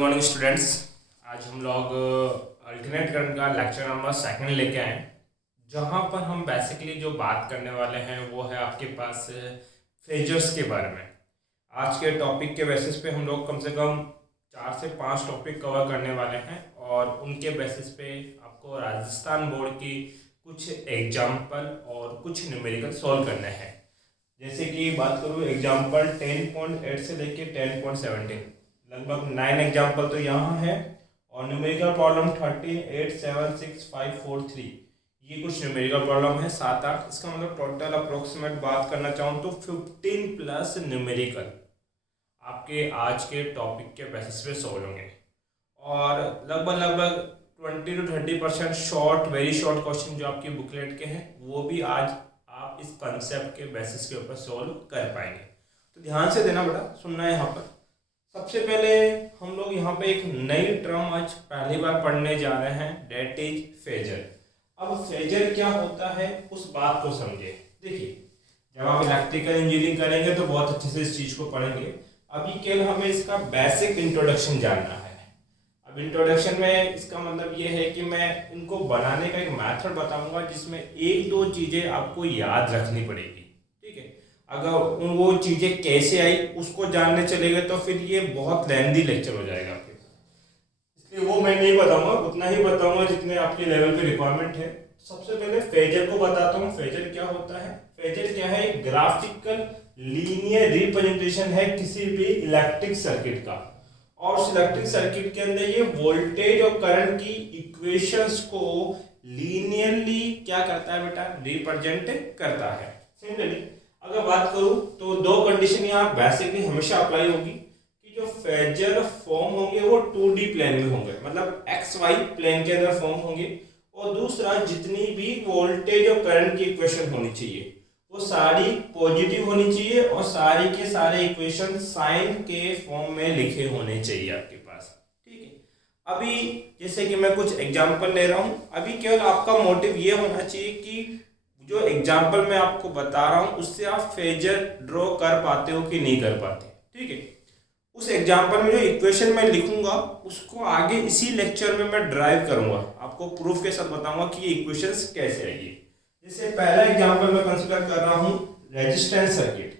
Morning students. आज हम लोग अल्टरनेट करंट का लेक्चर नंबर सेकंड लेके आए हैं, जहाँ पर हम बेसिकली जो बात करने वाले हैं वो है आपके पास फेजर्स के बारे में। आज के टॉपिक के बेसिस पे हम लोग कम से कम 4 से 5 टॉपिक कवर करने वाले हैं और उनके बेसिस पे आपको राजस्थान बोर्ड की कुछ एग्जाम्पल और कुछ न्यूमेरिकल सॉल्व करने हैं। जैसे कि बात करूँ एग्जाम्पल 10.8 से लेके 10.17, लगभग 9 एग्जाम्पल तो यहाँ है और न्यूमेरिकल प्रॉब्लम 13, 8, 7, 6, 5, 4, 3, ये कुछ न्यूमेरिकल प्रॉब्लम है 7-8। इसका मतलब टोटल अप्रोक्सीमेट बात करना चाहूँ तो 15 प्लस न्यूमेरिकल आपके आज के टॉपिक के बेसिस पे सॉल्व होंगे और लगभग 20 to 30% short, very short question जो आपकी बुकलेट के हैं वो भी आज आप इस कंसेप्ट के बेसिस के ऊपर सॉल्व कर पाएंगे। तो ध्यान से देना बेटा, सुनना है यहाँ पर। सबसे पहले हम लोग यहाँ पे एक नई टर्म आज पहली बार पढ़ने जा रहे हैं, डेट इज फेजर। अब फेजर क्या होता है उस बात को समझे। देखिए, जब आप इलेक्ट्रिकल इंजीनियरिंग करेंगे तो बहुत अच्छे से इस चीज को पढ़ेंगे। अभी केवल हमें इसका बेसिक इंट्रोडक्शन जानना है। अब इंट्रोडक्शन में इसका मतलब ये है कि मैं इनको बनाने का एक मेथड बताऊंगा जिसमें एक दो चीजें आपको याद रखनी पड़ेगी। ठीक है, अगर वो चीजें कैसे आई उसको जानने चले गए तो फिर ये बहुत लेंदी लेक्चर हो जाएगा आपके साथ, इसलिए वो मैं नहीं बताऊंगा, उतना ही बताऊंगा जितने आपके लेवल पे रिक्वायरमेंट है। सबसे पहले फेजर को बताता हूँ। फेजर क्या होता है? फेजर क्या है? एक ग्राफिकल लीनियर रिप्रेजेंटेशन है किसी भी इलेक्ट्रिक सर्किट का, और उस इलेक्ट्रिक सर्किट के अंदर ये वोल्टेज और करंट की इक्वेशंस को लीनियरली क्या करता है बेटा? रिप्रेजेंट करता है। सिमिलरली अगर बात करूं तो दो कंडीशन यहाँ बेसिकली हमेशा अप्लाई होगी कि जो फेजर फॉर्म होंगे वो 2D प्लेन में होंगे, मतलब XY प्लेन के अंदर फॉर्म होंगे, और दूसरा जितनी भी वोल्टेज और करंट की इक्वेशन होनी चाहिए वो सारी पॉजिटिव होनी चाहिए और सारी के सारे इक्वेशन साइन के फॉर्म में लिखे होने चाहिए आपके पास। ठीक है, अभी जैसे कि मैं कुछ एग्जांपल ले रहा हूं, अभी केवल आपका मोटिव ये होना चाहिए कि जो एग्जांपल मैं आपको बता रहा हूं उससे आप फेजर ड्रॉ कर पाते हो कि नहीं कर पाते। ठीक है, उस एग्जांपल में जो इक्वेशन मैं लिखूंगा उसको आगे इसी लेक्चर में मैं ड्राइव करूंगा, आपको प्रूफ के साथ बताऊंगा कि ये इक्वेशंस कैसे आएगी। जैसे पहला एग्जांपल मैं कंसीडर कर रहा हूं रेजिस्टेंस सर्किट।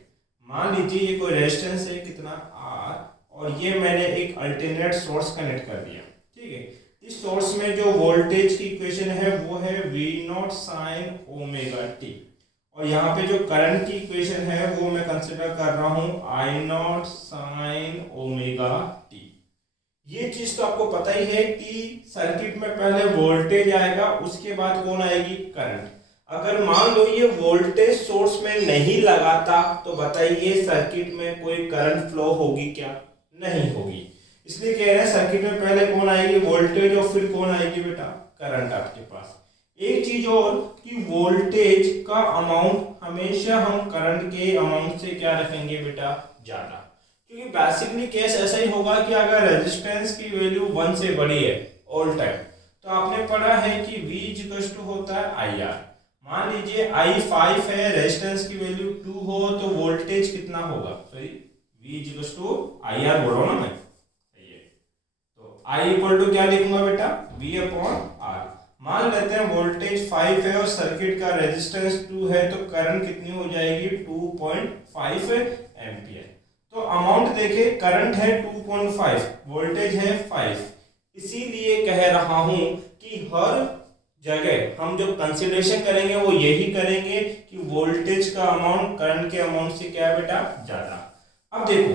मान लीजिए ये कोई रेजिस्टेंस है कितना R, और ये मैंने एक अल्टरनेट सोर्स कनेक्ट कर दिया। ठीक है, इस सोर्स में जो वोल्टेज की इक्वेशन है वो है V0 sin ओमेगा t, और यहाँ पे जो करंट की इक्वेशन है वो मैं कंसीडर कर रहा हूँ I0 sin ओमेगा t। ये चीज तो आपको पता ही है कि सर्किट में पहले वोल्टेज आएगा, उसके बाद कौन आएगी? करंट। अगर मान लो ये वोल्टेज सोर्स में नहीं लगाता तो बताइए सर्किट में कोई करंट फ्लो होगी क्या? नहीं होगी। इसलिए कह रहे हैं सर्किट में पहले कौन आएगी? वोल्टेज, और फिर कौन आएगी बेटा? करंट आपके पास। एक चीज और कि वोल्टेज का अमाउंट हमेशा हम करंट के अमाउंट से क्या रखेंगे बेटा? ज्यादा, क्योंकि बेसिकली केस ऐसा ही होगा कि अगर रेजिस्टेंस की वैल्यू 1 से बड़ी है ऑल टाइम, तो आपने पढ़ा है कि V होता है IR। मान लीजिए I5 है, रेजिस्टेंस की वैल्यू 2 हो तो वोल्टेज कितना होगा? सॉरी, V IR बोल रहा हूं ना मैं, सही है। तो I इक्वल टू क्या लिखूंगा बेटा? V/R। मान लेते हैं वोल्टेज 5 है और सर्किट का रेजिस्टेंस 2 है, तो करंट कितनी हो जाएगी? 2.5 एम्पियर। तो अमाउंट देखे, करंट है 2.5, वोल्टेज है 5। इसीलिए कह रहा हूं कि हर जगह हम जो कंसीडरेशन करेंगे वो यही करेंगे कि वोल्टेज का अमाउंट करंट के अमाउंट से क्या है बेटा? ज्यादा। अब देखो,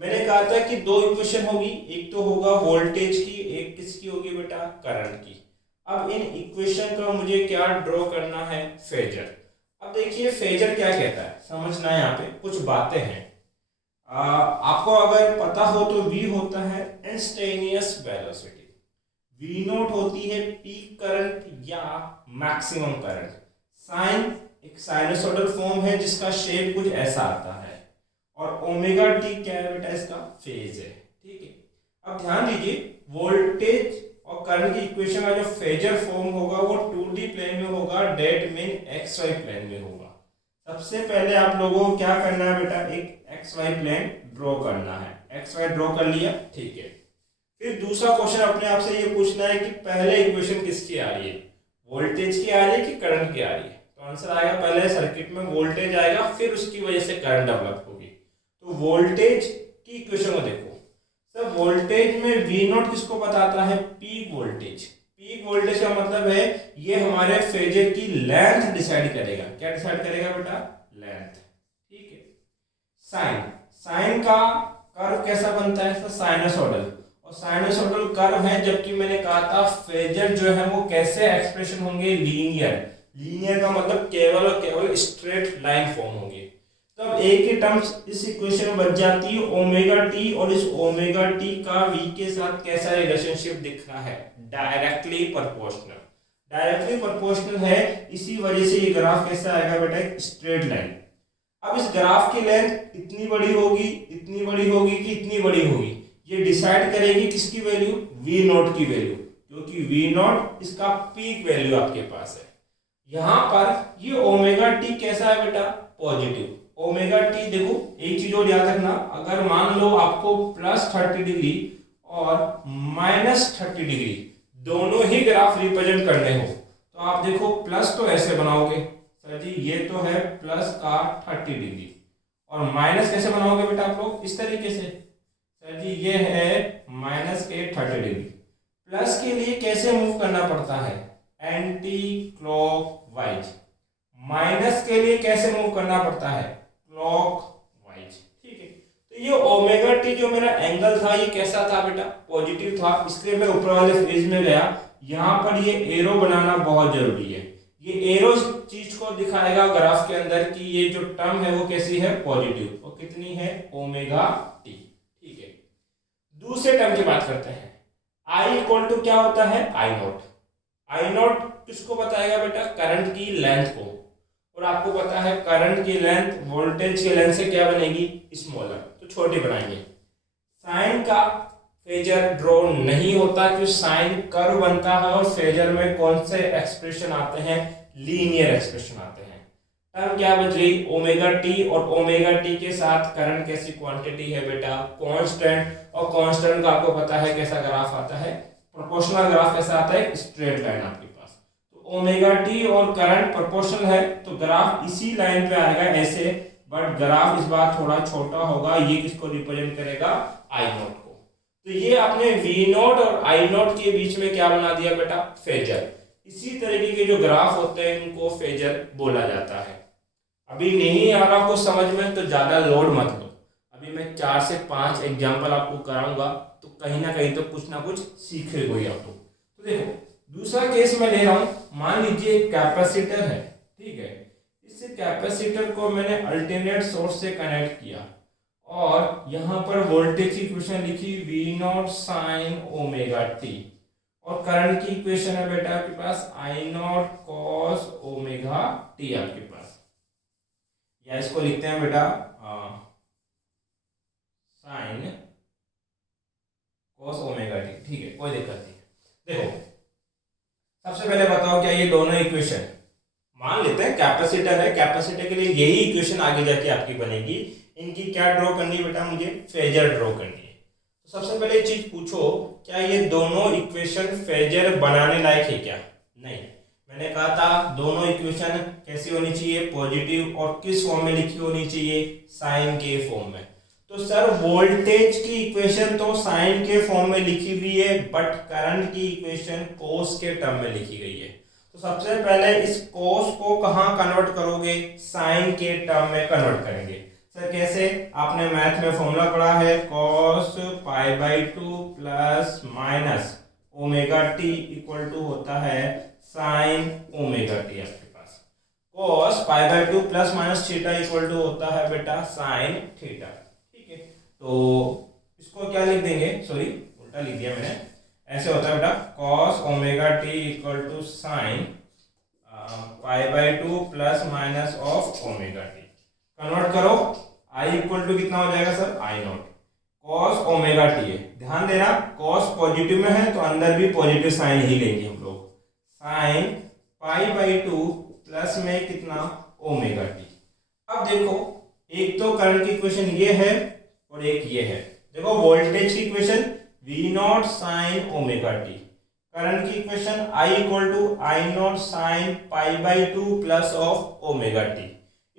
मैंने कहा था कि दो इक्वेशन होगी, एक तो होगा वोल्टेज की, एक किसकी होगी बेटा? करंट की। अब इन इक्वेशन का मुझे क्या ड्रॉ करना है? फेजर। अब देखिए फेजर क्या कहता है, समझना है। यहाँ पे कुछ बातें हैं आपको अगर पता हो तो V होता है इंस्टेनियस वेलोसिटी, V0 होती है पीक करंट या मैक्सिमम करंट। साइन एक साइनसोइडल फॉर्म है जिसका शेप कुछ ऐसा आता है, और ओमेगा t क्या है बेटा? इसका फेज है। ठीक है, अब ध्यान दीजिए, वोल्टेज और करंट की इक्वेशन का जो फेजर फॉर्म होगा वो 2D प्लेन में होगा, डेट मीन XY प्लेन में होगा। सबसे पहले आप लोगों को क्या करना है बेटा? एक XY प्लेन ड्रॉ करना है। XY ड्रॉ कर लिया, ठीक है। फिर दूसरा क्वेश्चन अपने आप से ये पूछना है कि पहले इक्वेशन किसकी आ रही है, वोल्टेज की आ रही है कि करंट की आ रही है। तो आंसर आएगा पहले सर्किट में वोल्टेज आएगा, फिर उसकी वजह से करंट डेवलप होगी। तो वोल्टेज की इक्वेशन को देखो सर, वोल्टेज में वी नॉट किसको बताता है, पीक वोल्टेज। पीक वोल्टेज का मतलब है ये हमारे फेजर की लेंथ डिसाइड करेगा। क्या डिसाइड करेगा बेटा, लेंथ। ठीक है। साइन, साइन का कर्व कैसा बनता है सर, साइनसोइडल। और साइनसोइडल कर्व है, जबकि मैंने कहा था फेजर जो है वो कैसे एक्सप्रेशन होंगे, लीनियर। लीनियर का मतलब केवल और केवल स्ट्रेट लाइन फॉर्म होंगे। तब एक ही टर्म्स इस इक्वेशन में बच जाती है ओमेगा टी, और इस ओमेगा टी का वी के साथ कैसा रिलेशनशिप दिख रहा है, डायरेक्टली प्रोपोर्शनल। डायरेक्टली प्रोपोर्शनल है, इसी वजह से ये ग्राफ कैसा आएगा बेटा, एक स्ट्रेट लाइन। अब इस ग्राफ की लेंथ इतनी बड़ी होगी, इतनी बड़ी होगी कि इतनी बड़ी होगी, ये डिसाइड करेगी किसकी वैल्यू, वी नॉट की वैल्यू, क्योंकि वी नॉट इसका पीक वैल्यू आपके पास है। यहां पर ये ओमेगा टी कैसा है बेटा, पॉजिटिव। ओमेगा टी देखो, एक चीज और याद रखना, अगर मान लो आपको +30 डिग्री और -30 डिग्री दोनों ही ग्राफ रिप्रेजेंट करने हो, तो आप देखो प्लस तो ऐसे बनाओगे सर जी, ये तो है प्लस का 30 डिग्री, और माइनस कैसे बनाओगे बेटा आप लोग, इस तरीके से सर जी, ये है माइनस के 30 डिग्री। प्लस के लिए कैसे मूव करना पड़ता है, एंटी क्लॉकवाइज। माइनस के लिए कैसे मूव करना पड़ता है, क्लॉकवाइज। ठीक है। तो ये ओमेगा टी जो मेरा एंगल था ये कैसा था बेटा, पॉजिटिव था, इसलिए मैं ऊपर वाले फेज में गया। यहां पर ये एरो बनाना बहुत जरूरी है। ये एरो चीज को दिखाएगा ग्राफ के अंदर कि ये जो टर्म है वो कैसी है, पॉजिटिव, और कितनी है, ओमेगा टी। ठीक है। दूसरे टर्म की बात करते हैं। आई इक्वल टू क्या होता है, आई नॉट। आई नॉट किसको बताएगा बेटा, करंट की लेंथ को। और आपको पता है करंट की लेंथ वोल्टेज की लेंथ से क्या बनेगी, स्मॉलर, तो छोटी बनाएंगे। साइन का फेजर ड्रॉ नहीं होता, क्योंकि साइन कर्व बनता है, और फेजर में कौन से एक्सप्रेशन आते हैं, लीनियर एक्सप्रेशन आते हैं। टर्म क्या बच गई, ओमेगा टी, और ओमेगा टी के साथ करंट कैसी क्वांटिटी है बेटा, कांस्टेंट। और कांस्टेंट का आपको पता है कैसा ग्राफ आता है, प्रोपोर्शनल ग्राफ कैसा आता है, स्ट्रेट लाइन आपके पास। तो ओमेगा टी और करंट प्रोपोर्शनल है, तो ग्राफ इसी लाइन पे आएगा ऐसे, बट ग्राफ इस बार थोड़ा छोटा होगा। ये किसको रिप्रेजेंट करेगा, आई नॉट को। तो ये आपने वी नॉट और आई नॉट के बीच में क्या बना दिया बेटा, फेजर। इसी तरीके के जो ग्राफ होते हैं इनको फेजर बोला जाता है। अभी नहीं आ रहा कुछ समझ में तो ज्यादा लोड मत लो, अभी मैं 4 से 5 एग्जाम्पल आपको कराऊंगा, तो कहीं ना कहीं तो कुछ ना कुछ सीखे कोई आप लोग। तो देखो दूसरा केस मैं ले रहा हूं, मान लीजिए कैपेसिटर है। ठीक है। इस कैपेसिटर को मैंने अल्टरनेट सोर्स से कनेक्ट किया, और यहां पर वोल्टेज की इक्वेशन लिखी V not sine omega T, और करंट की इक्वेशन है बेटा आपके पास I naught cos omega T आपके पास, या इसको लिखते हैं बेटा साइन कॉस ओमेगा टी। ठीक है, कोई दिक्कत नहीं। देखो सबसे पहले बताओ क्या ये दोनों इक्वेशन, मान लेते हैं कैपेसिटर है, कैपेसिटर के लिए यही इक्वेशन आगे जाके आपकी बनेगी। इनकी क्या ड्रॉ करनी है बेटा, मुझे फेजर ड्रॉ करनी है। तो सबसे पहले चीज पूछो, क्या ये दोनों इक्वेशन फेजर बनाने लायक है क्या, नहीं। मैंने कहा था दोनों इक्वेशन कैसी होनी चाहिए, पॉजिटिव, और किस फॉर्म में लिखी होनी चाहिए, साइन के फॉर्म में। तो सर वोल्टेज की इक्वेशन तो साइन के फॉर्म में लिखी हुई है, बट करंट की इक्वेशन कोस के टर्म में लिखी गई है। तो सबसे पहले इस कोस को कहां कन्वर्ट करोगे, साइन के टर्म में कन्वर्ट करेंगे। सर कैसे, आपने मैथ में फॉर्मूला पढ़ा है, cos π/2 plus minus omega t equal to होता है साइन ओमेगा टी। आपके पास cos π/2 plus minus theta equal to होता है बेटा साइन थीटा। ठीक है, तो इसको क्या लिख देंगे, सॉरी उल्टा लिख दिया मैंने, ऐसे होता है बेटा cos omega t equal to sine π/2 plus minus of omega t. Convert करो, i इक्वल टू कितना हो जाएगा sir, I naught cos omega t है। ध्यान देना cos पॉजिटिव में है तो अंदर भी पॉजिटिव साइन ही लेंगे हम लोग, साइन π/2 प्लस में कितना, ओमेगा टी। अब देखो एक तो करंट की इक्वेशन ये है और एक ये है। देखो वोल्टेज की equation V not sine omega T. Current की equation I equal to I naught sine pi by two plus of omega t.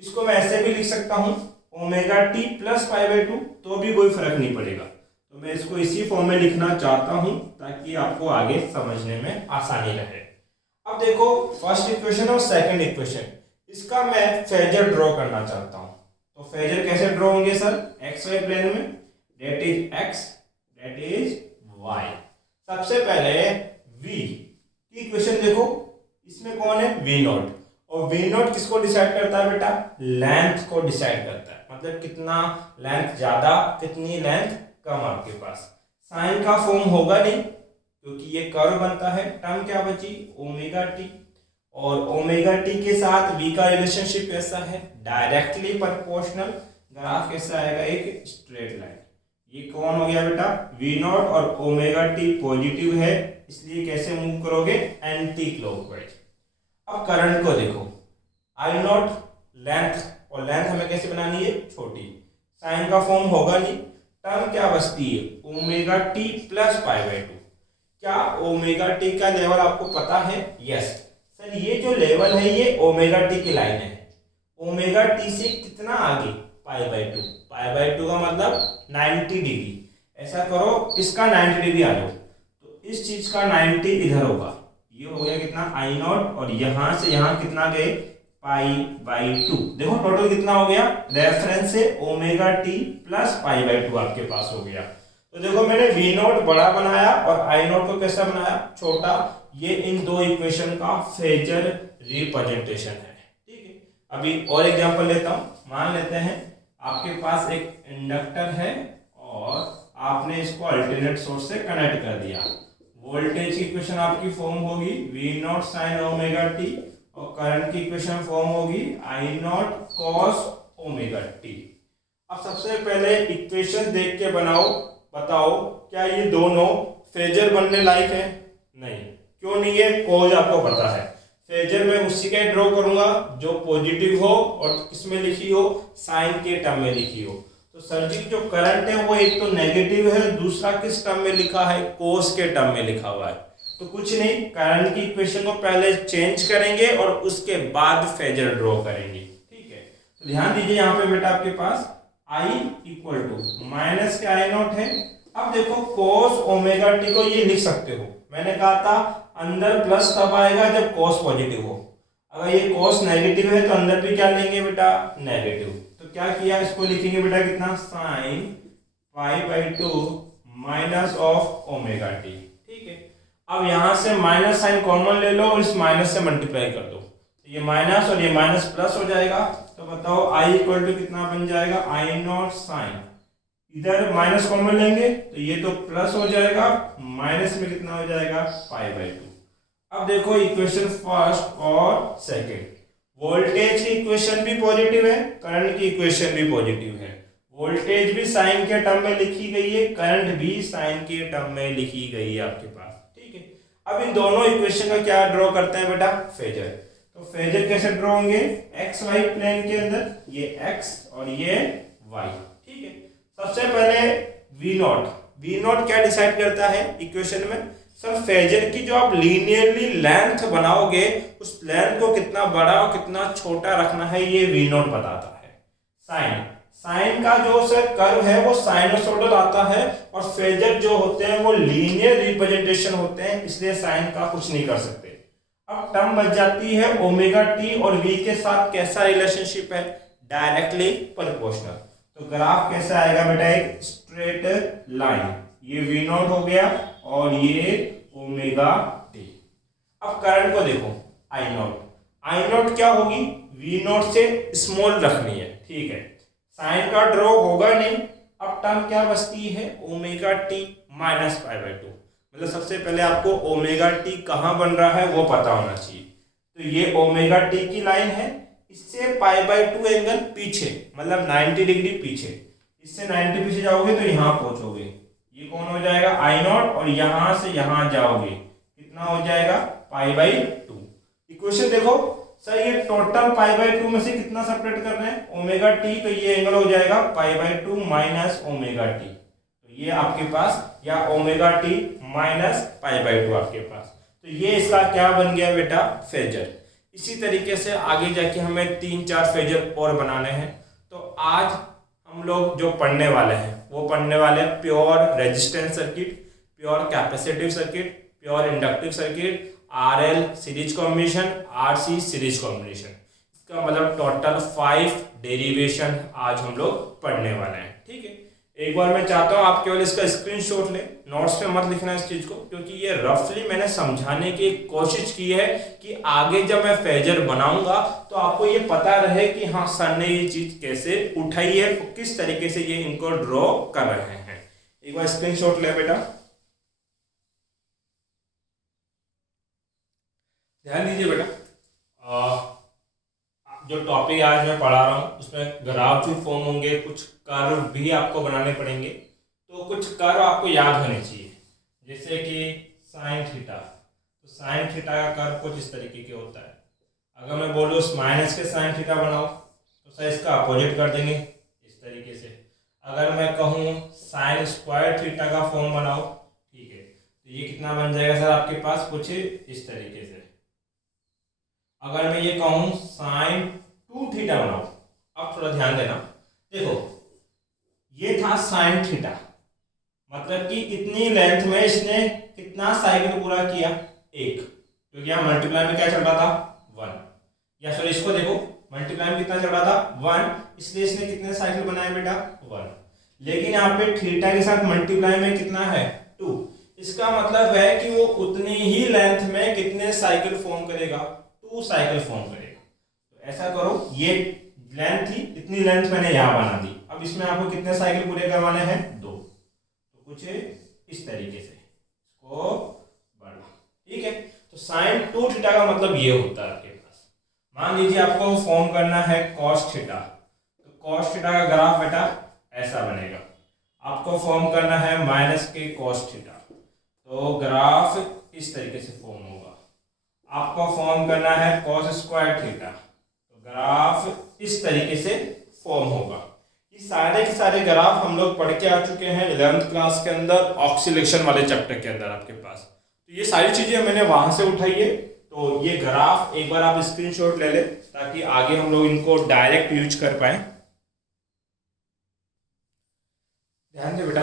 इसको मैं ऐसे भी लिख सकता हूं omega T plus pi by two, तो भी कोई फर्क नहीं पड़ेगा। तो मैं इसको इसी फॉर्म में लिखना चाहता हूं ताकि आपको आगे समझने में आसानी रहे। अब देखो फर्स्ट इक्वेशन और सेकंड इक्वेशन, इसका मैं फेजर ड्रॉ करना चाहता हूं। तो फेजर कैसे ड्रॉ होंगे सर? एक्स वाई प्लेन में, that is X, that is Y. सबसे पहले v की इक्वेशन देखो, इसमें कौन है? v naught. और v नॉट किसको डिसाइड करता है बेटा? लेंथ को डिसाइड करता है, मतलब कितना लेंथ ज्यादा, कितनी लेंथ कम आपके पास। साइन का फॉर्म होगा नहीं क्योंकि ये कर्व बनता है। टर्म क्या बची? Omega T. और ओमेगा टी के साथ v का रिलेशनशिप कैसा है? Directly proportional. ग्राफ कैसा आएगा? एक स्ट्रेट लाइन। ये कौन हो गया बेटा? v नॉट और ओमेगा टी पॉजिटिव है, इसलिए कैसे मूव करोगे? Anti clockwise. अब करंट को देखो, आई नॉट लेंथ, और लेंथ हमें कैसे बनानी है? छोटी। साइन का फॉर्म होगा नहीं, टर्म क्या बचती है? Omega T plus pi by to. क्या ओमेगा टी का लेवल आपको पता है? यस सर, ये जो लेवल है ये ओमेगा टी की लाइन है। ओमेगा टी से कितना आगे? पाई by to. Pi by to का मतलब 90 डिग्री। ऐसा करो, इसका 90 डिग्री आ जाओ, तो इस चीज का 90 इधर होगा। ये हो गया कितना? आई नॉट, और यहां से यहां कितना गए? पाई बाई टू। देखो टोटल कितना हो गया? रेफरेंस से omega T plus pi by to आपके पास हो गया। तो देखो मैंने वी नॉट बड़ा बनाया और आई नॉट को कैसा बनाया? छोटा। ये इन दो इक्वेशन का फेजर रिप्रेजेंटेशन है। ठीक है, अभी और एग्जांपल लेता हूं। मान लेते हैं आपके पास एक इंडक्टर है और आपने इसको अल्टरनेट सोर्स से कनेक्ट कर दिया। वोल्टेज की इक्वेशन आपकी फॉर्म होगी V not sine omega T, और करंट की इक्वेशन फॉर्म होगी I naught cos omega T. अब सबसे पहले इक्वेशन देख के बताओ क्या ये दोनों फेजर बनने लायक है? नहीं। क्यों नहीं है? कॉज आपको पता है। फेजर में उसी का ड्रॉ करूंगा जो पॉजिटिव हो और किसमें लिखी हो? साइन के टर्म में लिखी हो। तो सर जी जो करंट है वो एक तो नेगेटिव है, दूसरा किस टर्म में लिखा है? कोस के टर्म में लिखा हुआ है। तो कुछ नहीं, करंट की इक्वेशन को पहले चेंज करेंगे और उसके बाद फेजर ड्रॉ करेंगे। ठीक है, तो ध्यान दीजिए यहाँ पे बेटा आपके पास I इक्वल टू माइनस के आई नॉट है। अब देखो कोस ओमेगा टी को ये लिख सकते हो, मैंने कहा था अंदर प्लस तब आएगा जब कोस पॉजिटिव हो। अगर ये कोस नेगेटिव है तो अंदर भी क्या लेंगे बेटा? नेगेटिव। तो क्या किया? इसको लिखेंगे बेटा कितना? Sign pi by to minus of omega T. ठीक है, अब यहां से माइनस साइन कॉमन ले लो और इस माइनस से मल्टीप्लाई कर दो, तो ये माइनस और ये माइनस प्लस हो जाएगा। तो बताओ I इक्वल टू कितना बन जाएगा? आई नॉट साइन, इधर माइनस कॉमन लेंगे तो ये तो प्लस हो जाएगा, माइनस में कितना हो जाएगा? पाई बाई टू। अब देखो इक्वेशन फर्स्ट और सेकंड, वोल्टेज की इक्वेशन भी पॉजिटिव है, करंट की इक्वेशन भी पॉजिटिव है। वोल्टेज भी साइन के टर्म में लिखी गई है, करंट भी साइन के टर्म में लिखी गई है आपके पास। ठीक है, अब इन दोनों इक्वेशन का क्या ड्रॉ करते हैं बेटा? फेजर। तो फेजर कैसे ड्रॉ होंगे? एक्स वाई प्लेन के अंदर, ये एक्स और ये वाई। ठीक है, सबसे पहले वी नॉट क्या डिसाइड करता है इक्वेशन में? सर फेजर की जो आप लीनियरली लेंथ बनाओगे उस लेंथ को कितना बड़ा और कितना छोटा रखना है ये वी नॉट बताता है। साइन का जो सर कर्व है वो साइनोसोडल आता है और फेजर जो होते हैं वो लीनियर रिप्रेजेंटेशन होते हैं, इसलिए साइन का कुछ नहीं कर सकते। अब टर्म बच जाती है ओमेगा टी और वी के साथ कैसा रिलेशनशिप है? Directly proportional. तो ग्राफ कैसा आएगा बेटा? एक स्ट्रेट लाइन। ये वी नॉट हो गया और ये ओमेगा टी। अब करंट को देखो, आई नॉट क्या होगी? वी नॉट से स्मॉल रखनी है। ठीक है, साइन का ड्रॉ होगा नहीं। अब टर्म क्या बचती है? Omega T minus pi by to. मतलब सबसे पहले आपको ओमेगा टी कहाँ बन रहा है वो पता होना चाहिए। तो ये ओमेगा टी की लाइन है, इससे पाई बाई टू एंगल पीछे, मतलब 90 डिग्री पीछे। इससे 90 पीछे जाओगे तो यहाँ पहुंचोगे, ये कौन हो जाएगा? आई नॉट, और यहां से यहां जाओगे कितना हो जाएगा? पाई बाई टू। इक्वेशन देखो सर, ये टोटल पाई बाई टू में से कितना सेपरेट कर रहे हैं? ओमेगा टी, तो ये एंगल हो जाएगा पाई by to minus omega T, तो ये आपके पास, या omega T minus pi by 2 आपके पास। तो ये इसका क्या बन गया बेटा, फेजर। इसी तरीके से आगे जाके हमें 3-4 फेजर और बनाने हैं। तो आज हम लोग जो पढ़ने वाले हैं वो पढ़ने वाले हैं pure resistance circuit, pure capacitive circuit, pure inductive circuit, RL series combination, RC series combination. इसका मतलब टोटल 5 डेरिवेशन आज हम लोग पढ़ने वाले हैं। ठीक है, एक बार मैं चाहता हूँ आप केवल इसका स्क्रीनशॉट लें, नोट्स पे मत लिखना इस चीज को, क्योंकि ये रफली मैंने समझाने की कोशिश की है कि आगे जब मैं फेजर बनाऊंगा तो आपको ये पता रहे कि हाँ सर ने ये चीज कैसे उठाई है, किस तरीके से ये इनको ड्रॉ कर रहे हैं। एक बार स्क्रीनशॉट ले बेटा, ध्यान दीजिए बेटा। जो टॉपिक आज मैं पढ़ा रहा हूँ उसमें ग्राफ भी फॉर्म होंगे, कुछ कर्व भी आपको बनाने पड़ेंगे। तो कुछ कर्व आपको याद होने चाहिए, जैसे कि साइन थीटा। तो साइन थीटा का कर्व कुछ इस तरीके के होता है। अगर मैं बोलूँ माइनस के साइन थीटा बनाओ तो सर इसका अपोजिट कर देंगे इस तरीके से। अगर मैं कहूँ साइन स्क्वायर थीटा का फॉर्म बनाओ, ठीक है, तो ये कितना बन जाएगा सर आपके पास, कुछ इस तरीके से। अगर मैं ये कहूँ साइन 2 थीटा बनाओ, अब थोड़ा ध्यान देना, देखो ये था साइन थीटा, मतलब कि इतनी लेंथ में इसने कितना साइकिल पूरा किया, 1, क्योंकि यहाँ मल्टीप्लाई में क्या चल रहा था, 1, या सॉरी इसको देखो मल्टीप्लाई में कितना चल रहा था, 1, इसलिए इसने कितने साइकिल बनाए बेटा, 1। लेकिन यहाँ पे थीटा के साथ मल्टीप्लाई में कितना है, 2। इसका मतलब है कि वो उतनी ही लेंथ में कितने साइकिल फॉर्म करेगा, 2 साइकिल फॉर्म करेगा। तो ऐसा करो, ये लेंथ थी, इतनी लेंथ मैंने यहाँ बना दी, अब इसमें आपको कितने साइकिल पूरे करवाने हैं, 2। तो कुछ इस तरीके से इसको बढ़ा, ठीक है। तो साइन 2 थीटा का मतलब ये होता है आपके पास। मान लीजिए आपको फॉर्म करना है कॉस थीटा, तो कॉस थीटा का ग्राफ बेटा ऐसा बनेगा। आपको फॉर्म करना है माइनस के कॉस थीटा, तो ग्राफ इस तरीके से फॉर्म होगा। आपको फॉर्म करना है कॉस स्क्वायर थीटा, तो ग्राफ इस तरीके से फॉर्म होगा। ये सारे के सारे ग्राफ हम लोग पढ़ के आ चुके हैं 11th क्लास के अंदर, ऑक्सीलेशन वाले चैप्टर के अंदर आपके पास। तो ये सारी चीजें मैंने वहां से उठाई है। तो ये ग्राफ एक बार आप स्क्रीनशॉट ले ले ताकि आगे हम लोग इनको डायरेक्ट यूज कर पाए। ध्यान दे बेटा,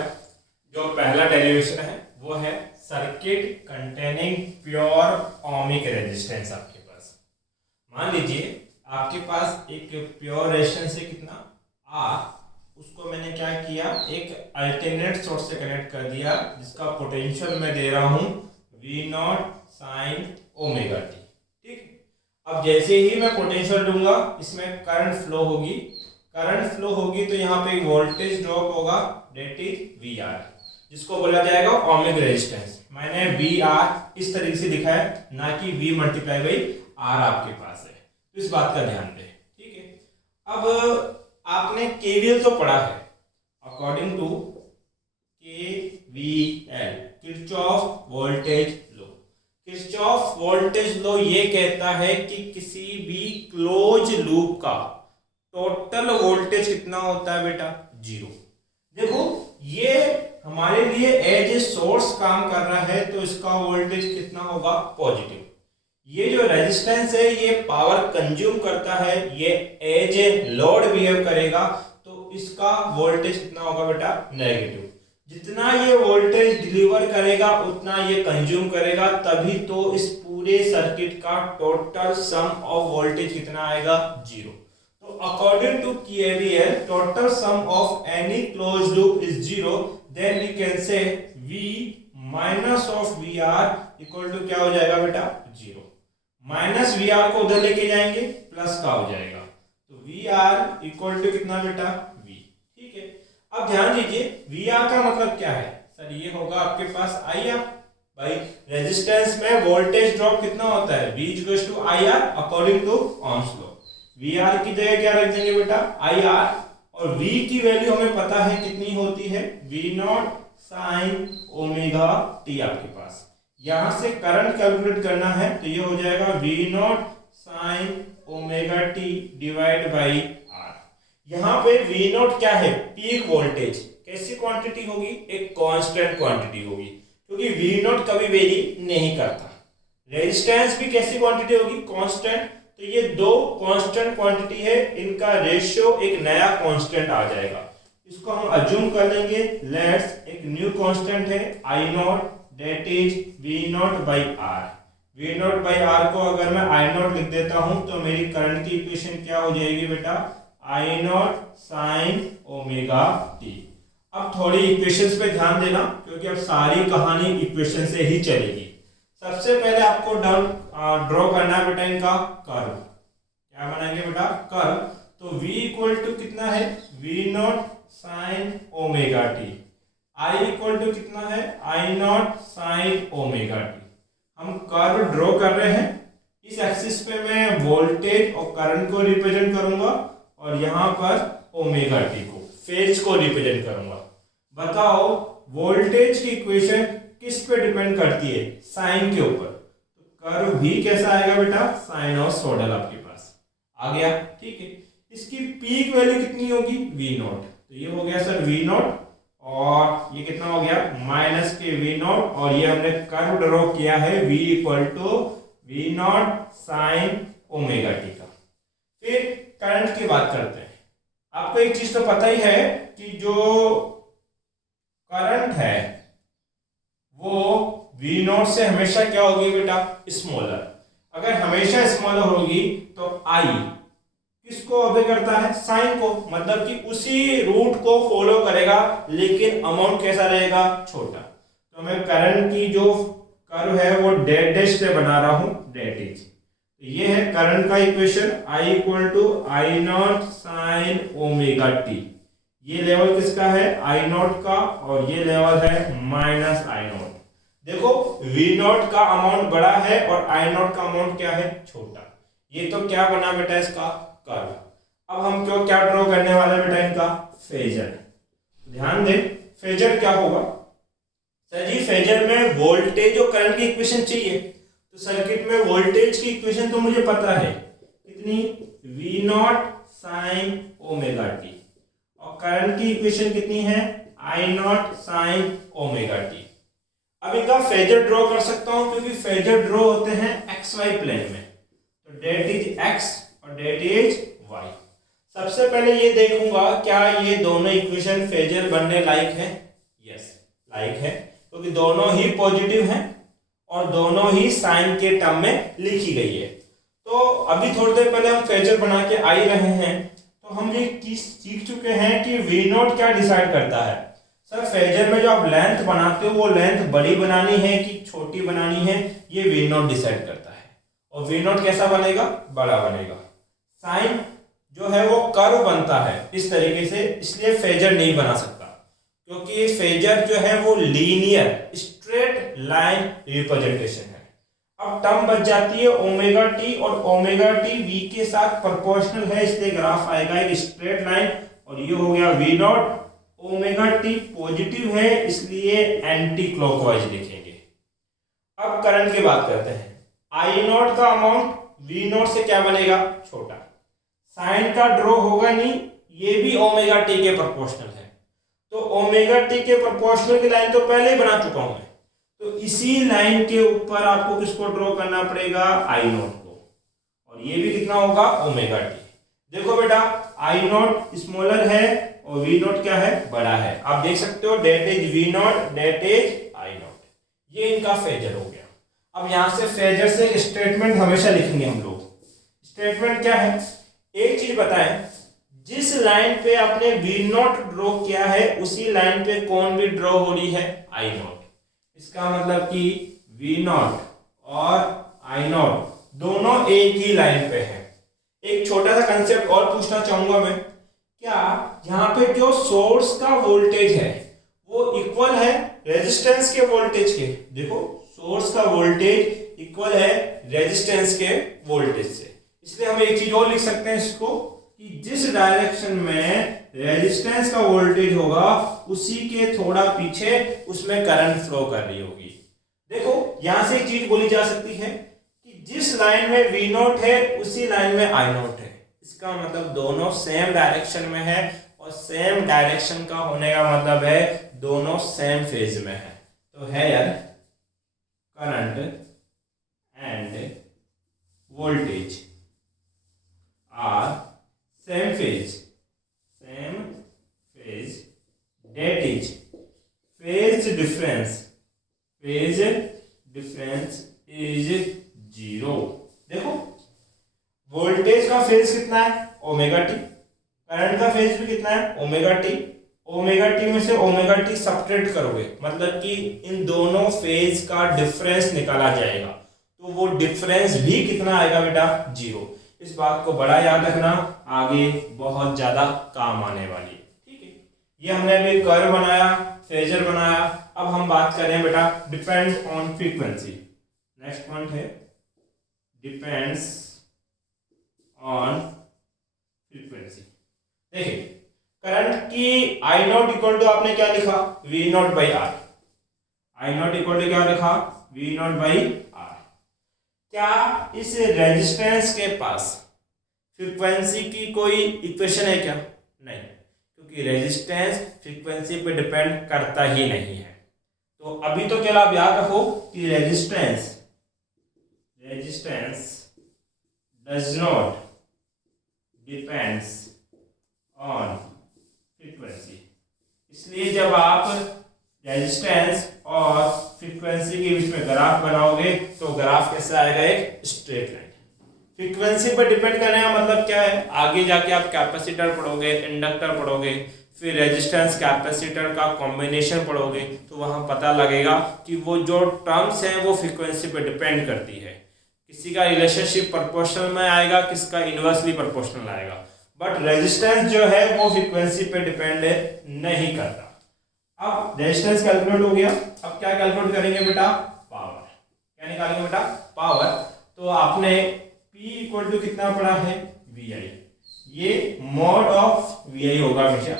जो पहला डेरिवेशन है वो है circuit containing pure ohmic resistance. आपके पास मान लीजिए आपके पास एक प्योर रेजिस्टेंस है कितना, R, उसको मैंने क्या किया, एक अल्टरनेट सोर्स से कनेक्ट कर दिया, जिसका पोटेंशियल मैं दे रहा हूं V0 sin ओमेगा t। ठीक, अब जैसे ही मैं पोटेंशियल दूंगा इसमें करंट फ्लो होगी, करंट फ्लो होगी तो यहाँ पे वोल्टेज ड्रॉप होगा, डेट इज VR, जिसको बोला जाएगा ओमिक रेजिस्टेंस। मैंने VR इस तरीके से लिखा है, ना कि V मल्टीप्लाई बाई R आपके पास है, तो इस बात का ध्यान दें। ठीक है, अब आपने KVL तो पढ़ा है, according to KVL, Kirchhoff voltage law. Kirchhoff voltage law ये कहता है कि किसी भी क्लोज लूप का टोटल वोल्टेज कितना होता है बेटा, 0। देखो ये हमारे लिए एज ए सोर्स काम कर रहा है तो इसका वोल्टेज कितना होगा, पॉजिटिव। ये जो रेजिस्टेंस है ये पावर कंज्यूम करता है, ये एज ए लोड बिहेव करेगा, तो इसका वोल्टेज कितना होगा बेटा, नेगेटिव। जितना ये वोल्टेज डिलीवर करेगा उतना ये कंज्यूम करेगा, तभी तो इस पूरे सर्किट का टोटल सम ऑफ वोल्टेज कितना आएगा, 0। तो according to KVL, total sum of any close loop is 0, then we can say V minus of VR equal to क्या हो जाएगा बेटा, 0। माइनस VR को उधर लेके जाएंगे, प्लस का हो जाएगा, तो VR इक्वल टू कितना बेटा, V। ठीक है, अब ध्यान दीजिए VR का मतलब क्या है सर, ये होगा आपके पास IR। भाई रेजिस्टेंस में वोल्टेज ड्रॉप कितना होता है, V equals to IR according to Ohm's law. VR की जगह क्या रख देंगे बेटा, IR, और V की वैल्यू हमें पता है कितनी होती है, V0 sin ओमेगा t। आपके पास यहां से करंट कैलकुलेट करना है तो ये हो जाएगा V0 sin omega t divide by R। यहाँ पे V0 क्या है, पीक वोल्टेज, कैसी क्वांटिटी होगी, एक कांस्टेंट क्वांटिटी होगी, क्योंकि वी नॉट कभी वेरी नहीं करता। रेजिस्टेंस भी कैसी क्वांटिटी होगी, कांस्टेंट। तो ये दो कांस्टेंट क्वांटिटी है, इनका रेशियो एक नया कांस्टेंट आ जाएगा। इसको हम अज्यूम कर लेंगे, लेट्स एक न्यू कांस्टेंट है I naught, that is V naught by R. V naught by R को अगर मैं आई नॉट लिख देता हूं तो मेरी करंट की इक्वेशन क्या हो जाएगी बेटा, I naught sine omega T. अब थोड़ी इक्वेशंस पे ध्यान देना, क्योंकि अब सारी कहानी इक्वेशन से ही चलेगी। सबसे पहले आपको ड्रॉ करना है बेटा इनका कर्व। क्या बनाएंगे बेटा, कर्व। तो v इक्वल टू कितना है, v not sine omega T. i equal to कितना है, i not sine omega T. हम कर्व ड्रॉ कर रहे हैं। इस एक्सिस पे मैं वोल्टेज और करंट को रिप्रेजेंट करूंगा और यहाँ पर ओमेगा टी को, फेज को रिप्रेजेंट करूंगा। बताओ वोल्टेज की इक्वेशन किस पे डिपेंड करती है, साइन के ऊपर। तो कर्व भी कैसा आएगा बेटा, साइनोसॉइडल आपके पास आ गया, ठीक है। इसकी पीक वैल्यू कितनी होगी, वी नॉट। तो ये हो गया सर वी नॉट, और ये कितना हो गया माइनस के वी नॉट, और ये हमने कर्व ड्रॉ किया है v equal to V not sine omega T का। फिर करंट की बात करते हैं। आपको एक चीज तो पता ही है कि जो करंट है वो वी नॉट से हमेशा क्या होगी बेटा, स्मॉलर। अगर हमेशा स्मॉलर होगी तो आई किसको ओबे करता है, साइन को, मतलब कि उसी रूट को फॉलो करेगा, लेकिन अमाउंट कैसा रहेगा, छोटा। तो मैं करंट की जो कर्व है वो डेट डैश से बना रहा हूं, डेट इज। ये है करंट का equation, I equal to I naught sine omega T. ये लेवल किसका है, आई नॉट का, और ये लेवल है माइनस आई नॉट। देखो वी नॉट का अमाउंट बड़ा है और आई नॉट का अमाउंट क्या है, छोटा। ये तो क्या बना बेटा इसका कर्व। अब हम क्या ड्रॉ करने वाले बेटा, इनका फेजर। ध्यान दे, फेजर क्या होगा सर जी, फेजर में वोल्टेज और करंट की इक्वेशन चाहिए। तो सर्किट में वोल्टेज की इक्वेशन तो मुझे पता है कितनी, V not sine omega T, और करंट की इक्वेशन कितनी है, I naught sine omega T. अब इनका फेजर ड्रॉ कर सकता हूं, क्योंकि फेजर ड्रॉ होते हैं एक्स वाई प्लेन में। तो डेट इज एक्स और डेट इज वाई। सबसे पहले ये देखूंगा क्या ये दोनों इक्वेशन फेजर बनने लायक है, यस लायक है, क्योंकि दोनों ही पॉजिटिव हैं और दोनों ही साइन के टर्म में लिखी गई है। तो अभी थोड़ी देर पहले हम फेजर बना के आ ही रहे हैं, तो हम ये चीज सीख चुके हैं कि वी नॉट क्या डिसाइड करता है। सर फेजर में जो आप लेंथ बनाते हो वो लेंथ बड़ी बनानी है कि छोटी बनानी है, ये वी नॉट डिसाइड करता है। और वी नॉट कैसा बनेगा, बड़ा बनेगा। साइन जो है वो कर्व बनता है इस तरीके से, इसलिए फेजर नहीं बना सकता, क्योंकि फेजर जो है वो लीनियर स्ट्रेट लाइन रिप्रेजेंटेशन है। अब टर्म बच जाती है ओमेगा टी, और ओमेगा टी वी के साथ प्रोपोर्शनल है, इसलिए ग्राफ आएगा एक स्ट्रेट लाइन, और ये हो गया V naught. Omega T positive है इसलिए एंटी क्लॉकवाइज लिखेंगे। अब करंट की बात करते हैं। आई नॉट का अमाउंट वी नॉट से क्या बनेगा, छोटा। साइन का ड्रॉ होगा नहीं, ये भी ओमेगा टी के प्रोपोर्शनल है। तो ओमेगा टी के प्रोपोर्शनल की लाइन तो पहले ही बना चुका हूं मैं, तो इसी लाइन के ऊपर आपको किसको ड्रॉ करना पड़ेगा, आई नॉट को, और ये भी कितना होगा, ओमेगा टी। देखो बेटा आई नॉट स्मॉलर है और वी नॉट क्या है, बड़ा है। आप देख सकते हो that is V naught, that is I naught. ये इनका फेजर हो गया। अब यहां से फेजर से स्टेटमेंट हमेशा लिखेंगे हम लोग। स्टेटमेंट क्या है, एक चीज बताएं, जिस लाइन पे आपने वी नॉट ड्रॉ किया है उसी लाइन पे कौन भी ड्रॉ हो रही है, आई नॉट। इसका मतलब कि वी नॉट और आई नॉट दोनों एक ही लाइन पे है। एक छोटा सा कंसेप्ट और पूछना चाहूंगा मैं, क्या यहाँ पे जो सोर्स का वोल्टेज है वो इक्वल है रेजिस्टेंस के वोल्टेज के। देखो सोर्स का वोल्टेज इक्वल है रेजिस्टेंस के वोल्टेज से, इसलिए हम एक चीज और लिख सकते हैं इसको, कि जिस डायरेक्शन में रेजिस्टेंस का वोल्टेज होगा उसी के थोड़ा पीछे उसमें करंट फ्लो कर रही होगी। देखो यहां से एक चीज बोली जा सकती है कि जिस लाइन में V0 है उसी लाइन में I0 है। इसका मतलब दोनों सेम डायरेक्शन में है और सेम डायरेक्शन का होने का मतलब है दोनों सेम फेज में है। तो here current and voltage are same phase that is phase difference is 0। देखो वोल्टेज का फेज कितना है ओमेगा टी, करंट का फेज भी कितना है ओमेगा टी। ओमेगा टी में से ओमेगा टी सब्ट्रैक्ट करोगे मतलब कि इन दोनों फेज का डिफरेंस निकाला जाएगा, तो वो डिफरेंस भी कितना आएगा बेटा 0। इस बात को बड़ा याद रखना, आगे बहुत ज्यादा काम आने वाली है। ठीक है, ये हमने अभी कर्व बनाया, फेजर बनाया। अब हम बात करें बेटा depend on frequency. Next point है डिपेंड्स ऑन फ्रीक्वेंसी। देखिए करंट की आई नॉट इक्वल टू आपने क्या लिखा V naught by R. I not equal to क्या लिखा वी नॉट बाई आर। क्या इस रेजिस्टेंस के पास फ्रीक्वेंसी की कोई इक्वेशन है क्या? नहीं, क्योंकि रेजिस्टेंस फ्रीक्वेंसी पे डिपेंड करता ही नहीं है। तो अभी तो क्या आप याद रखो कि resistance does not depends on frequency. इसलिए जब आप रेजिस्टेंस और फ्रीक्वेंसी के बीच में ग्राफ बनाओगे तो ग्राफ कैसा आएगा? एक स्ट्रेट लाइन। फ्रीक्वेंसी पर डिपेंड करने का मतलब क्या है? आगे जाके आप कैपेसिटर पढ़ोगे, इंडक्टर पढ़ोगे, फिर रेजिस्टेंस कैपेसिटर का कॉम्बिनेशन पढ़ोगे, तो वहां पता लगेगा कि वो जो टर्म्स हैं वो फ्रीक्वेंसी पर डिपेंड करती है। किसी का रिलेशनशिप प्रोपोर्शनल में आएगा, किसका इनवर्सली प्रोपोर्शनल आएगा, बट रेजिस्टेंस जो है वो फ्रीक्वेंसी पे डिपेंड नहीं करता। अब रेजिस्टेंस कैलकुलेट हो गया, अब क्या कैलकुलेट करेंगे बेटा? पावर। क्या निकालेंगे बेटा? पावर। तो आपने P इक्वल टू कितना पढ़ा है? VI। ये मॉड ऑफ VI होगा हमेशा।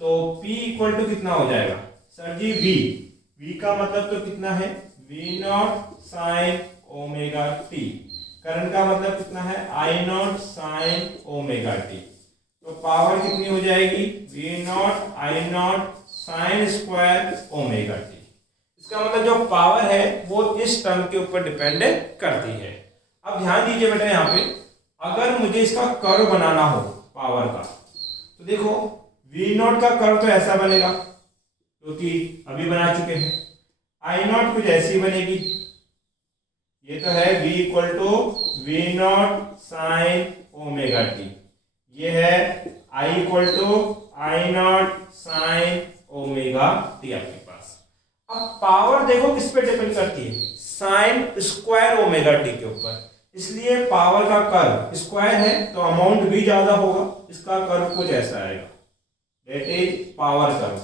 तो P इक्वल टू कितना हो जाएगा सर जी? V का मतलब तो कितना है? V not sine omega T. Current का मतलब कितना है? I not sine omega T. तो पावर कितनी हो जाएगी? V not I not sine square omega T. इसका मतलब जो पावर है वो इस टर्म के ऊपर डिपेंड करती है। अब ध्यान दीजिए बेटा, यहाँ पे अगर मुझे इसका कर्व बनाना हो पावर का, तो देखो V नॉट का कर्व तो ऐसा बनेगा क्योंकि अभी बना चुके हैं। I नॉट कुछ ऐसी बनेगी, ये तो है V equal to V not sine omega T. ये है I equal to I not sine omega T आपके पास। अब पावर देखो किस पे डिपेंड करती है? साइन स्क्वायर ओमेगा टी के ऊपर। इसलिए पावर का कर्व स्क्वायर है तो अमाउंट भी ज्यादा होगा। इसका कर्व कुछ ऐसा आएगा, दैट इज पावर कर्व।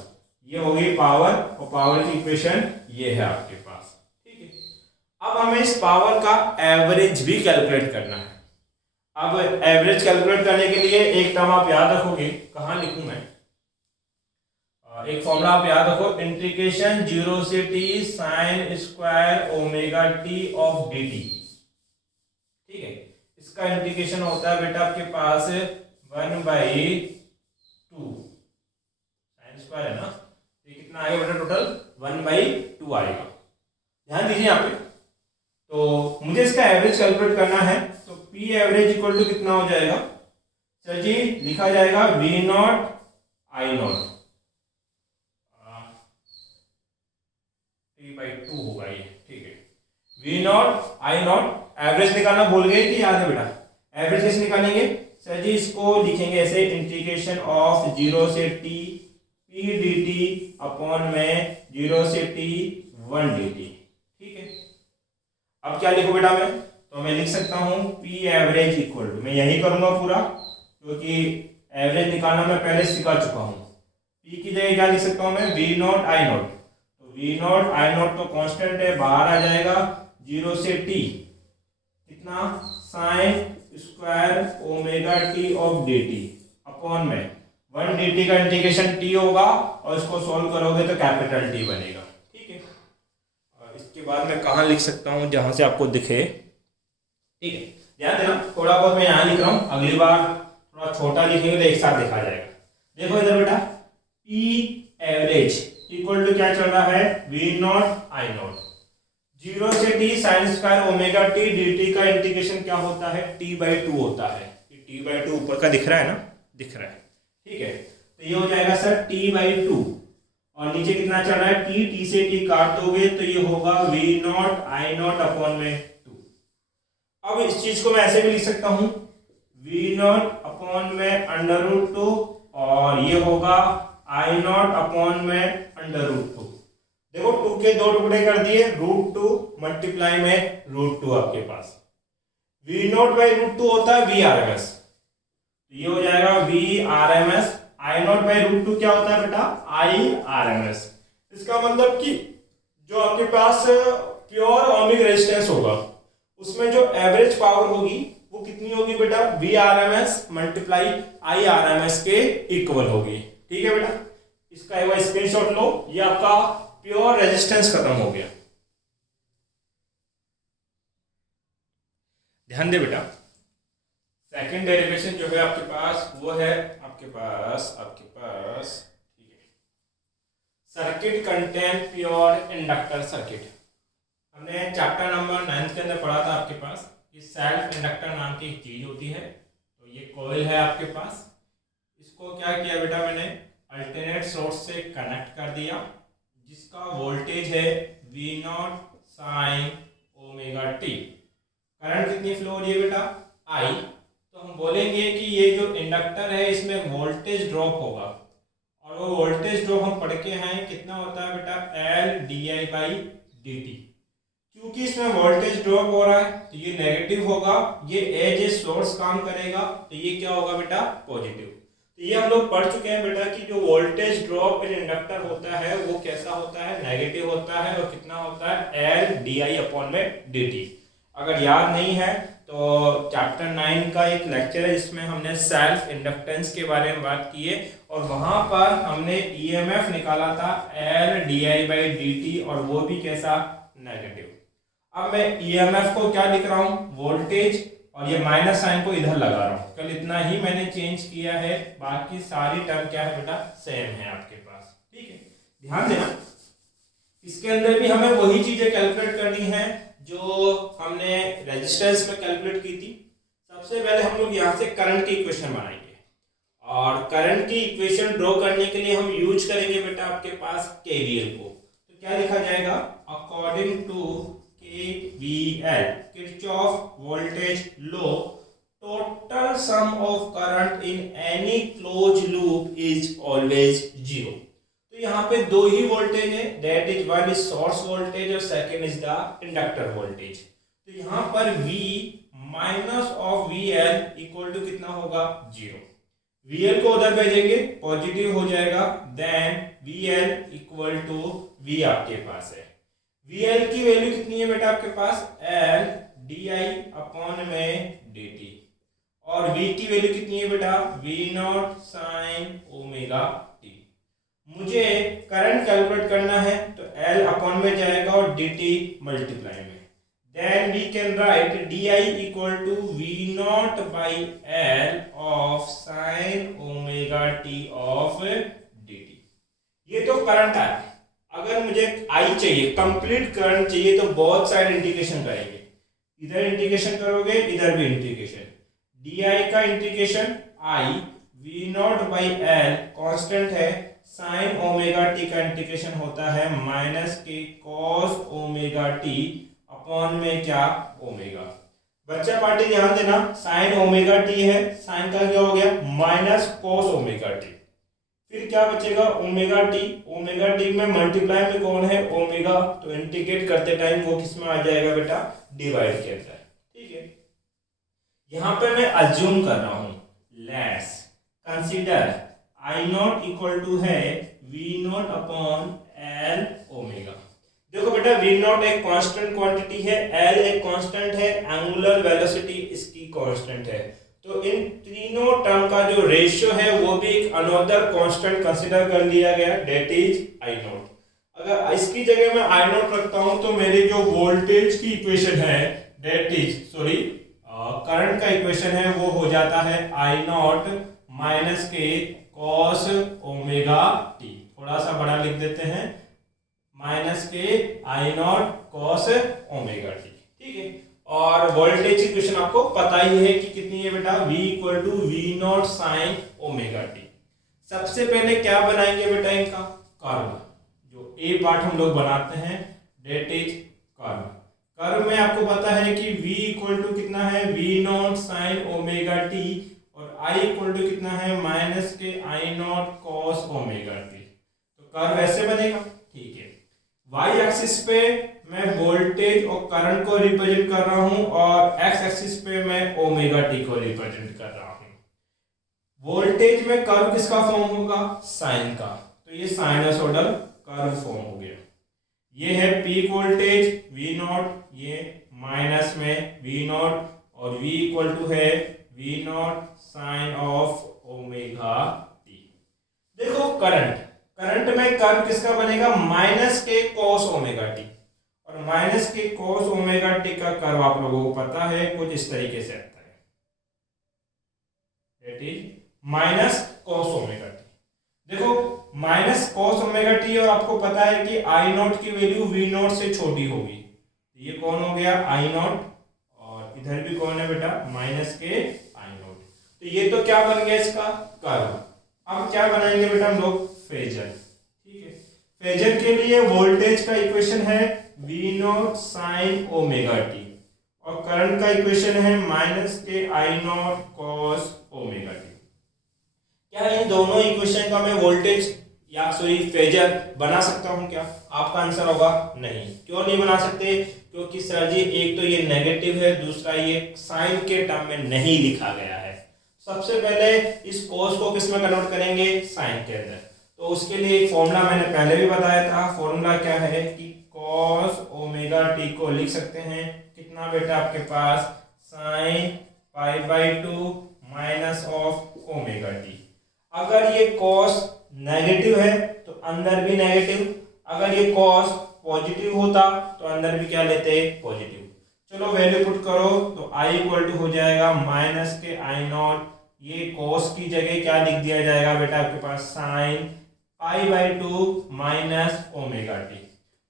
ये होगी पावर, और पावर की इक्वेशन ये है आपके पास। ठीक है, अब हमें इस पावर का एवरेज भी कैलकुलेट करना है। अब एवरेज कैलकुलेट करने के लिए एक टर्म आप याद रखोगे, कहाँ लिखूं मैं? एक फॉर्मूला आप याद रखो, इंटीग्रेशन 0 से t sine square omega T of dt। ठीक है, इसका इंटीग्रेशन होता है बेटा आपके पास 1/2 साइन स्क्वायर है ना, ये कितना आएगा बेटा? टोटल 1/2 आएगा। ध्यान दीजिए यहाँ पे। तो मुझे इसका एवरेज कैलकुलेट करना है, तो P एवरेज इक्वल टू कितना हो जाएगा सर जी? लिखा जाएगा V not I not T/2 होगा ये। ठीक है, V not I not. Average निकालना भूल गए कि याद है बेटा? एवरेज कैसे निकालेंगे सर जी? इसको लिखेंगे ऐसे, इंटीग्रेशन ऑफ 0 से t p dt अपॉन में 0 से t 1 dt। ठीक है, अब क्या लिखो बेटा मैं? तो मैं लिख सकता हूं P एवरेज इक्वल टू, मैं यही करूंगा पूरा क्योंकि एवरेज निकालना मैं पहले सिखा चुका हूं। P की जगह क्या लिख सकता हूं मैं? V not I not. तो V नॉट I नॉट तो कांस्टेंट है, बाहर आ जाएगा 0 से t कितना? Sine square omega T of dt upon में 1 dt का इंटीग्रेशन t होगा, और इसको सॉल्व करोगे तो कैपिटल T बनेगा। ठीक है, और इसके बाद मैं कहाँ लिख सकता हूँ जहां से आपको दिखे? ठीक है, ध्यान देना, थोड़ा बहुत मैं यहाँ लिख रहा हूँ, अगली बार थोड़ा छोटा लिखेंगे तो एक साथ देखा जाएगा। देखो इधर बेटा, पी एवरेज इक्वल टू क्या चल रहा है, वी नॉट आई नॉट, 0 से t sine square omega T dt का इंटीग्रेशन क्या होता है, t/2 होता है। t/2 ऊपर का दिख रहा है ना, दिख रहा है, ठीक है। तो ये हो जाएगा सर t/2 और नीचे कितना चल रहा है, t से t काट दोगे तो ये होगा v not I not upon में 2। अब इस चीज को मैं ऐसे भी लिख सकता हूं, v नॉट अपॉन में √2 और ये होगा आई नॉट अपॉन में √2। देखो 2 के 2 टुकड़े कर दिए, √2 मल्टीप्लाई में √2 आपके पास, v नॉट बाई √2 होता है v RMS, तो ये हो जाएगा v RMS, I not by √2 क्या होता है बेटा, i RMS। इसका मतलब कि जो आपके पास प्योर ओमिक रेजिस्टेंस होगा उसमें जो एवरेज पावर होगी वो कितनी होगी बेटा, v RMS multiply i RMS के इक्वल होगी, ठीक है बेटा। इसका एक बार स्क्रीनशॉट लो, ये आपका प्योर रेजिस्टेंस खत्म हो गया। ध्यान दे बेटा, सेकंड डेरिवेशन जो है आपके पास वो है आपके पास ठीक है, circuit contain pure inductor circuit. हमने चैप्टर नंबर 9 के अंदर पढ़ा था आपके पास, ये सेल्फ इंडक्टर नाम की एक चीज होती है। तो ये कॉइल है आपके पास, इसको क्या किया बेटा मैंने, अल्टरनेट सोर्स से कनेक्ट कर दिया, जिसका वोल्टेज है V not sine omega T. Current कितनी फ्लो हो रही है बेटा, I। तो हम बोलेंगे कि ये जो इंडक्टर है इसमें वोल्टेज ड्रॉप होगा, और वो वोल्टेज ड्रॉप हम पढ़ के हैं कितना होता है बेटा, L/di/dt। क्योंकि इसमें वोल्टेज ड्रॉप हो रहा है तो ये नेगेटिव होगा, ये एज ए सोर्स काम करेगा तो ये क्या होगा बेटा, पॉजिटिव। तो ये हम लोग पढ़ चुके हैं बेटा कि जो वोल्टेज ड्रॉप इन इंडक्टर होता है वो कैसा होता है, नेगेटिव होता है, और कितना होता है, L/di/dt। अगर याद नहीं है तो चैप्टर 9 का एक लेक्चर है जिसमें हमने सेल्फ इंडक्टेंस के बारे में बात की है, और वहां पर हमने ईएमएफ निकाला था L/di/dt, और वो भी कैसा, नेगेटिव। अब मैं ईएमएफ को क्या लिख रहा हूं, वोल्टेज, और ये माइनस साइन को इधर लगा रहा हूं, कल इतना ही मैंने चेंज किया है, बाकी सारी टर्म क्या है बेटा, सेम है आपके पास, ठीक है। ध्यान देना, इसके अंदर भी हमें वही चीजें कैलकुलेट करनी है जो हमने रेजिस्टेंस में कैलकुलेट की थी। सबसे पहले हम लोग यहाँ से करंट की इक्वेशन बनाएंगे, और करंट की इक्वेशन ड्रॉ करने के लिए हम यूज करेंगे बेटा आपके पास केवीएल को। तो क्या लिखा जाएगा, according to KVL, Kirchhoff voltage law, total sum of current in any close loop is always 0। तो यहाँ पे दो ही वोल्टेज है, that is one is source voltage और second is the inductor voltage. तो यहाँ पर V minus of VL equal to कितना होगा, 0। VL को उधर भेजेंगे, पॉजिटिव हो जाएगा, then VL equal to V आपके पास है। VL की वैल्यू कितनी है बेटा आपके पास, L/di/dt, और V की वैल्यू कितनी है बेटा, V not sine omega T. मुझे करंट कैलकुलेट करना है तो L अपॉन में जाएगा और dt मल्टीप्लाई में, then we can write di equal to V naught by L of sine omega T of dt। ये तो करंट है। अगर मुझे I चाहिए, कंप्लीट करंट चाहिए, तो बहुत साइड इंटीग्रेशन करेंगे, इधर इंटीग्रेशन करोगे, इधर भी इंटीग्रेशन, di का integration I, V naught by L constant है, साइन ओमेगा टी का इंटीग्रेशन होता है माइनस के कॉस ओमेगा टी अपॉन में क्या, ओमेगा। बच्चा पार्टी ध्यान देना, साइन ओमेगा टी है, साइन का क्या हो गया, माइनस कॉस ओमेगा टी, फिर क्या बचेगा, ओमेगा टी। ओमेगा टी में मल्टीप्लाई में कौन है, ओमेगा, तो इंटीग्रेट करते टाइम वो किस में आ जाएगा बेटा, डिवाइड के अंदर, ठीक है। यहां पे मैं अज्यूम कर रहा हूं, let's consider I naught equal to है V naught upon L omega. देखो बेटा, V नॉट एक कांस्टेंट क्वांटिटी है, L एक कांस्टेंट है, एंगुलर वेलोसिटी इसकी कांस्टेंट है, तो इन तीनों टर्म का जो रेशियो है वो भी एक अनदर कांस्टेंट कंसीडर कर लिया गया, डेट इज I नॉट। अगर इसकी जगह मैं I नॉट रखता हूं तो मेरी जो वोल्टेज की इक्वेशन है, डेट इज करंट का इक्वेशन है, वो हो जाता है I नॉट माइनस के कॉस ओमेगा टी, थोड़ा सा बड़ा लिख देते हैं, माइनस के I naught cos omega T, ठीक है। और वोल्टेज इक्वेशन आपको पता ही है कि कितनी है बेटा, V equal to V not sine omega T. सबसे पहले क्या बनाएंगे बेटा, इनका कर्व, जो ए पार्ट हम लोग बनाते हैं डेट इज कर्व। कर्व में आपको पता है कि V इक्वल टू कितना है, V not sine omega T, और I इक्वल टू कितना है, माइनस के I naught cos omega T. तो कर्व ऐसे बनेगा, ठीक है। y एक्सिस पे मैं वोल्टेज और करंट को रिप्रेजेंट कर रहा हूं, और x एक्सिस पे मैं ओमेगा टी को रिप्रेजेंट कर रहा हूं। वोल्टेज में कर्व किसका फॉर्म होगा, साइन का, तो ये साइनसोइडल कर्व फॉर्म हो गया। ये है पीक वोल्टेज V नॉट, ये माइनस में V नॉट, और V इक्वल टू है V not sine of omega T. देखो करंट में कर्व किसका बनेगा, माइनस के कॉस ओमेगा टी, और माइनस के कॉस ओमेगा टी का कर्व आप लोगों को पता है कुछ इस तरीके से आता है, that is minus cos omega T. देखो माइनस कॉस ओमेगा टी, और आपको पता है कि आई नॉट की वैल्यू वी नॉट से छोटी होगी, तो ये कौन हो गया, आई नॉट, और इधर भी कौन है बेटा, माइनस के आई नॉट। तो ये तो क्या बन गया इसका कर्व। अब क्या बनाएंगे बेटा हम लोग, फेजर, ठीक है। फेजर के लिए वोल्टेज का इक्वेशन है V not sine omega T, और करंट का इक्वेशन है माइनस के I naught cos omega T. क्या इन दोनों इक्वेशन का मैं वोल्टेज या सॉरी फेजर बना सकता हूं क्या? आपका आंसर होगा नहीं। क्यों नहीं बना सकते? क्योंकि सर जी एक तो ये नेगेटिव है, दूसरा ये साइन के टर्म में नहीं लिखा गया है। सबसे पहले इस cos को किस में कन्वर्ट करेंगे, साइन के अंदर। तो उसके लिए एक फॉर्मूला मैंने पहले भी बताया था। फॉर्मूला क्या है कि cos ओमेगा टी को लिख सकते हैं कितना बेटा आपके पास, sine π/2 minus of omega T. अगर ये cos नेगेटिव है तो अंदर भी नेगेटिव, अगर ये cos पॉजिटिव होता तो अंदर भी क्या लेते, पॉजिटिव। चलो वैल्यू पुट करो तो i इक्वल टू हो जाएगा माइनस के आई नॉट, ये cos की जगह क्या लिख दिया जाएगा बेटा आपके पास, sine π/2 minus omega T.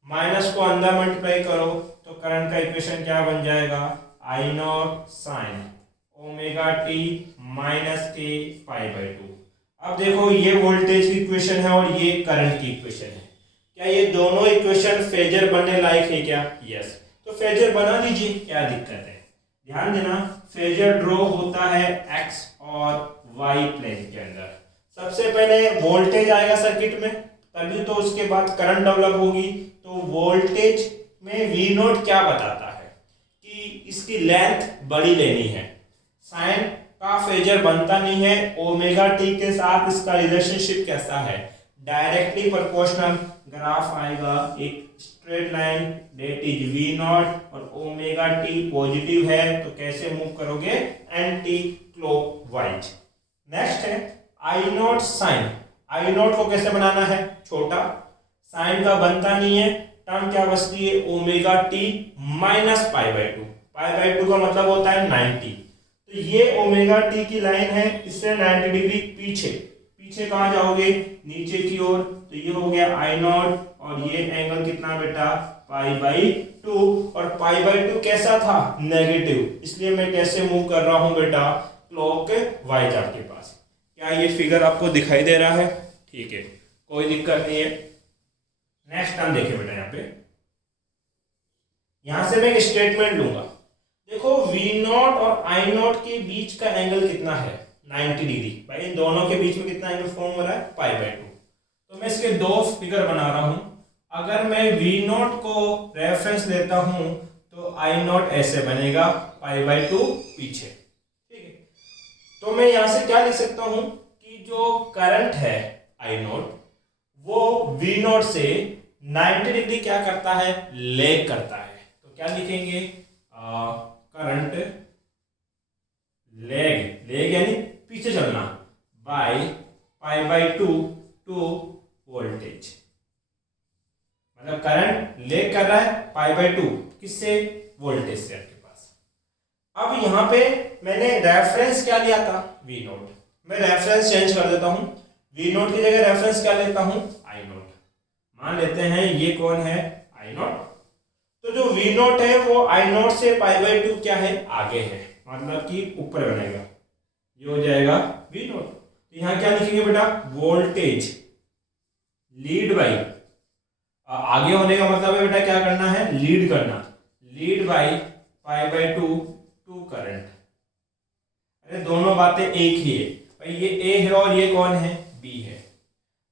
Minus को अंदर मल्टीप्लाई करो तो करंट का इक्वेशन क्या बन जाएगा, I naught sine omega T minus के π/2। अब देखो ये वोल्टेज की इक्वेशन है और ये करंट की इक्वेशन है। क्या ये दोनों इक्वेशन फेजर बनने लायक है क्या? यस। तो फेजर बना लीजिए, क्या दिक्कत है। ध्यान देना फेजर ड्रॉ होता है एक्स और वाई प्लेन के अंदर। सबसे पहले वोल्टेज आएगा सर्किट में, तभी तो उसके बाद करंट डेवलप होगी। तो वोल्टेज में वी नोट क्या बताता है कि इसकी लेंथ बड़ी लेनी है। साइन का फेजर बनता नहीं है, ओमेगा टी के साथ इसका रिलेशनशिप कैसा है, डायरेक्टली प्रोपोर्शनल ग्राफ आएगा, एक straight line that is V naught और ओमेगा टी पॉजिटिव है तो कैसे मूव करोगे, एंटी क्लॉकवाइज। नेक्स्ट है I naught sine. I naught को कैसे बनाना है, छोटा, साइन का बनता नहीं है, टर्म क्या बचती है, ओमेगा टी माइनस π/2। π/2 का मतलब होता है 90। तो ये ओमेगा टी की लाइन है, इससे 90 डिग्री पीछे। पीछे कहाँ जाओगे, नीचे की ओर। तो ये हो गया आई नॉट और ये एंगल कितना बेटा, π/2। और π/2 कैसा था, नेगेटिव, इसलिए मैं कैसे मूव कर रहा हूं बेटा, क्लॉक वाइज आपके पास। क्या ये फिगर आपको दिखाई दे रहा है? ठीक है, कोई दिक्कत नहीं है। नेक्स्ट हम देखें बेटा, यहां से मैं एक स्टेटमेंट लूंगा। देखो वी नॉट और आई नॉट के बीच का एंगल कितना है, 90 डिग्री। भाई इन दोनों के बीच में कितना एंगल फॉर्म हो रहा है, π/2। तो मैं इसके दो फिगर बना रहा हूं। अगर मैं वी नॉट को रेफरेंस लेता हूं तो आई नॉट ऐसे बनेगा, π/2 पीछे, ठीक है। तो मैं यहां से क्या लिख सकता हूं कि जो करंट है आई नॉट वो वी नॉट से 90 डिग्री क्या करता है, लेग करता है। तो क्या लिखेंगे, करंट लेग यानी पीछे चलना, बाय π/2 टू वोल्टेज। मतलब करंट लेग कर रहा है π/2 किससे, वोल्टेज से आपके पास। अब यहां पे मैंने रेफरेंस क्या लिया था, वी नॉट। मैं रेफरेंस चेंज कर देता हूं। वी नोट की जगह रेफरेंस क्या लेता हूं, आई नोट। मान लेते हैं ये कौन है, आई नोट। तो जो वी नोट है वो आई नोट से π/2 क्या है, आगे है, मतलब कि ऊपर बनेगा, ये हो जाएगा वी नोट। तो यहाँ क्या लिखेंगे बेटा, वोल्टेज लीड बाई, आगे होने का मतलब है बेटा क्या करना है, लीड करना, लीड बाई π/2 टू करंट। अरे दोनों बातें एक ही है भाई, ये ए है और ये कौन है, बी है।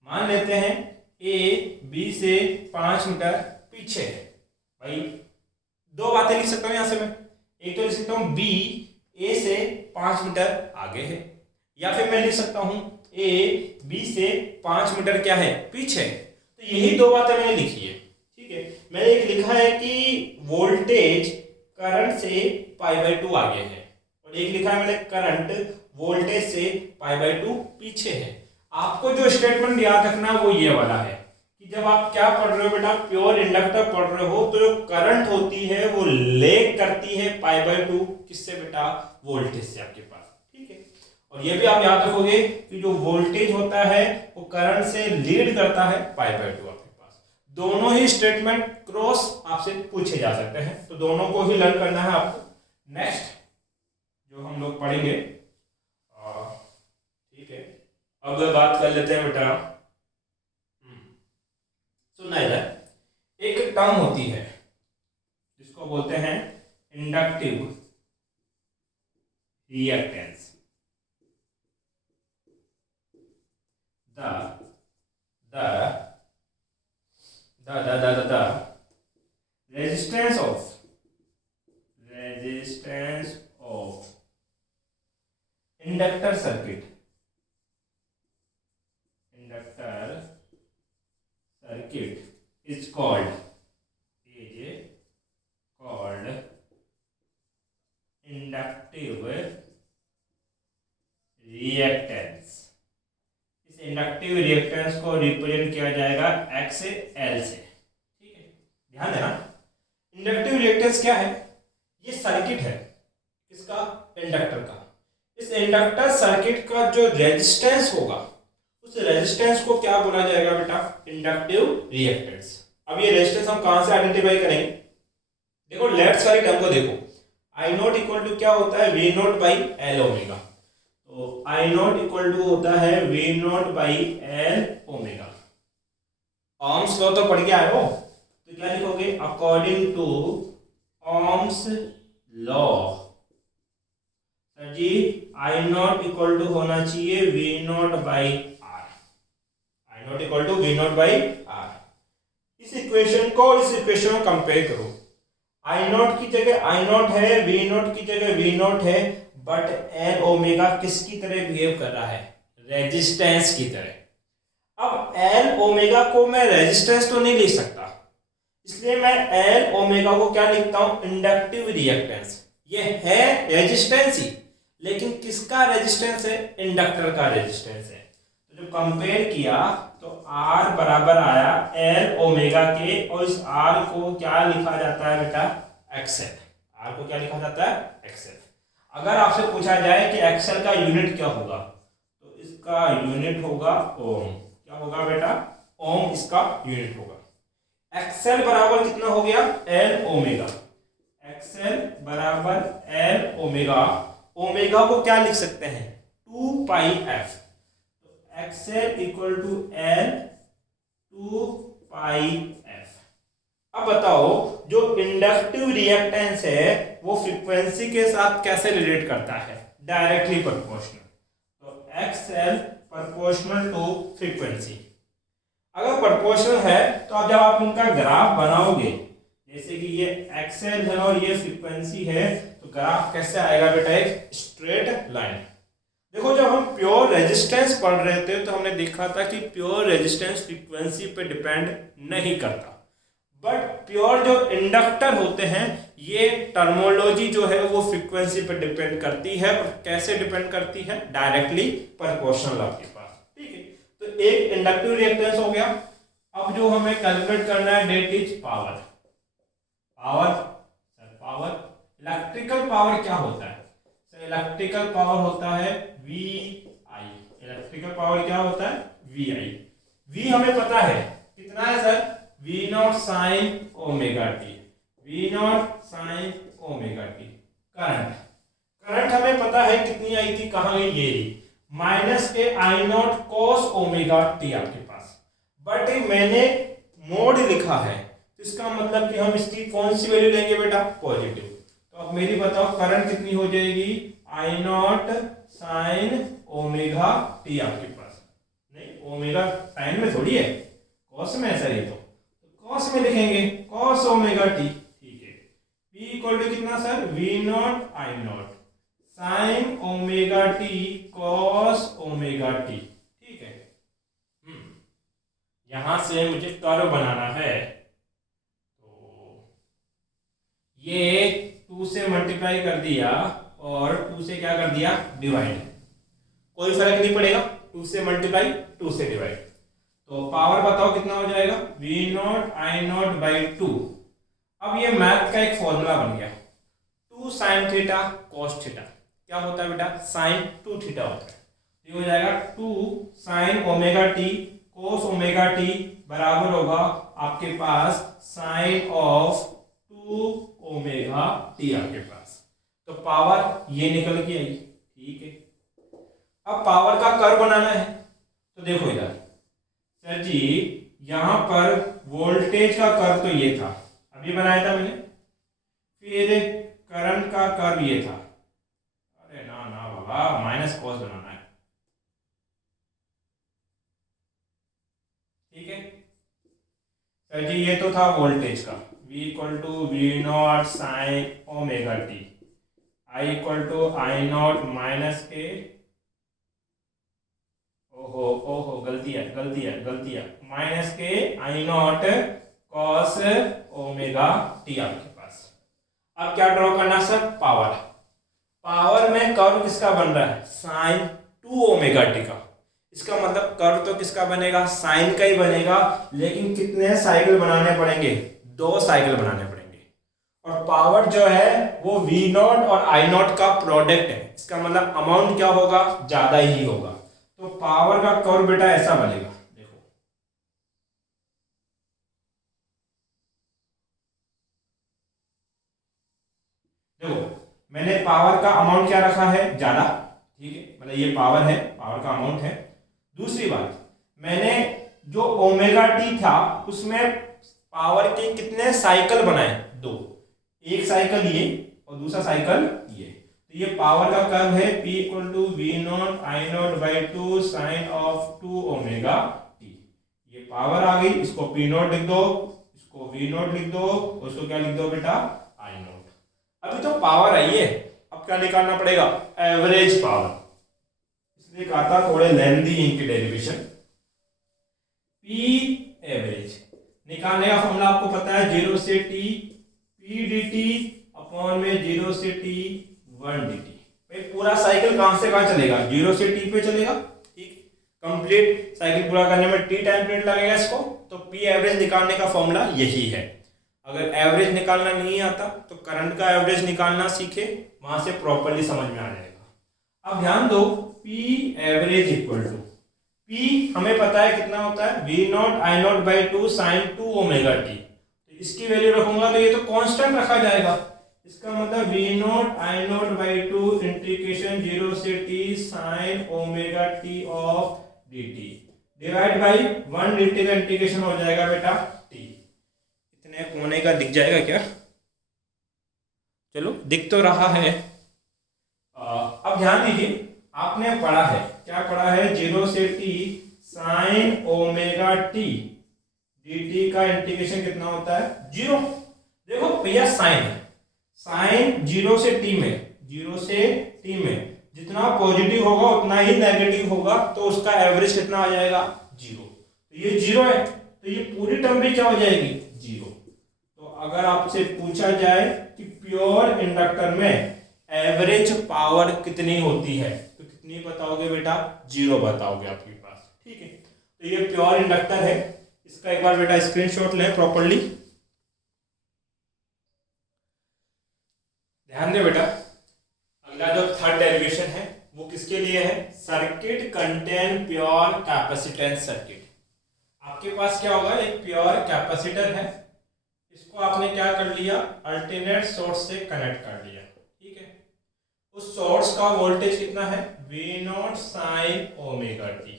मान लेते हैं ए बी से 5 मीटर पीछे है। भाई दो बातें लिख सकता हूँ यहाँ से मैं, एक तो लिख सकता हूँ बी ए से 5 मीटर आगे है, या फिर मैं लिख सकता हूँ ए बी से 5 मीटर क्या है, पीछे है। तो यही दो बातें मैंने लिखी है, ठीक है। मैंने एक लिखा है कि वोल्टेज करंट से π/2 आगे है, और एक लिखा है मैंने करंट वोल्टेज से π/2 पीछे है। आपको जो स्टेटमेंट याद रखना वो ये वाला है कि जब आप क्या पढ़ रहे हो बेटा, प्योर इंडक्टर पढ़ रहे हो, तो जो करंट होती है वो लेग करती है π/2 किससे बेटा, वोल्टेज से आपके पास, ठीक है। और ये भी आप याद रखोगे कि जो वोल्टेज होता है वो करंट से लीड करता है π/2 आपके पास। दोनों ही स्टेटमेंट क्रॉस आपसे पूछे जा सकते हैं, तो दोनों को ही लर्न करना है आपको। नेक्स्ट जो हम लोग पढ़ेंगे, ठीक है, अब बात कर लेते हैं बेटा, सुना इधर, एक टर्म होती है जिसको बोलते हैं inductive reactance. the resistance of inductor circuit is called inductive reactance। इस इंडक्टिव रिएक्टेंस को रिप्रेजेंट किया जाएगा X से L से, ठीक है। ध्यान देना, इंडक्टिव रिएक्टेंस क्या है, ये सर्किट है इसका, इंडक्टर का। इस इंडक्टर सर्किट का जो रेजिस्टेंस होगा उस रेजिस्टेंस को क्या बोला जाएगा बेटा, इंडक्टिव रिएक्टेंस। अब ये रेजिस्टेंस हम कहां से आइडेंटिफाई करेंगे, देखो लेफ्ट साइड टर्म को देखो, आई नोट इक्वल टू क्या होता है, V naught by L omega. तो आई नोट इक्वल टू होता है V naught by L omega. Ohm's law तो पढ़ के आए हो, तो क्या लिखोगे, according to Ohm's law sir ji I not equal to होना चाहिए V naught by R, I not equal to V naught by R. इस इक्वेशन को इस इक्वेशन में कंपेयर करो, आई नॉट की जगह आई नॉट है, वी नोट की जगह वी नोट है, बट एल ओमेगा किसकी तरह बिहेव कर रहा है, रेजिस्टेंस की तरह। अब एल ओमेगा को मैं रेजिस्टेंस तो नहीं लिख सकता, इसलिए मैं एल ओमेगा को क्या लिखता हूं, इंडक्टिव रिएक्टेंस। ये है रेजिस्टेंस ही, लेकिन किसका रेजिस्टेंस है, इंडक्टर का रेजिस्टेंस है। तो जब कंपेयर किया तो R बराबर आया एल ओमेगा के, और इस R को क्या लिखा जाता है बेटा, एक्सेल। R को क्या लिखा जाता है, एक्सेल। अगर आपसे पूछा जाए कि एक्सेल का यूनिट क्या होगा, तो इसका यूनिट होगा ओम। क्या होगा बेटा, ओम इसका यूनिट होगा। एक्सेल बराबर कितना हो गया, एल ओमेगा। एक्सेल बराबर एल ओमेगा, ओमेगा को क्या लिख सकते हैं, 2πf। तो Excel equal to L 2πf। अब बताओ जो इंडक्टिव रिएक्टेंस है वो फ्रीक्वेंसी के साथ कैसे रिलेट करता है, डायरेक्टली प्रोपोर्शनल। तो एक्सएल प्रोपोर्शनल टू फ्रीक्वेंसी। अगर प्रोपोर्शनल है तो अब जब आप इनका ग्राफ बनाओगे, जैसे कि ये एक्सएल है और ये फ्रीक्वेंसी है, तो ग्राफ कैसे आएगा बेटा, एक स्ट्रेट लाइन। देखो जब हम प्योर रेजिस्टेंस पढ़ रहे थे तो हमने देखा था कि प्योर रेजिस्टेंस फ्रीक्वेंसी पे डिपेंड नहीं करता, बट प्योर जो इंडक्टर होते हैं ये टर्मोलॉजी जो है वो फ्रीक्वेंसी पे डिपेंड करती है। और कैसे डिपेंड करती है, डायरेक्टली प्रोपोर्शनल आपके पास, ठीक है। तो एक इंडक्टिव रिएक्टेंस हो गया। अब जो हमें कैलकुलेट करना है that is power. Power electrical power क्या होता है, इलेक्ट्रिकल पावर होता है VI। इलेक्ट्रिकल पावर क्या होता है, वी आई। वी हमें पता है कितना है sir, V not sine omega T, V not sine omega T. Current, current हमें पता है कितनी आई थी, कहाँ गई, ये माइनस के I naught cos omega T आपके पास। बट मैंने मोड लिखा है तो इसका मतलब कि हम इसकी कौन सी वैल्यू लेंगे बेटा, पॉजिटिव। तो अब मेरी बताओ करंट कितनी हो जाएगी, आई नॉट साइन ओमेगा टी आपके पास। नहीं, ओमेगा साइन में थोड़ी है, कॉस में है सर ये तो कॉस में लिखेंगे, कॉस ओमेगा टी। ठीक है, P इक्वल टू कितना sir, V not I naught sine omega T cos omega T. ठीक है, यहां से मुझे कर्व बनाना है, तो ये 2 से मल्टीप्लाई कर दिया और 2 से क्या कर दिया, डिवाइड। कोई फर्क नहीं पड़ेगा, 2 से मल्टीप्लाई 2 से डिवाइड। तो पावर बताओ कितना हो जाएगा, V not I not by 2। अब ये मैथ का एक फॉर्मूला बन गया, 2 साइन थीटा कॉस थीटा। क्या होता है बेटा, साइन 2 थीटा होता है। ये हो जाएगा 2 साइन ओमेगा टी कोस ओमेगा टी बराबर होगा आपके पास साइन ऑफ 2 ओमेगा टी आपके पास। तो पावर ये निकल के आई। ठीक है, अब पावर का कर्व बनाना है, तो देखो इधर सर जी, यहां पर वोल्टेज का कर्व तो ये था, अभी बनाया था मैंने, फिर करंट का कर्व ये था। अरे ना ना बाबा, माइनस कॉस बनाना है। ठीक है सर जी, ये तो था वोल्टेज का, V equal to V not sine omega T, I equal to I naught minus के, ओहो गलती है, माइनस के I naught cos omega T आपके पास। अब क्या ड्रॉ करना सर, पावर। पावर में कर्व किसका बन रहा है, साइन 2 ओमेगा टी का। इसका मतलब कर्व तो किसका बनेगा, साइन का ही बनेगा, लेकिन कितने साइकिल बनाने पड़ेंगे, 2 साइकिल बनाने पड़ेंगे। और पावर जो है वो वी नॉट और आई नॉट का प्रोडक्ट है, इसका मतलब अमाउंट क्या होगा, ज्यादा ही होगा। तो पावर का कर्व बेटा ऐसा बनेगा, देखो मैंने पावर का अमाउंट क्या रखा है, ज्यादा। ठीक है, मतलब ये पावर है, पावर का अमाउंट है। दूसरी बात, मैंने जो ओमेगा टी था उसमें पावर के कितने साइकिल बनाए, 2, एक साइकिल ये और दूसरा साइकिल ये। तो ये पावर का कर्व है, P equal to V not I not by 2 sine of 2 omega T. ये पावर आ गई, इसको P नॉट लिख दो, इसको V नॉट लिख दो, और इसको क्या लिख दो बेटा, आई नॉट। अभी तो पावर आई है, अब क्या निकालना पड़ेगा, एवरेज पावर। इसलिए कहा था थोड़े लेंदी इनकी डेरिवेशन। P एवरेज निकालने का फॉर्मूला आपको पता है, 0 से t P dt अपॉन में 0 से t 1 dt। भाई पूरा साइकिल कहां से कहां चलेगा, 0 से t पे चलेगा। ठीक, कंप्लीट साइकिल पूरा करने में t टाइम पीरियड लगेगा इसको। तो P एवरेज निकालने का फॉर्मूला यही है। अगर एवरेज निकालना नहीं आता तो करंट का एवरेज निकालना सीखे, वहां से प्रॉपर्ली समझ में आ जाएगा। अब ध्यान दो, P average equal to P हमें पता है कितना होता है, V not I not by 2 sine 2 omega T. तो इसकी वैल्यू रखूंगा तो ये तो कांस्टेंट रखा जाएगा। इसका मतलब V not I not by 2 integration 0 से t sine omega T of d t divide by 1 dt का इंटीग्रेशन हो जाएगा बेटा t। इतने कोने का दिख जाएगा क्या, चलो दिख तो रहा है। अब ध्यान दीजिए, आपने पढ़ा है, क्या पढ़ा है, 0 से t sine omega T dt का इंटीग्रेशन कितना होता है, 0। देखो भैया साइन है, साइन 0 से t में, 0 से t में जितना पॉजिटिव होगा उतना ही नेगेटिव होगा, तो उसका एवरेज कितना आ जाएगा, 0। तो ये 0 है, तो ये पूरी टर्म भी क्या हो जाएगी, 0। तो अगर आपसे पूछा जाए कि प्योर इंडक्टर में एवरेज पावर कितनी होती है, तो कितनी बताओगे बेटा, 0 बताओगे आपके पास। ठीक है, तो ये प्योर इंडक्टर है, इसका एक बार बेटा स्क्रीनशॉट लें प्रॉपर्ली। ध्यान दे बेटा, अगला जो थर्ड डेरिवेशन है वो किसके लिए है, circuit contain pure capacitance circuit. आपके पास क्या होगा, एक प्योर कैपेसिटर है, इसको आपने क्या कर लिया, अल्टरनेट सोर्स से कनेक्ट कर लिया, ठीक है। उस सोर्स का वोल्टेज कितना है, V0 साइन ओमेगा टी।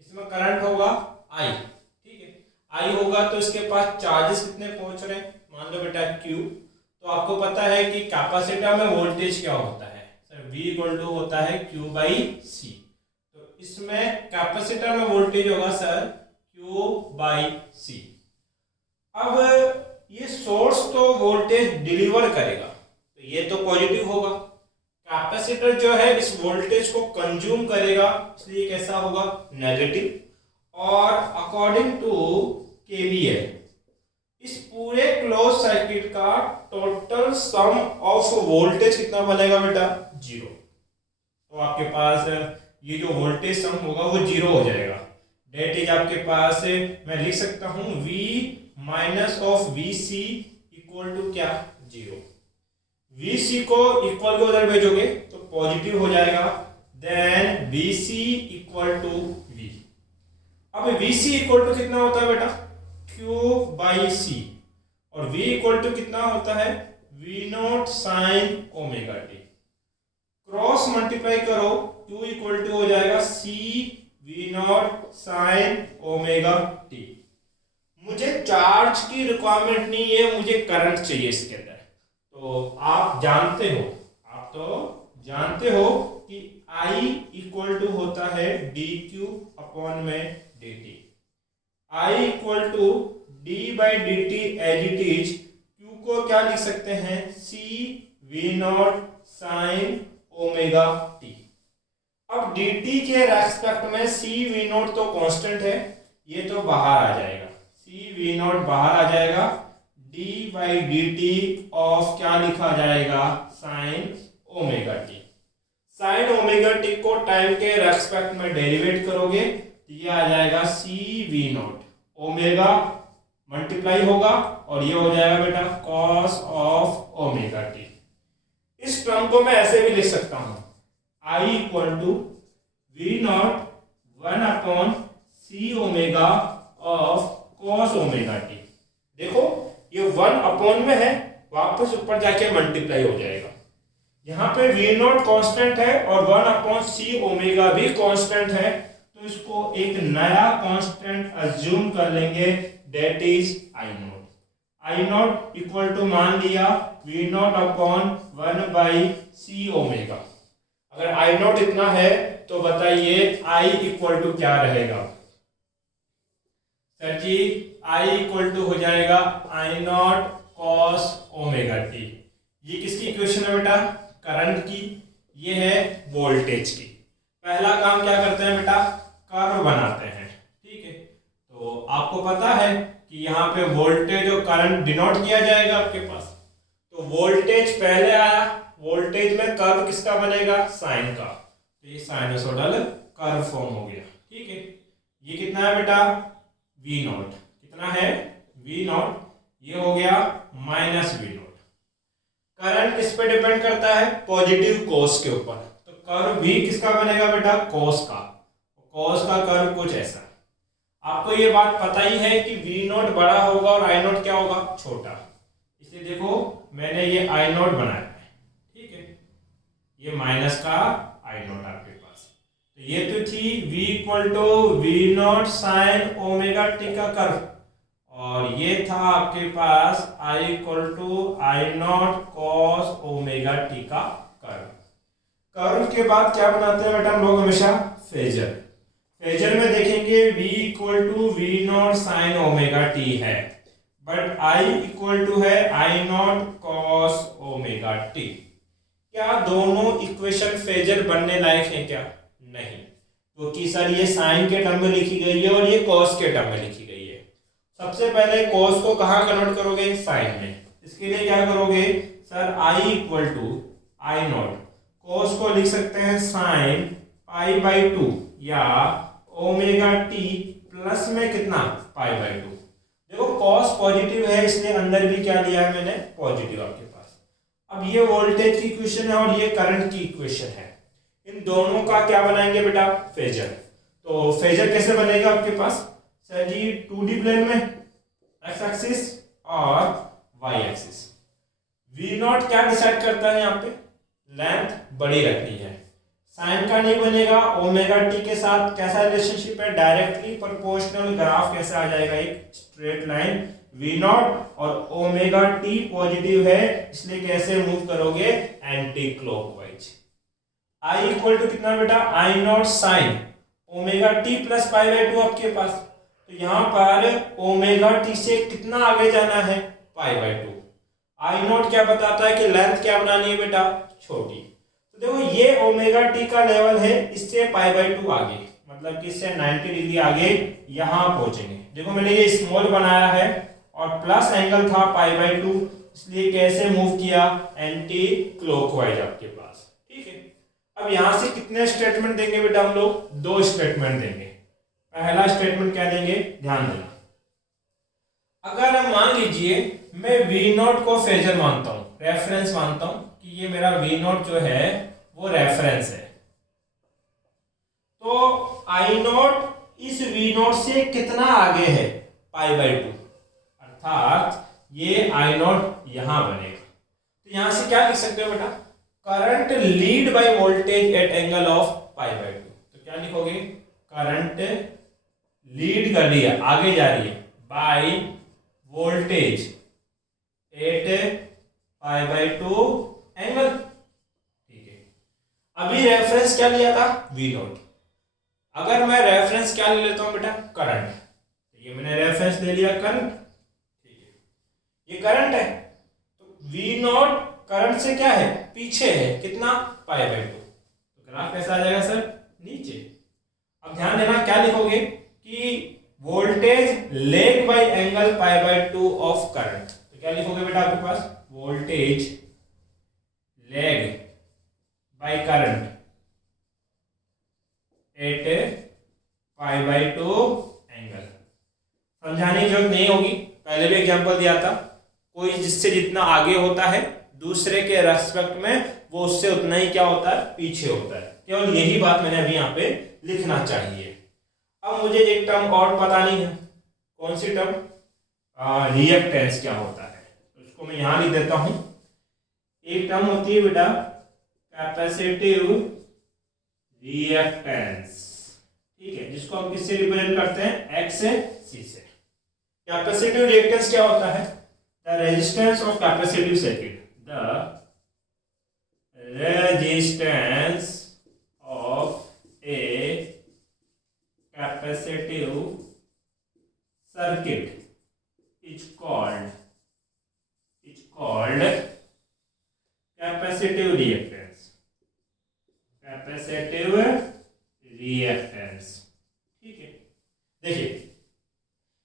इसमें करंट होगा I, ठीक है। I होगा तो इसके पास चार्जेस कितने पहुंच रहे हैं, मान लो बेटा Q। तो आपको पता है कि कैपेसिटर में वोल्टेज क्या होता है सर, V इक्वल टू होता है Q बाई C। तो इसमें कैपेसिटर में वोल्टेज होगा सर Q बाई C। अब ये सोर्स तो वोल्टेज डिलीवर करेगा, तो ये तो पॉजिटिव होगा। कैपेसिटर जो है इस वोल्टेज को कंज्यूम करेगा, इसलिए कैसा होगा, नेगेटिव। और अकॉर्डिंग टू KVL इस पूरे क्लोज सर्किट का टोटल सम ऑफ वोल्टेज कितना बनेगा बेटा, 0। तो आपके पास ये जो वोल्टेज सम होगा वो 0 हो जाएगा। डेट इज आपके पास मैं लिख सकता हूं V minus of VC equal to क्या, 0। VC को इक्वल को उधर भेजोगे तो पॉजिटिव हो जाएगा, then VC equal to V। अब VC इक्वल टू कितना होता है बेटा, Q बाई C, और V इक्वल टू कितना होता है, V0 sine omega t. Cross multiply करो, Q इक्वल टू हो जाएगा C V0 sine omega T. मुझे चार्ज की रिक्वायरमेंट नहीं है, मुझे करंट चाहिए इसके अंदर। तो आप जानते हो, आप तो जानते हो कि I इक्वल टू होता है dq अपॉन में dt। I equal to d by d t as it is, Q को क्या लिख सकते हैं, C V0 sine omega T. अब dt के रेस्पेक्ट में C V0 तो कांस्टेंट है, ये तो बाहर आ जाएगा, C V0 बाहर आ जाएगा, d by d T of क्या लिखा जाएगा, sign omega T. Sign omega T को टाइम के रेस्पेक्ट में डेरिवेट करोगे तो ये आ जाएगा C V0, ओमेगा मल्टीप्लाई होगा और ये हो जाएगा बेटा कॉस ऑफ ओमेगा टी। इस टर्म को मैं ऐसे भी लिख सकता हूं, I equal to V0 1 upon C omega of cos omega T. देखो ये 1 अपॉन में है, वापस ऊपर जाके मल्टीप्लाई हो जाएगा। यहाँ पे V0 कांस्टेंट है और 1 अपॉन C ओमेगा भी कांस्टेंट है, तो इसको एक नया कांस्टेंट अज्यूम कर लेंगे, date is I0 equal to मान लिया V0 upon 1 by C omega. अगर I0 इतना है तो बताइए I इक्वल टू क्या रहेगा sir ji, I equal to हो जाएगा I0 cos ओमेगा टी। ये किसकी इक्वेशन है बेटा, करंट की, ये है वोल्टेज की। पहला काम क्या करते हैं बेटा, कर्व बनाते हैं, ठीक है। तो आपको पता है कि यहाँ पे वोल्टेज और करंट डिनोट किया जाएगा आपके पास। तो वोल्टेज पहले आया, वोल्टेज में कर्व किसका बनेगा, साइन का, तो ये साइनसोइडल कर्व फॉर्म हो गया, ठीक है। ये कितना है बेटा, V0 कितना है, V0, ये हो गया माइनस V0। करंट किस पे डिपेंड करता है, पॉजिटिव कोस के ऊपर, तो कर्व भी किसका बनेगा बेटा, कोस का। कोस का कर्व कुछ ऐसा। आपको ये बात पता ही है कि V0 बड़ा होगा और I0 क्या होगा, छोटा। इसलिए देखो मैंने ये I0 बनाया है, ठीक है, ये माइनस का I0 आपके पास। तो ये तो थी V equal to V0 sine omega T का कर्व, और ये था आपके पास I equal to I0 cos omega T का कर्व। कर्व के बाद क्या बनाते हैं बेटा हम लोग हमेशा, फेजर। फेजर में देखेंगे V equal to V0 sine omega t है, बट I इक्वल टू है I0 कॉस ओमेगा टी। क्या दोनों इक्वेशन फेजर बनने लायक हैं क्या, नहीं, क्योंकि सर ये साइन के टर्म में लिखी गई है और ये कॉस के टर्म में लिखी गई है। सबसे पहले कॉस को कहाँ कन्वर्ट करोगे, साइन में। इसके लिए क्या करोगे sir, I equal to I0, cos को लिख सकते हैं साइन पाई बाई 2 या ओमेगा टी प्लस में कितना, पाई बाई 2। देखो कॉस पॉजिटिव है इसलिए अंदर भी क्या लिया है मैंने, पॉजिटिव आपके पास। अब ये वोल्टेज की इक्वेशन है और ये करंट की इक्वेशन है। इन दोनों का क्या बनाएंगे बेटा, फेजर। तो फेजर कैसे बनेगा आपके पास सर जी, 2D प्लेन में एक्स एक्सिस और वाई एक्सिस। वी नॉट क्या डिसाइड करता है यहाँ पे, लेंथ बड़ी रखनी है। साइन का नहीं बनेगा, ओमेगा टी के साथ कैसा रिलेशनशिप है, डायरेक्टली प्रोपोर्शनल ग्राफ कैसे आ जाएगा, एक स्ट्रेट लाइन। वी नॉट और ओमेगा टी पॉजिटिव है, इसलिए कैसे मूव करोगे, anti clockwise. I equal to कितना बेटा, I naught sine omega T plus pi by 2 आपके पास। तो यहां पर ओमेगा टी से कितना आगे जाना है, पाई बाई 2। आई नॉट क्या बताता है कि लेंथ क्या बनानी है बेटा, छोटी। तो देखो ये ओमेगा टी का लेवल है, इससे पाई बाई 2 आगे, मतलब कि इससे 90 डिग्री आगे यहां पहुंचेंगे। देखो मैंने ये स्मॉल बनाया है और प्लस एंगल था पाई बाई 2, इसलिए कैसे मूव किया, एंटी क्लॉकवाइज आपके पास। ठीक है, अब यहां से कितने स्टेटमेंट देंगे बेटा हम लोग, 2 स्टेटमेंट देंगे। पहला स्टेटमेंट क्या देंगे, ध्यान देना। अगर मान लीजिए मैं वी नॉट को फेजर मानता हूं, रेफरेंस मानता हूं कि ये मेरा वी नॉट जो है वो रेफरेंस है, तो आई नॉट इस वी नॉट से कितना आगे है, पाई बाई 2, अर्थात ये आई नॉट यहां बनेगा। तो यहां से क्या लिख सकते हो बेटा, current lead by voltage eight angle of pi by 2। तो क्या लिखोगे, करंट लीड कर रही है, आगे जा रही है, by voltage at pi by 2 angle. ठीक है, अभी रेफरेंस क्या लिया था, वी नॉट। अगर मैं रेफरेंस क्या ले लेता हूं बेटा, करंट, तो ये मैंने रेफरेंस ले लिया करंट। ठीक है, ये करंट है, तो वी नॉट करंट से क्या है, पीछे है, कितना, पाई बाई 2। तो ग्राफ कैसा आ जाएगा सर, नीचे। अब ध्यान देना क्या लिखोगे कि voltage lag by angle pi by 2 of current. तो क्या लिखोगे बेटा आपके पास, voltage lag by current at pi by 2 angle. समझाने की जरूरत नहीं होगी, पहले भी एग्जांपल दिया था, कोई जिससे जितना आगे होता है दूसरे के रेस्पेक्ट में, वो उससे उतना ही क्या होता है, पीछे होता है। केवल यही बात मैंने अभी यहाँ पे लिखना चाहिए। अब मुझे एक टर्म और पता नहीं है, कौन सी टर्म, रिएक्टेंस क्या होता है, तो इसको मैं यहां लिख देता हूं। एक टर्म होती है बेटा कैपेसिटिव रिएक्टेंस। ठीक है, जिसको हम किससे रिप्रेजेंट करते हैं, एक्स से सी से। कैपेसिटिव रिएक्टेंस क्या होता है, the resistance of capacitive circuit, the resistance of A capacitive circuit is called capacitive reactance। capacitive reactance। ठीक है, देखिए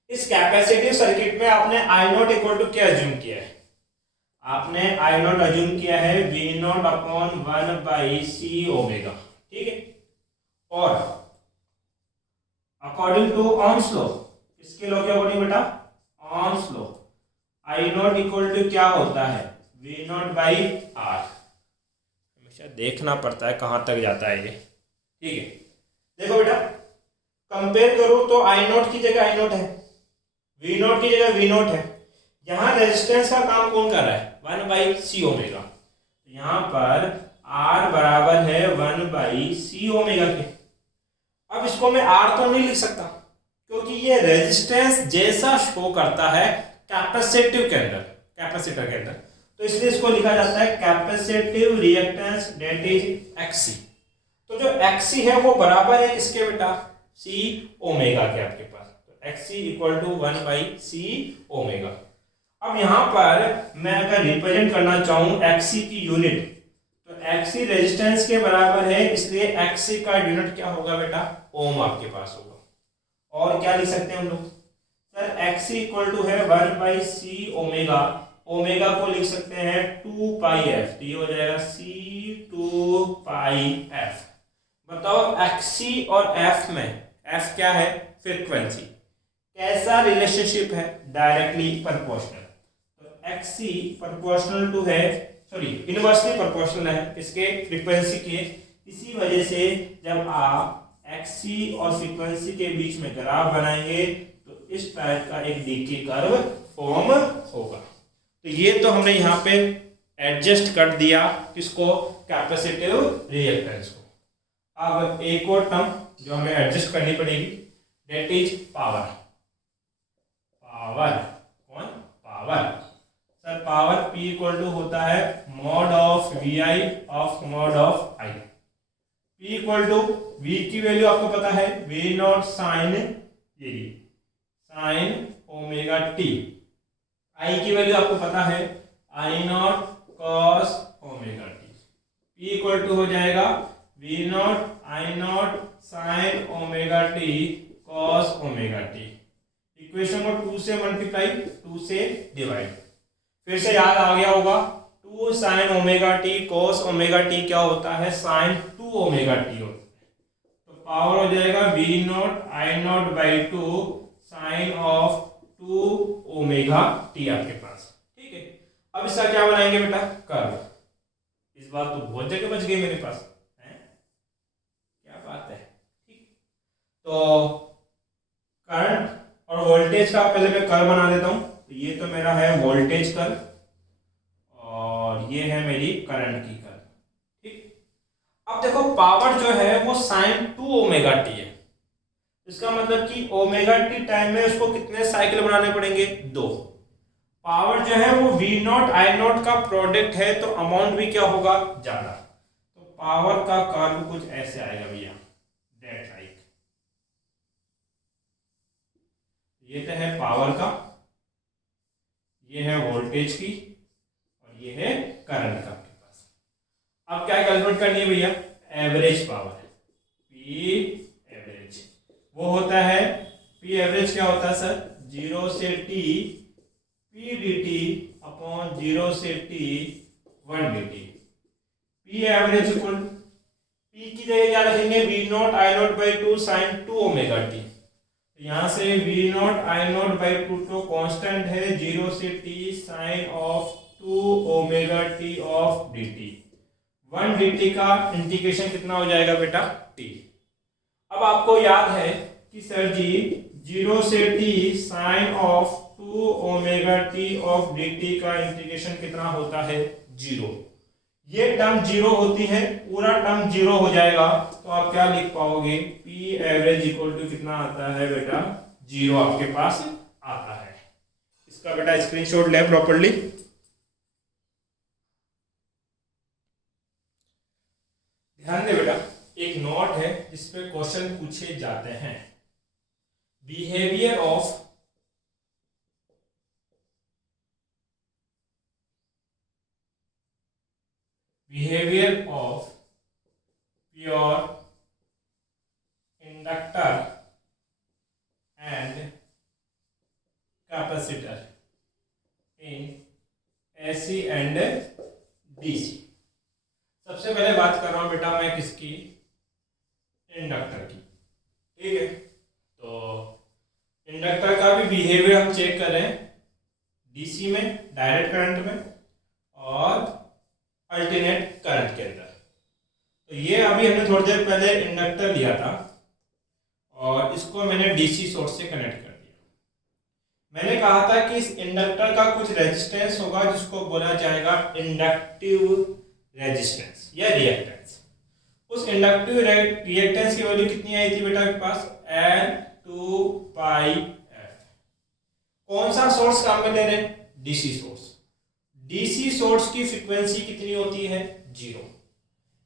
इस कैपेसिटिव सर्किट में आपने आई नॉट इक्वल टू क्या अज्यूम किया है, आपने आई नॉट अज्यूम किया है V not upon 1 by C omega. ठीक है, और अकॉर्डिंग टू ओम्स लॉ, किसके लॉ के अकॉर्डिंग बेटा, Ohm's law, I not equal to क्या होता है, वी नॉट बाई आर। हमेशा देखना पड़ता है कहां तक जाता है ये। ठीक है, देखो बेटा कंपेयर करो तो आई नॉट की जगह आई नॉट है, वी नॉट की जगह वी नॉट है। यहां रेजिस्टेंस का काम कौन कर रहा है, 1 बाई सी ओमेगा। यहां पर आर बराबर है 1 बाई सी ओमेगा के। अब इसको मैं आर तो नहीं लिख सकता, क्योंकि ये रेजिस्टेंस जैसा शो करता है कैपेसिटिव के अंदर, कैपेसिटर के अंदर, तो इसलिए इसको लिखा जाता है capacitive reactance that is X C. तो जो एक्सी है वो बराबर है किसके बेटा, सी ओमेगा के आपके पास। तो X C equal to 1 by C omega. अब यहां पर मैं अगर रिप्रेजेंट करना चाहूं एक्सी की यूनिट, तो एक्सी रेजिस्टेंस के बराबर है, इसलिए एक्सी का यूनिट क्या होगा बेटा, ओम आपके पास होगा। और क्या लिख सकते हैं हम लोग सर, एक्सी इक्वल टू है 1 बाई सी ओमेगा, ओमेगा को लिख सकते हैं 2 पाई एफ, तो ये हो जाएगा सी 2 पाई एफ। बताओ एक्सी और एफ में, एफ क्या है, फ्रीक्वेंसी, कैसा रिलेशनशिप है, डायरेक्टली प्रोपोर्शनल। तो एक्सी प्रोपोर्शनल टू है, सॉरी इनवर्सली प्रोपोर्शनल है इसके फ्रीक्वेंसी के, इसी वजह से जब आप एक्सी और फ्रीक्वेंसी के बीच में ग्राफ बनाएंगे तो इस टाइप का एक डीके कर्व फॉर्म होगा। तो ये तो हमने यहाँ पे एडजस्ट कर दिया किसको, कैपेसिटिव रिएक्टेंस को। अब एक और टर्म जो हमें एडजस्ट करनी पड़ेगी, दैट इज पावर। पावर कौन, power sir, power P equal to होता है mod of VI of mod of I। P equal to V की वैल्यू आपको पता है V not sine omega T, I की वैल्यू आपको पता है I not cos omega t. P equal to हो जाएगा V not I not sine omega T cos omega t. Equation को 2 से मल्टीप्लाई, 2 से डिवाइड। फिर से याद आ गया होगा 2 sign omega T cos omega T क्या होता है, साइन 2 ओमेगा टी होता है। तो पावर हो जाएगा V not I not by 2 sine of 2 omega T आपके पास। ठीक है, अब इसका क्या बनाएंगे बेटा, कर्व। इस बार तो बहुत जगह बच गई मेरे पास है, क्या बात है। ठीक, तो करंट और वोल्टेज का पहले मैं कर्व बना देता हूं। तो ये तो मेरा है वोल्टेज कर्व और ये है मेरी करंट की कर्व। ठीक, अब देखो पावर जो है वो साइन 2 ओमेगा टी है। इसका मतलब कि ओमेगा टी टाइम में उसको कितने साइकिल बनाने पड़ेंगे, 2। पावर जो है वो V नॉट I नॉट का प्रोडक्ट है, तो अमाउंट भी क्या होगा, ज्यादा। तो पावर का कर्व कुछ ऐसे आएगा भैया, दैट लाइक। ये तो है पावर का, ये है वोल्टेज की और ये है करंट का आपके पास। अब क्या कैलकुलेट करनी है भैया, एवरेज पावर। P एवरेज वो होता है, P एवरेज क्या होता है सर, 0 से T P dt अपॉन 0 से T 1 dt। P average equal P की जगह क्या रखेंगे, V not I not by 2 sine 2 omega t. यहाँ से V not I not by 2 तो कांस्टेंट है, 0 से T sine of 2 omega T of dt। 1 dt का इंटीग्रेशन कितना हो जाएगा बेटा, T। अब आपको याद है कि सर जी 0 से T sine of 2 omega T of dt का इंटीग्रेशन कितना होता है, 0। ये टर्म 0 होती है, पूरा टर्म 0 हो जाएगा। तो आप क्या लिख पाओगे, P एवरेज इक्वल टू कितना आता है बेटा, 0 आपके पास आता है। इसका बेटा स्क्रीनशॉट ले प्रॉपर्ली। ध्यान दे बेटा, एक नोट है जिसपे क्वेश्चन पूछे जाते हैं, behaviour of pure inductor and capacitor in AC and DC। सबसे पहले बात कर रहा हूं बेटा मैं किसकी, इंडक्टर की। ठीक है, तो इंडक्टर का भी बिहेवियर हम चेक करें, DC में, डायरेक्ट करंट में और अल्टरनेट करंट के अंदर। तो ये अभी हमने थोड़ी देर पहले इंडक्टर लिया था और इसको मैंने DC सोर्स से कनेक्ट कर दिया। मैंने कहा था कि इस इंडक्टर का कुछ रेजिस्टेंस होगा जिसको बोला जाएगा इंडक्टिव रेजिस्टेंस या रिएक्टेंस। उस इंडक्टिव रिएक्टेंस की वैल्यू कितनी आई थी बेटा आपके पास, N2πf। कौन सा सोर्स काम में ले रहे हैं, DC सोर्स। DC सोर्स की फ्रीक्वेंसी कितनी होती है, 0।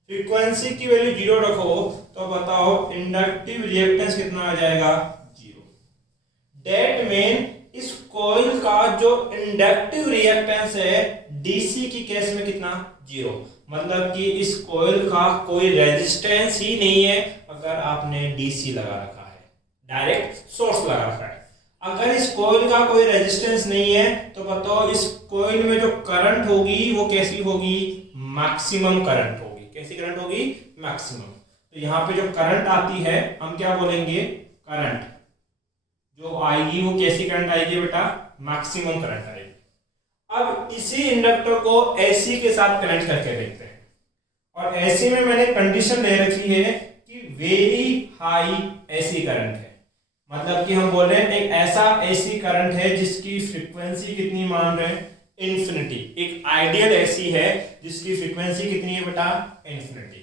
फ्रीक्वेंसी की वैल्यू 0 रखो तो बताओ इंडक्टिव रिएक्टेंस कितना आ जाएगा, 0। दैट मीन इस कॉइल का जो इंडक्टिव रिएक्टेंस है DC की केस में कितना, 0। मतलब कि इस कॉइल का कोई रेजिस्टेंस ही नहीं है अगर आपने DC लगा रखा है, डायरेक्ट सोर्स लगा रखा है। अगर इस कॉइल का कोई रेजिस्टेंस नहीं है तो बताओ इस कॉइल में जो करंट होगी वो कैसी होगी, मैक्सिमम करंट होगी। कैसी करंट होगी, मैक्सिमम। तो यहाँ पे जो करंट आती है हम क्या बोलेंगे, करंट जो आएगी वो कैसी करंट आएगी बेटा, मैक्सिमम करंट आएगी। अब इसी इंडक्टर को AC के साथ कनेक्ट करके देखते हैं और एसी में मैंने कंडीशन ले रखी है कि वेरी हाई एसी करंट है, मतलब कि हम बोल रहे हैं एक ऐसा एसी करंट है जिसकी फ्रीक्वेंसी कितनी मान रहे हैं, इन्फिनिटी। एक आइडियल एसी है जिसकी फ्रीक्वेंसी कितनी है बेटा, इन्फिनिटी।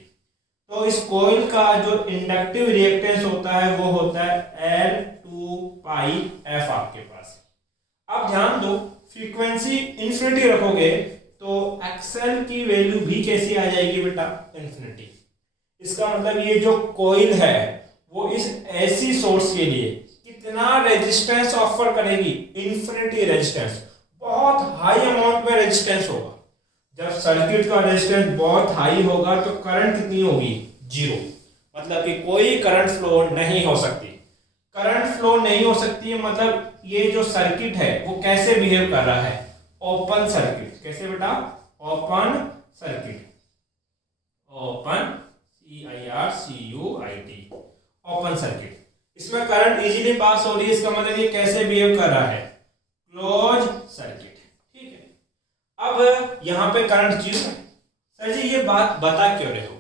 तो इस कॉइल का जो इंडक्टिव रिएक्टेंस होता है वो होता है L2πf आपके पास। अब ध्यान दो, फ्रीक्वेंसी इन्फिनिटी रखोगे तो एक्सएल की वैल्यू भी कैसी आ जाएगी बेटा, इन्फिनिटी। इसका मतलब ये जो कॉइल है वो इस एसी सोर्स के लिए कितना रेजिस्टेंस ऑफर करेगी, इन्फिनिटी रेजिस्टेंस, बहुत हाई अमाउंट में रेजिस्टेंस होगा। जब सर्किट का रेजिस्टेंस बहुत हाई होगा तो करंट कितनी होगी, जीरो, मतलब कि कोई करंट फ्लो नहीं हो सकती। करंट फ्लो नहीं हो सकती है मतलब ये जो सर्किट है वो कैसे बिहेव कर रहा है, ओपन सर्किट। कैसे बेटा, open circuit, open CIRCUIT, open circuit. इसमें करंट इजीली पास हो रही है, इसका मतलब ये कैसे बिहेव कर रहा है, क्लोज सर्किट। ठीक है, अब यहां पे करंट जीरो है। सर जी ये बात बता क्यों रहे हो,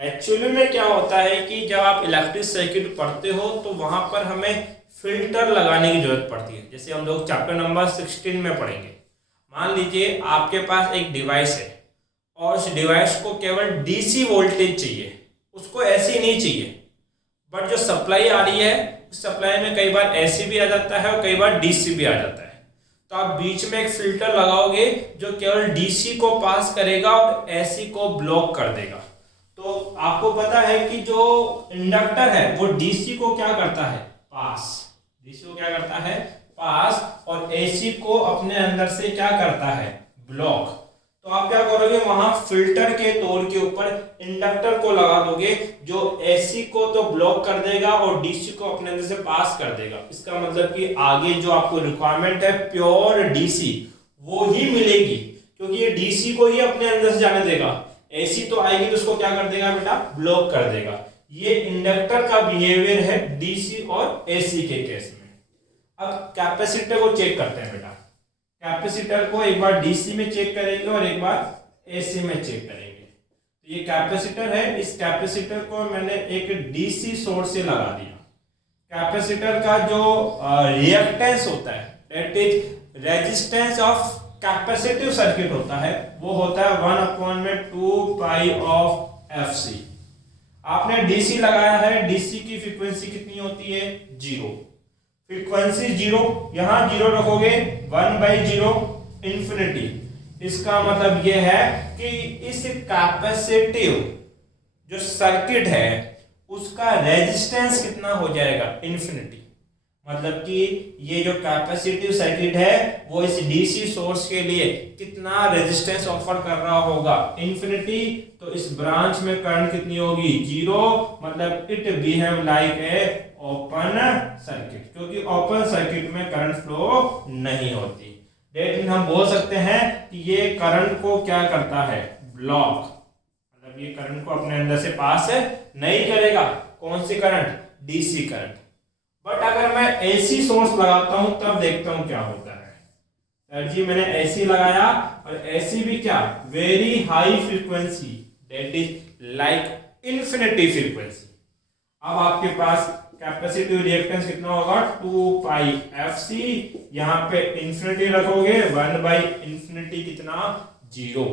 एक्चुअली में क्या होता है कि जब आप इलेक्ट्रिक सर्किट पढ़ते हो तो वहां पर हमें फिल्टर लगाने की जरूरत पड़ती है। जैसे हम लोग चैप्टर नंबर 16 में पढ़ेंगे। मान लीजिए आपके पास एक डिवाइस है और उस डिवाइस को केवल डीसी वोल्टेज चाहिए, उसको एसी नहीं चाहिए, बट जो सप्लाई आ रही है उस सप्लाई में कई बार एसी भी आ जाता है और कई बार डीसी भी आ जाता है। तो आप बीच में एक फिल्टर लगाओगे जो केवल डीसी को पास करेगा और एसी को ब्लॉक कर देगा। तो आपको पता है कि जो इंडक्टर है वो डीसी को क्या करता है, पास, डीसी को क्या करता है, पास, और एसी को अपने अंदर से क्या करता है, ब्लॉक। तो आप क्या करोगे, वहां फिल्टर के तौर के ऊपर इंडक्टर को लगा दोगे जो एसी को तो ब्लॉक कर देगा और डीसी को अपने अंदर से पास कर देगा। इसका मतलब कि आगे जो आपको रिक्वायरमेंट है प्योर डीसी वो ही मिलेगी, क्योंकि ये डीसी को ही अपने अंदर से जाने देगा, एसी तो आएगी तो उसको क्या कर देगा बेटा, ब्लॉक कर देगा। ये इंडक्टर का बिहेवियर है डीसी और एसी के केस में। अब कैपेसिटर को चेक करते हैं बेटा। कैपेसिटर को एक बार डीसी में चेक करेंगे और एक बार एसी में चेक करेंगे। तो ये कैपेसिटर है, इस कैपेसिटर को मैंने एक डीसी सोर्स से लगा दिया। कैपेसिटर का जो रिएक्टेंस होता है, that is resistance of capacitive circuit होता है, वो होता है 1/2 ऑफ FC। आपने डीसी लगाया है, डीसी की फ्रीक्वेंसी कितनी होती है, जीरो, फ्रीक्वेंसी जीरो, यहां जीरो रखोगे 1/0 इंफिनिटी। इसका मतलब यह है कि इस कैपेसिटिव जो सर्किट है उसका रेजिस्टेंस कितना हो जाएगा, इंफिनिटी। मतलब कि ये जो कैपेसिटिव सर्किट है वो इस डीसी सोर्स के लिए कितना रेजिस्टेंस ऑफर कर रहा होगा, इंफिनिटी। तो इस ब्रांच में करंट कितनी होगी, जीरो, मतलब it behave like a open circuit, क्योंकि ओपन सर्किट में करंट फ्लो नहीं होती। दैट मीन हम बोल सकते हैं कि ये करंट को क्या करता है, ब्लॉक, मतलब ये करंट को अपने अंदर से पास नहीं करेगा। कौन सी करंट, डीसी करंट। बट अगर मैं एसी सोर्स लगाता हूं तब देखता हूं क्या होता है। सर जी मैंने एसी लगाया और एसी भी क्या, very high frequency, that is like infinity frequency. अब आपके पास कैपेसिटिव रिएक्टेंस कितना होगा, 2πfc, यहां पे इंफिनिटी रखोगे 1/∞ कितना, जीरो।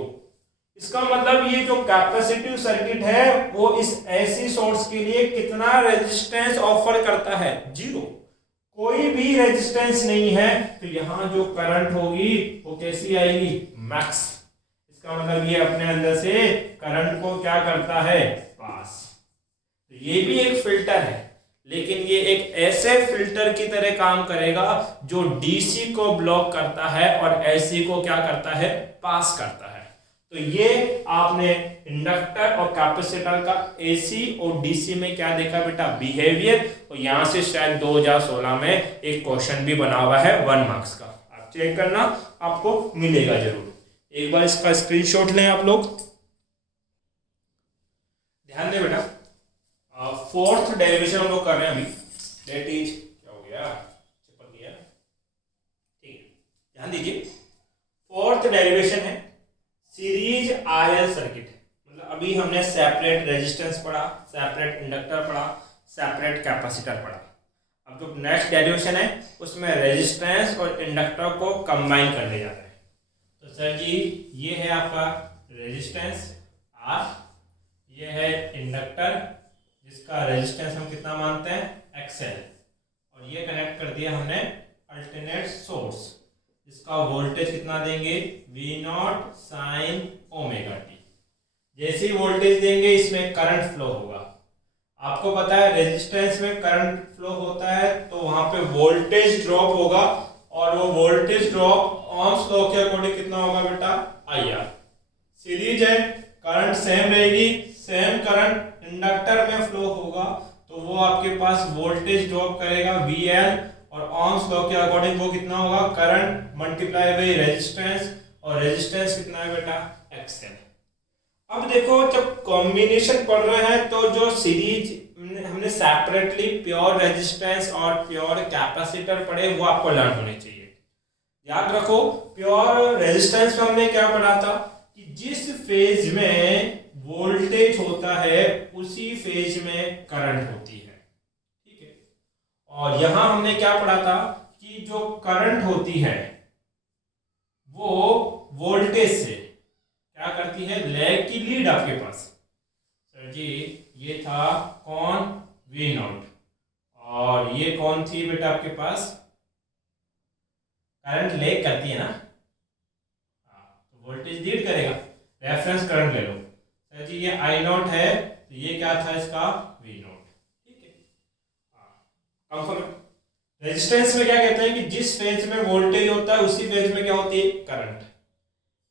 इसका मतलब ये जो कैपेसिटिव सर्किट है वो इस एसी सोर्स के लिए कितना रेजिस्टेंस ऑफर करता है, जीरो, कोई भी रेजिस्टेंस नहीं है। तो यहां जो करंट होगी वो कैसी आएगी, मैक्स। इसका मतलब ये अपने अंदर से करंट को क्या करता है, पास। तो ये भी एक फिल्टर है, लेकिन ये एक ऐसे फिल्टर की तरह काम करेगा जो डीसी को ब्लॉक करता है और एसी को क्या करता है, पास करता है। तो ये आपने इंडक्टर और कैपेसिटर का एसी और डीसी में क्या देखा बेटा, बिहेवियर। और यहां से शायद 2016 में एक क्वेश्चन भी बना हुआ है 1 मार्क्स का, आप चेक करना, आपको मिलेगा जरूर। एक बार इसका स्क्रीनशॉट लें आप लोग। ध्यान दें बेटा, फोर्थ डेरिवेशन हम लोग कर रहे हैं अभी, दैट इज क्या हो गया, चिपक गया, ठीक है। ध्यान दीजिए, फोर्थ डेरिवेशन है सीरीज आरएल सर्किट। मतलब अभी हमने सेपरेट रेजिस्टेंस पढ़ा, सेपरेट इंडक्टर पढ़ा, सेपरेट कैपेसिटर पढ़ा। अब जो नेक्स्ट डेरिवेशन है उसमें रेजिस्टेंस और इंडक्टर को कंबाइन करने जा रहे हैं। तो सर जी ये है आपका रेजिस्टेंस आर, ये है इंडक्टर जिसका रेजिस्टेंस हम कितना मानते हैं एक्सएल, और ये कनेक्ट कर दिया हमने अल्टरनेट सोर्स जिसका वोल्टेज कितना देंगे V not sine omega t. जैसे ही वोल्टेज देंगे इसमें करंट फ्लो होगा। आपको पता है रेजिस्टेंस में करंट फ्लो होता है तो वहां पे वोल्टेज ड्रॉप होगा, और वो वोल्टेज ड्रॉप ohms लॉ के अकॉर्डिंग कितना होगा बेटा आई आर। सीरीज है, करंट सेम रहेगी, सेम करंट इंडक्टर में फ्लो होगा तो वो आपके पास वोल्टेज ड्रॉप करेगा वी एल, और ohms लॉ के अकॉर्डिंग वो कितना होगा करंट मल्टीप्लाई बाई रेजिस्टेंस, और रेजिस्टेंस कितना है बेटा एक्सएल। अब देखो जब कॉम्बिनेशन पढ़ रहे हैं तो जो सीरीज हमने सेपरेटली प्योर रेजिस्टेंस और प्योर कैपेसिटर पढ़े वो आपको लर्न होने चाहिए। याद रखो प्योर रेजिस्टेंस में हमने क्या पढ़ा था कि जिस फेज में वोल्टेज होता है उसी फेज में करंट होती है, ठीक है। और यहां हमने क्या पढ़ा था कि जो करंट होती है वो वोल्टेज से क्या करती है लैग की लीड आपके पास। सर जी ये था कौन वी नॉट, और ये कौन थी बेटा आपके पास करंट लैग करती है ना, तो वोल्टेज लीड करेगा। रेफरेंस करंट ले लो, सर जी ये आई नॉट है तो ये क्या था इसका वी नॉट, ठीक है। कंफर्म। रेजिस्टेंस में क्या कहते हैं कि जिस फेज में वोल्टेज होता है उसी फेज में क्या होती है करंट।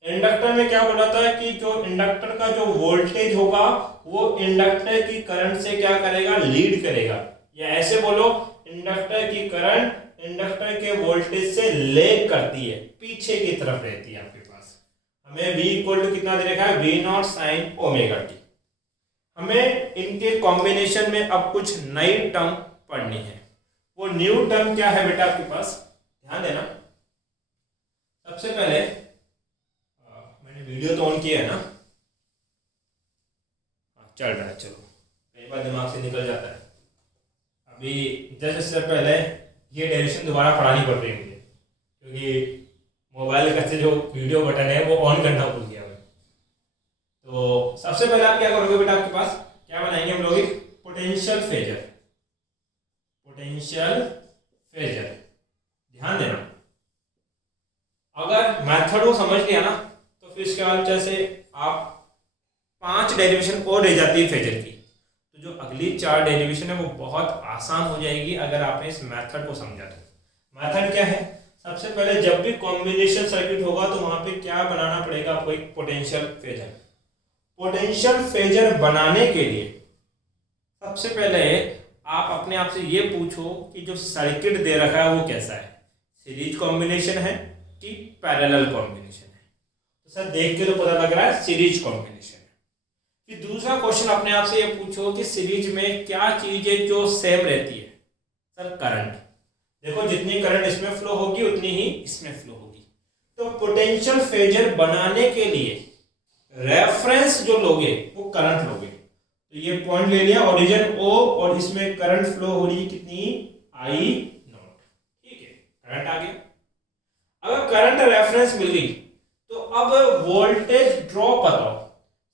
इंडक्टर में क्या बोला था कि जो इंडक्टर का जो वोल्टेज होगा वो इंडक्टर की करंट से क्या करेगा लीड करेगा, या ऐसे बोलो इंडक्टर की करंट इंडक्टर के वोल्टेज से लेग करती है, पीछे की तरफ रहती है आपके पास। हमें v इक्वल टू कितना दे रखा है V not sine omega t. हमें इनके कॉम्बिनेशन में अब कुछ नई टर्म पढ़नी है। वो न्यू टर्म क्या है बेटा आपके पास, ध्यान देना। सबसे पहले वीडियो तो ऑन किया है ना, चल रहा है, चलो कई बार दिमाग से निकल जाता है। अभी 10 स्टेप पहले ये डेरिवेशन दोबारा पढ़ानी पड़ रही है मुझे, क्योंकि मोबाइल का से जो वीडियो बटन है वो ऑन करना भूल गया मैं। तो सबसे पहले आप क्या करोगे बेटा, आपके पास क्या बनाएंगे हम लोग पोटेंशियल फेजर। पोटेंशियल फेजर ध्यान देना, अगर मेथड को समझ गया ना तो फिर इसके बाद जैसे आप 5 डेरिवेशन और रह जाती है फेजर की, तो जो अगली 4 डेरिवेशन है वो बहुत आसान हो जाएगी अगर आपने इस मेथड को समझा तो। मेथड क्या है, सबसे पहले जब भी कॉम्बिनेशन सर्किट होगा तो वहां पे क्या बनाना पड़ेगा आपको, एक पोटेंशियल फेजर। पोटेंशियल फेजर बनाने के लिए सबसे पहले आप अपने आप से ये पूछो कि जो सर्किट दे रखा है वो कैसा है, सीरीज कॉम्बिनेशन है कि पैरेलल कॉम्बिनेशन है। तो सर देख के तो पता लग रहा है सीरीज कॉम्बिनेशन है। फिर दूसरा क्वेश्चन अपने आप से ये पूछो कि सीरीज में क्या चीज है जो सेम रहती है, सर करंट। देखो जितनी करंट इसमें फ्लो होगी उतनी ही इसमें फ्लो होगी। तो पोटेंशियल फेजर बनाने के लिए रेफरेंस जो लोगे वो करंट लोगे। तो ये पॉइंट ले लिया ओरिजिन ओ, और इसमें करंट फ्लो हो रही है कितनी आई नॉट, ठीक है, करंट आ गया। अगर करंट रेफरेंस मिल गई तो अब वोल्टेज ड्रॉप बताओ।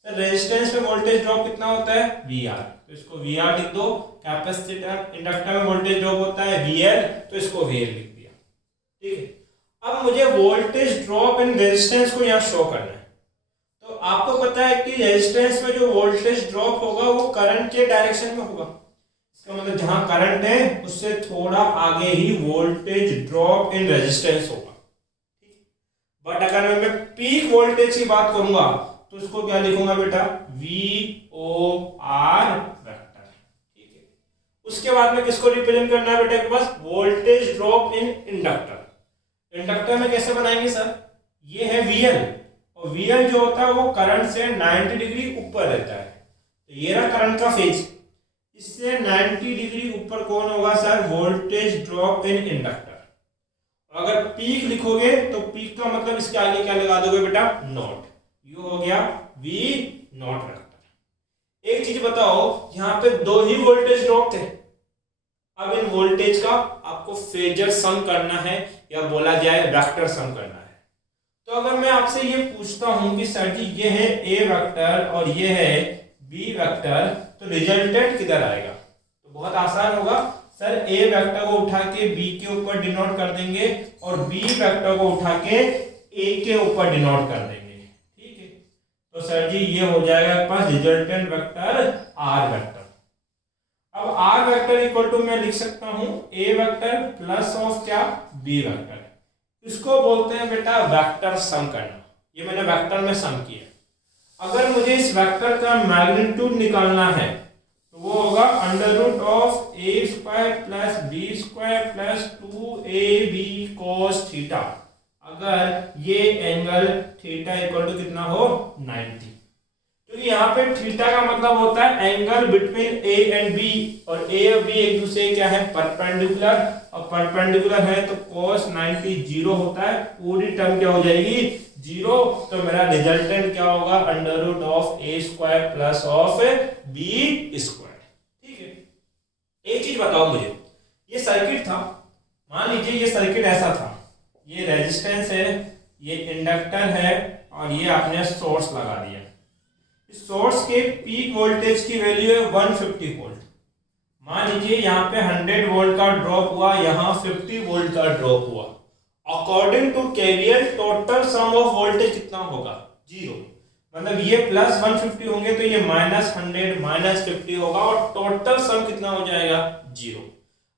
सर रेजिस्टेंस में वोल्टेज ड्रॉप कितना होता है वी आर, तो इसको वी आर लिख दो। कैपेसिटर इंडक्टर में वोल्टेज ड्रॉप होता है वी एल, तो इसको वी एल लिख दिया, ठीक है। अब मुझे वोल्टेज ड्रॉप इन रेजिस्टेंस को यहाँ शो करना है। तो आपको पता है कि रेजिस्टेंस में जो वोल्टेज ड्रॉप होगा वो करंट के डायरेक्शन में होगा। इसका मतलब जहां करंट है उससे थोड़ा आगे ही वोल्टेज ड्रॉप इन रेजिस्टेंस होगा। बट अगर मैं पीक वोल्टेज की बात करूंगा तो इसको क्या लिखूंगा बेटा वी ओ आर वेक्टर, ठीक है। उसके बाद में किसको रिप्रेजेंट करना है बेटा के पास, voltage drop in inductor. Inductor में कैसे बनाएंगे सर, ये है वीएल, और वीएल जो होता है वो करंट से 90 डिग्री ऊपर रहता है। तो ये रहा करंट का फेज, इससे 90 डिग्री ऊपर कौन होगा sir, voltage drop in inductor. अगर पीक लिखोगे तो पीक का मतलब इसके आगे क्या लगा दोगे बेटा नॉट, यू हो गया वी नॉट वेक्टर। चीज बताओ, यहाँ पे दो ही वोल्टेज ड्रॉप थे। अब इन वोल्टेज का आपको फेजर सम करना है या बोला जाए वेक्टर सम करना है। तो अगर मैं आपसे ये पूछता हूं कि सर जी ये है ए वेक्टर और ये है बी वेक्टर, तो रिजल्टेंट किधर आएगा? तो बहुत आसान होगा सर, ए वेक्टर को उठा के बी के ऊपर डिनोट कर देंगे और बी वेक्टर को उठा के ए के ऊपर डिनोट कर देंगे। ठीक है, तो सर जी ये हो जाएगा पास रिजल्टेंट वेक्टर आर वेक्टर। अब आर वेक्टर इक्वल टू मैं लिख सकता हूं ए वेक्टर प्लस ऑफ क्या, बी वेक्टर। इसको बोलते हैं बेटा वेक्टर सम करना। ये मैंने वेक्टर में सम किया। अगर मुझे इस वेक्टर का मैग्नीट्यूड निकालना है तो वो होगा under root of A square plus B square plus 2ab cos theta, अगर ये एंगल थीटा इक्वल टू कितना हो 90। क्योंकि यहाँ पे थीटा का मतलब होता है angle between A and B, और ए और बी एक दूसरे क्या है परपेंडिकुलर, और परपेंडिकुलर है तो cos 90 जीरो होता है, पूरी टर्म क्या हो जाएगी जीरो। तो मेरा रिजल्टेंट क्या होगा under root of A square plus of B square. ठीक है, एक चीज बताओ मुझे, ये सर्किट था, मान लीजिए ये सर्किट ऐसा था, ये रेजिस्टेंस है, ये इंडक्टर है और ये आपने सोर्स लगा दिया। इस सोर्स के पीक वोल्टेज की वैल्यू है 150 वोल्ट। मान लीजिए यहाँ पे 100 वोल्ट का ड्रॉप हुआ, यहाँ 50 वोल्ट का ड्रॉप हुआ। According to KVL total sum of voltage कितना होगा? जीरो। मतलब ये प्लस 150 होंगे तो ये माइनस 100 माइनस 50 होगा और टोटल सम कितना हो जाएगा? जीरो।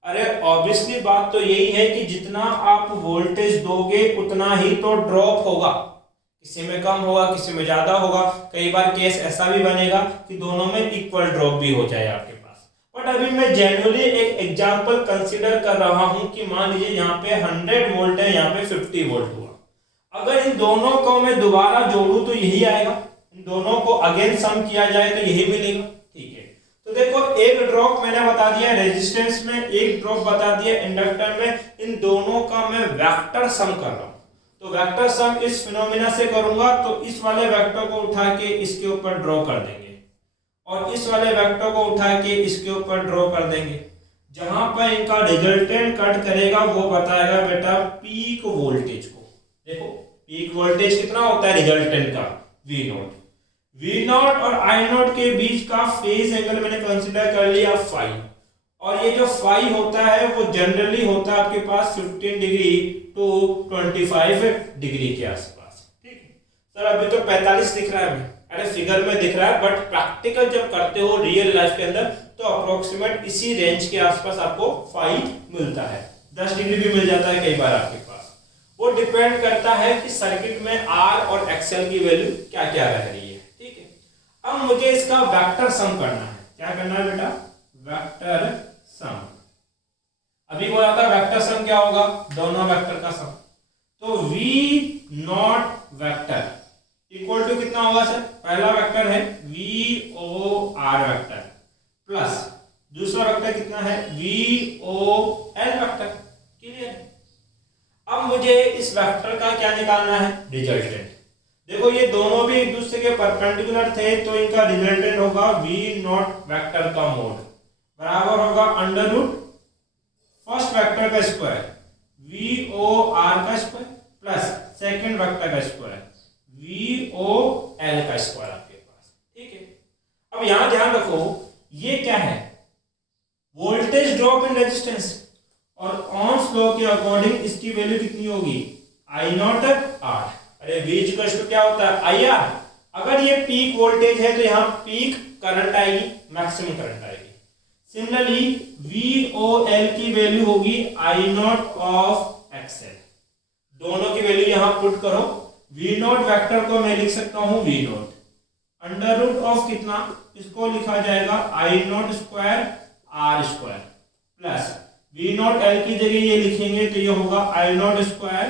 अरे ऑब्वियसली बात तो यही है कि जितना आप वोल्टेज दोगे उतना ही तो ड्रॉप होगा, किसी में कम होगा किसी में ज्यादा होगा। कई बार केस ऐसा भी बनेगा कि दोनों में इक्वल ड्रॉप भी हो जाए आपके पास। बट अभी मैं जनरली एक एग्जांपल कंसीडर कर रहा हूं कि मान लीजिए यहाँ पे 100 वोल्ट है, यहाँ पे 50 वोल्ट हुआ। अगर इन दोनों को मैं दोबारा जोड़ू तो यही आएगा, इन दोनों को अगेन सम किया जाए तो यही मिलेगा। ठीक है, तो देखो एक ड्रॉप मैंने बता दिया रेजिस्टेंस में, एक ड्रॉप बता दिया इंडक्टर में, इन दोनों का मैं वेक्टर सम कर रहा हूं। तो वेक्टर सम इस फिनोमिना से करूंगा तो इस वाले वेक्टर को उठा के इसके ऊपर ड्रॉ कर देंगे और इस वाले वेक्टर को उठा के इसके ऊपर ड्रॉ कर देंगे। जहां पर इनका रिजल्टेंट कट करेगा वो बताएगा बेटा पीक वोल्टेज को। देखो पीक वोल्टेज कितना होता है रिजल्टेंट का? V not. V नॉट और I नॉट के बीच का फेज एंगल मैंने कंसीडर कर लिया फाई, और ये जो फाई होता है वो जनरली होता है आपके पास 15 डिग्री टू 25 डिग्री के आसपास। ठीक है सर, अभी तो 45 दिख रहा है हमें, अरे फिगर में दिख रहा है, बट प्रैक्टिकल जब करते हो रियल लाइफ के अंदर तो अप्रोक्सीमेट इसी रेंज के आसपास आपको फाई मिलता है। 10 डिग्री भी मिल जाता है कई बार आपके पास। वो डिपेंड करता है कि सर्किट में आर और एक्सएल की वैल्यू क्या क्या रह रही है। ठीक है, अब मुझे इसका वेक्टर सम करना है। क्या करना है बेटा? Vector sum. अभी बोला था वेक्टर सम क्या होगा? दोनों वेक्टर का सम। तो V नॉट वेक्टर इक्वल टू कितना होगा सर? पहला वेक्टर है VOR वेक्टर प्लस दूसरा वेक्टर कितना है? VOL vector. क्लियर? अब मुझे इस वेक्टर का क्या निकालना है? रिजल्टेंट। देखो ये दोनों भी एक दूसरे के परपेंडिकुलर थे तो इनका रिजल्टेंट होगा V नॉट वेक्टर का मोड बराबर होगा अंडर रूट फर्स्ट वेक्टर का स्क्वायर VOR का स्क्वायर प्लस सेकंड वेक्टर का स्क्वायर VOL का स्क्वायर आपके पास। ठीक है, अब यहां ध्यान रखो ये क्या है? वोल्टेज ड्रॉप इन रेजिस्टेंस, और ohms लॉ के अकॉर्डिंग इसकी वैल्यू कितनी होगी? I not R। अरे V इक्वल टू क्या होता है? IR। अगर ये पीक वोल्टेज है तो यहाँ पीक करंट आएगी, मैक्सिमम करंट आएगी। सिमिलरली VOL की वैल्यू होगी I नॉट ऑफ XL। दोनों की वैल्यू यहां पुट करो। V नॉट वेक्टर को मैं लिख सकता हूं V not under root of कितना? इसको लिखा जाएगा I not square R square plus V not L की जगह ये लिखेंगे तो ये होगा I नॉट स्क्वायर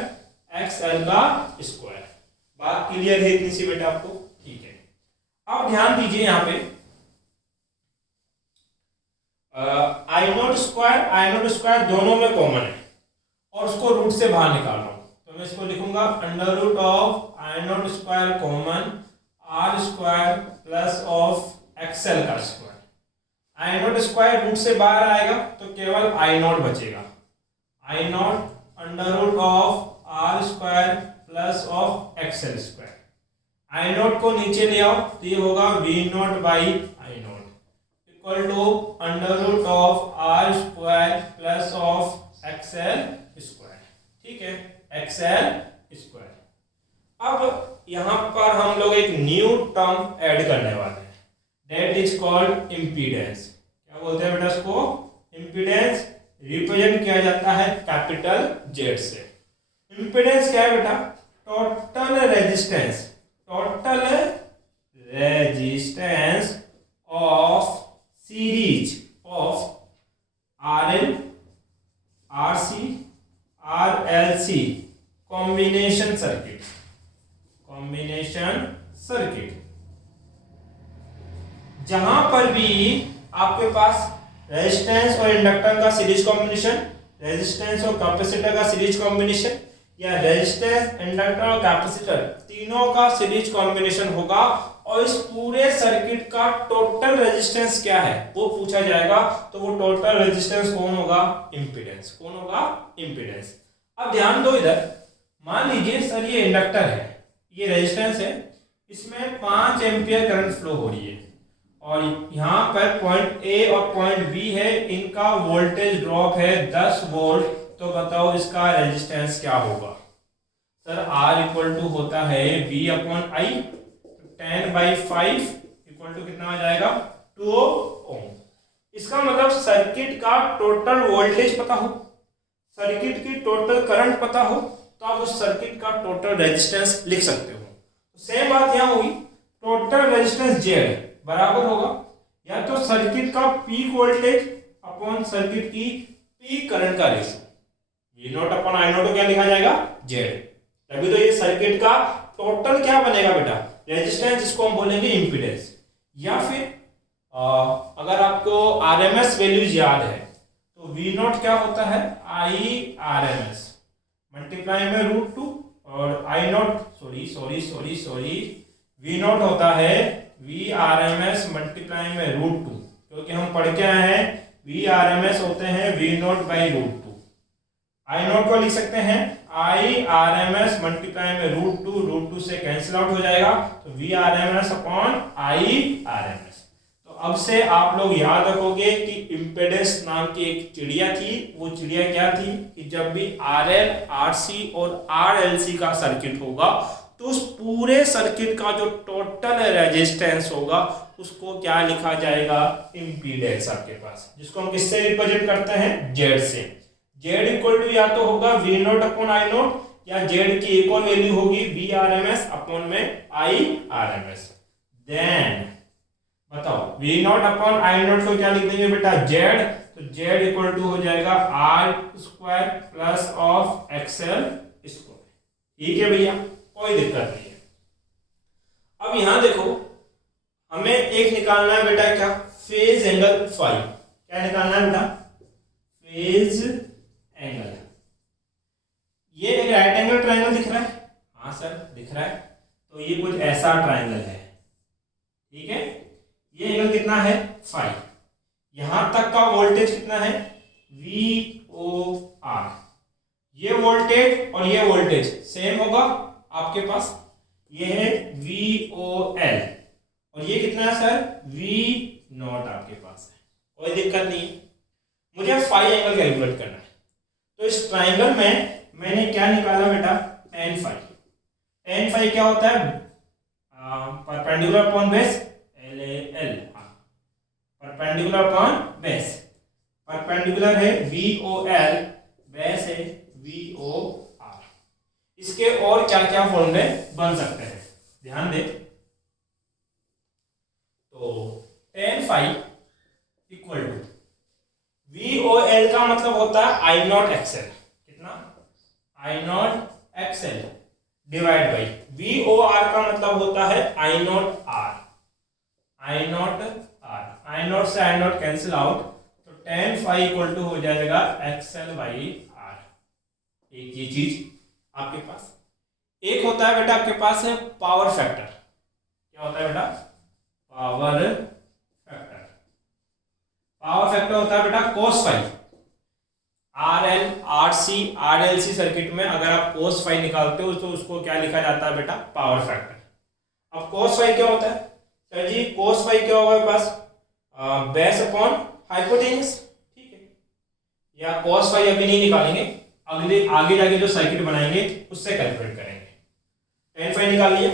XL का स्क्वायर। बात क्लियर है इतनी सी बेटा आपको? ठीक है, अब ध्यान दीजिए यहाँ पे I नॉट स्क्वायर दोनों में कॉमन है और उसको रूट से बाहर निकाल रहा हूं तो मैं इसको लिखूंगा under root of I not square common R square plus of XL का square. I naught square root से बाहर आएगा तो केवल आई नॉट बचेगा, I naught under root of R square plus of XL square. I naught को नीचे ले आओ तो ये होगा V naught by I not equal to under root of R square plus of XL square. ठीक है, एक्सएल स्क्वायर। अब यहां पर हम लोग एक न्यू टर्म ऐड करने वाले हैं, दैट इज कॉल्ड इम्पीडेंस। क्या बोलते हैं बेटा इसको? इम्पीडेंस। रिप्रेजेंट किया जाता है कैपिटल जेड से। इम्पीडेंस क्या है बेटा? Total resistance, total resistance of series of RL, RC, RLC combination circuit, combination circuit. जहां पर भी आपके पास रेजिस्टेंस और इंडक्टर का सीरीज कॉम्बिनेशन, रेजिस्टेंस और कैपेसिटर का सीरीज कॉम्बिनेशन, या रेजिस्टेंस, इंडक्टर और कैपेसिटर तीनों का सीरीज कॉम्बिनेशन होगा और इस पूरे सर्किट का टोटल रेजिस्टेंस क्या है वो पूछा जाएगा, तो वो टोटल रेजिस्टेंस कौन होगा? इम्पीडेंस। कौन होगा? इम्पीडेंस। अब ध्यान दो इधर, मान लीजिए सर ये इंडक्टर है, ये रेजिस्टेंस है, इसमें 5 एम्पियर करंट फ्लो हो रही है और यहाँ पर पॉइंट ए और पॉइंट बी है, इनका वोल्टेज ड्रॉप है 10 वोल्ट, तो बताओ इसका रेजिस्टेंस क्या होगा? सर R इक्वल टू होता है V upon I, 10/5 equal to कितना आ जाएगा? 2 ओम। इसका मतलब सर्किट का टोटल वोल्टेज पता हो, सर्किट की टोटल करंट पता हो, तो आप उस सर्किट का टोटल रेजिस्टेंस लिख सकते हो। सेम बात यहाँ हुई, टोटल रेजिस्टेंस Z बराबर होगा या तो सर्किट का पीक वोल्टेज अपॉन सर्किट की पीक करंट का ratio, V naught upon I naught को क्या लिखा जाएगा? Z। तभी तो ये सर्किट का टोटल क्या बनेगा बेटा? रेजिस्टेंस, जिसको हम बोलेंगे इम्पीडेंस। या फिर अगर आपको आरएमएस वैल्यूज याद है तो V नॉट क्या होता है? आई आरएमएस मल्टीप्लाई में √2 और आई नॉट सॉरी V नॉट होता है V आरएमएस मल्टीप्लाई में √2, क्योंकि हम पढ़ के आए हैं V आरएमएस होते हैं V naught by √2। I naught को लिख सकते हैं आई आरएमएस मल्टीप्लाई में √2 से कैंसिल आउट हो जाएगा, तो V RMS upon I RMS. तो अब से आप लोग याद रखोगे कि इम्पेडेंस नाम की एक चिड़िया थी। वो चिड़िया क्या थी कि जब भी आरएल, आरसी और आरएलसी का सर्किट होगा तो उस पूरे सर्किट का जो टोटल रेजिस्टेंस होगा उसको क्या लिखा जाएगा? इम्पीडेंस आपके पास, जिसको हम किससे रिप्रेजेंट करते हैं? जेड से। जेड इक्वल टू या तो होगा V naught upon I not, या जेड की एक और वैल्यू होगी V आरएमएस अपॉन में आई आरएमएस। देन बताओ V naught upon I naught को क्या लिख देंगे बेटा? जेड। तो जेड इक्वल टू हो जाएगा R square plus of XL square. ठीक है भैया, कोई दिक्कत नहीं है। अब यहां देखो, हमें एक निकालना है बेटा, क्या? Phase angle phi. क्या निकालना है बेटा? Phase angle. ये एक राइट एंगल ट्रायंगल दिख रहा है? हाँ सर दिख रहा है। तो ये कुछ ऐसा ट्रायंगल है, ठीक है। ये एंगल कितना है? फाई। यहां तक का वोल्टेज कितना है? VOR। ये वोल्टेज और ये वोल्टेज सेम होगा आपके पास। ये है VOL और ये कितना है सर? V नॉट आपके पास है। कोई दिक्कत नहीं है। मुझे फाई एंगल कैलकुलेट करना है, तो इस ट्राइंगल में मैंने क्या निकाला बेटा? tan phi. tan फाई क्या होता है? Perpendicular upon base, LAL। Perpendicular upon base, perpendicular है VOL, बेस है VOR। इसके और क्या क्या फॉर्मूले बन सकते हैं, ध्यान दे। तो tan phi equal to VOL का मतलब होता है आई नॉट एक्सएल। कितना? I naught XL divide by VOR का मतलब होता है I naught R. I naught R, I naught से आई नॉट कैंसिल आउट, तो tan फाई इक्वल टू हो जाएगा एक्सएल बाई आर। एक ये चीज आपके पास। एक होता है बेटा आपके पास है पावर फैक्टर। क्या होता है बेटा? Power cos phi, R L R C R L C circuit में अगर आप कोस फाई निकालते हो तो उसको क्या लिखा जाता है बेटा, पावर फैक्टर। अब कोस फाई क्या होता है सर जी, कोस फाई क्या होगा मेरे पास, बेस अपॉन हाइपोटेन्यूस, ठीक है। या कोस फाई अभी नहीं निकालेंगे, अगले आगे जाके जो सर्किट बनाएंगे उससे कैलकुलेट करेंगे। टेन फाई निकाल लिया।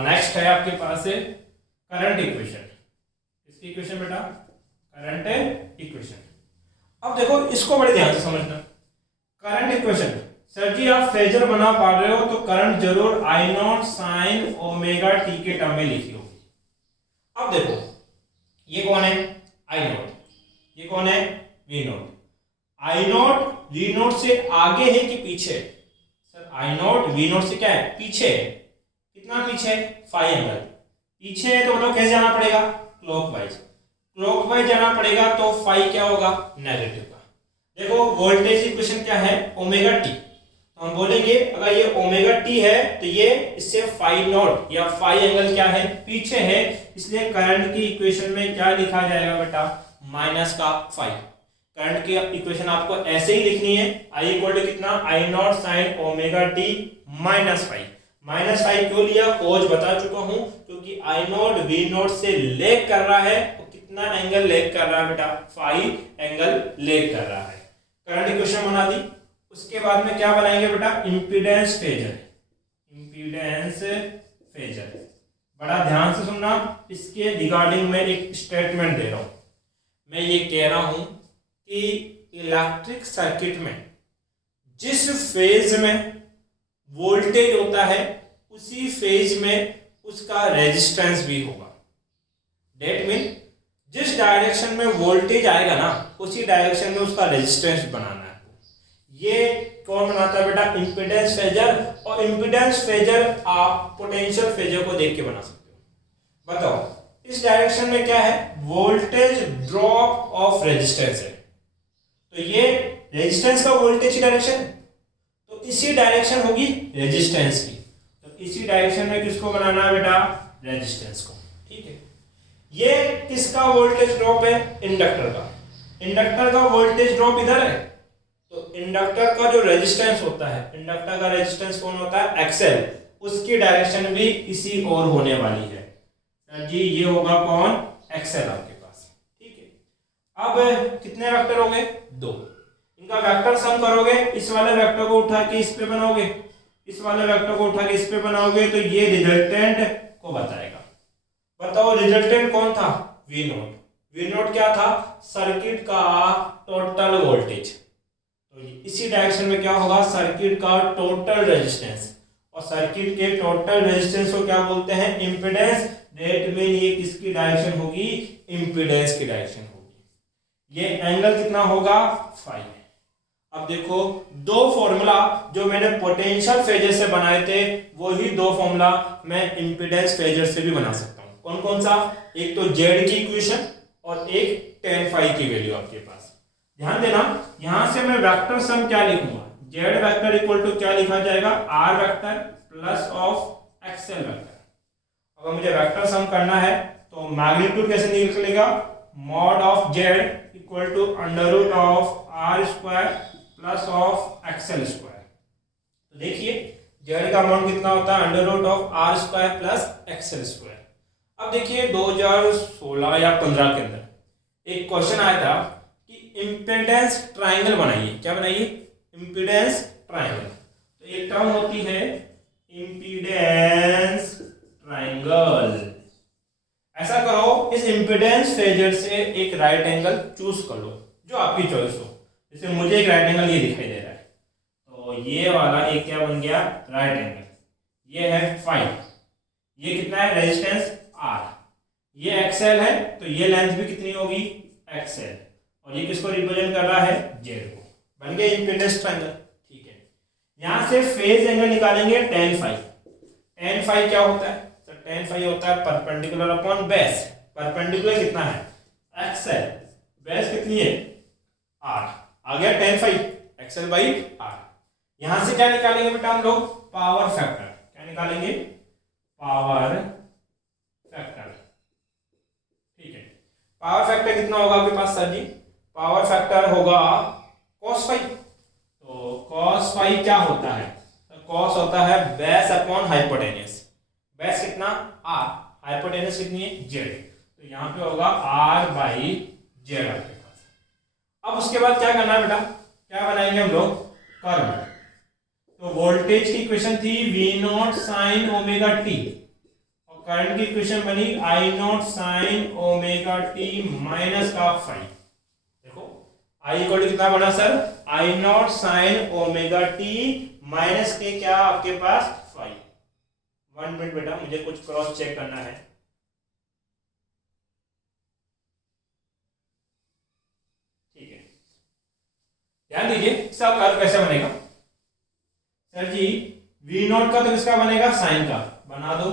नेक्स्ट है आपके पास करंट इक्वेशन, इसकी इक्वेशन बेटा करंट इक्वेशन। अब देखो इसको बड़े ध्यान से समझना। करंट इक्वेशन, सर जी आप फेजर बना पा रहे हो तो करंट जरूर आई नॉट साइन ओमेगा टी के टर्म में लिखी होगी। अब देखो ये कौन है, आई नॉट, ये कौन है, V not. I not V not से आगे है कि पीछे, sir I not V not से क्या है, पीछे है। कितना पीछे, 5 एंगल पीछे है। तो बताओ कैसे जाना पड़ेगा, क्लॉकवाइज, क्लॉकवाइज जाना पड़ेगा तो फाई क्या होगा, नेगेटिव का। देखो वोल्टेज इक्वेशन क्या है, ओमेगा टी, तो हम बोलेंगे अगर ये ओमेगा टी है तो ये इससे फाई नॉट या फाई एंगल क्या है, पीछे है, इसलिए करंट की इक्वेशन में क्या लिखा जाएगा बेटा, माइनस का फाई। करंट की इक्वेशन आपको ऐसे ही लिखनी है, आई इक्वल टू कितना, I naught sine omega T minus phi. Minus phi क्यों लिया, कोज बता चुका हूं, क्योंकि आई नॉट वी नॉट से लेग कर रहा है, तो कितना एंगल लेग कर रहा है बेटा, फाई एंगल लेग कर रहा है। करंट इक्वेशन बना दी। उसके बाद में क्या बनाएंगे बेटा, इंपीडेंस फेजर। इंपीडेंस फेजर बड़ा ध्यान से सुनना, इसके रिगार्डिंग में एक स्टेटमेंट दे रहा हूं। मैं ये कह रहा हूं कि इलेक्ट्रिक सर्किट में जिस फेज में वोल्टेज होता है उसी फेज में उसका रेजिस्टेंस भी होगा। डेट मीन जिस डायरेक्शन में वोल्टेज आएगा ना उसी डायरेक्शन में उसका रेजिस्टेंस बनाना है। ये कौन बनाता है बेटा, इंपीडेंस फेजर। और इंपीडेंस फेजर आप पोटेंशियल फेजर को देख के बना सकते हो। बताओ इस डायरेक्शन में क्या है, वोल्टेज ड्रॉप ऑफ रेजिस्टेंस है, तो ये रेजिस्टेंस का वोल्टेज की डायरेक्शन है, तो इसी डायरेक्शन होगी रेजिस्टेंस की। तो इसी डायरेक्शन में किसको बनाना है बेटा, रेजिस्टेंस को, ठीक है। ये किसका वोल्टेज ड्रॉप है, इंडक्टर का। इंडक्टर का वोल्टेज ड्रॉप इधर है, तो इंडक्टर का जो रेजिस्टेंस होता है, इंडक्टर का रेजिस्टेंस कौन होता है, एक्सएल, उसकी डायरेक्शन भी इसी ओर होने वाली है जी। ये होगा कौन, एक्सएल आपके पास, ठीक है। अब कितने वेक्टर हो गए, 2। इनका वेक्टर सम करोगे, इस वाले वेक्टर को उठा के इस पे बनाओगे, इस वाले वेक्टर को उठा के इस पे बनाओगे, तो ये रिजल्टेंट को बताएगा। बताओ रिजल्टेंट कौन था, वी नॉट। वी नॉट क्या था, सर्किट का टोटल वोल्टेज। तो इसी डायरेक्शन में क्या होगा, सर्किट का टोटल रेजिस्टेंस। और सर्किट के टोटल रेजिस्टेंस को क्या बोलते हैं, इंपीडेंस। डेट मीन ये किसकी डायरेक्शन होगी, इंपीडेंस की डायरेक्शन होगी। ये एंगल कितना होगा, फाई। अब देखो दो फॉर्मूला जो मैंने पोटेंशियल फेजर से बनाए थे वही 2 फॉर्मूला मैं इंपीडेंस फेजर से भी बना सकता हूं। कौन कौन सा, एक तो जेड की इक्वेशन और एक tan फाई की वैल्यू आपके पास। ध्यान देना, यहां से मैं वेक्टर सम क्या लिखूंगा, जेड वेक्टर इक्वल टू क्या लिखा जाएगा, R vector plus of XL vector. अगर मुझे वेक्टर सम करना है तो मैग्नीट्यूड कैसे निकलेगा, mod of Z equal to under root of R square plus of XL square. तो देखिए जेड का अमाउंट कितना होता है, under root of R square plus XL square. अब देखिए 2016 या 15 के अंदर एक क्वेश्चन आया था कि इंपीडेंस ट्रायंगल बनाइए। क्या बनाइए, इंपीडेंस ट्रायंगल। तो एक टर्म होती है इंपीडेंस ट्रायंगल। ऐसा करो, इस इंपीडेंस फेजर से एक राइट एंगल चूज कर लो जो आपकी चॉइस हो। जैसे मुझे एक राइट एंगल ये दिखाई दे रहा है, तो ये वाला एक क्या बन गया, राइट एंगल। ये है फाई, ये कितना है, रेजिस्टेंस आर, ये एक्सएल है, तो ये लेंथ भी कितनी होगी, एक्सएल, और ये किसको रिप्रेजेंट कर रहा है, जेड को। बन गया इंपीडेंस ट्रायंगल, ठीक है। यहां से फेज एंगल निकालेंगे tan फाई। tan फाई क्या होता है, तो tan फाई होता है परपेंडिकुलर अपॉन बेस। परपेंडिकुलर कितना है, एक्सएल, बेस कितनी है, आर। आ गया tan phi, XL by R. यहां से क्या निकालेंगे बेटा हम लोग, पावर फैक्टर। क्या निकालेंगे, पावर फैक्टर, ठीक है। पावर फैक्टर कितना होगा आपके पास सर जी, पावर फैक्टर होगा cos फाई। तो cos फाई क्या होता है? cos होता है बेस अपॉन हाइपोटेन्यूस। बेस कितना? r, हाइपोटेन्यूस कितनी है? z। तो यहाँ पे होगा r बाई z आपके पास। अब उसके बाद क्या करना है बेटा? क्या बनाएंगे हम लोग? कर्व। तो वोल्टेज की इक्वेशन थी v not sine omega T, और करंट की इक्वेशन बनी I not sine omega T minus का फाई। देखो I इक्वल टू कितना बना sir? I not sine omega T minus के क्या आपके पास? फाई। 1 मिनट बेटा, मुझे कुछ क्रॉस चेक करना है। ठीक है, ध्यान दीजिए इसका कर्व कैसे बनेगा। सर जी v नॉट का तो किसका बनेगा? साइन का। बना दो,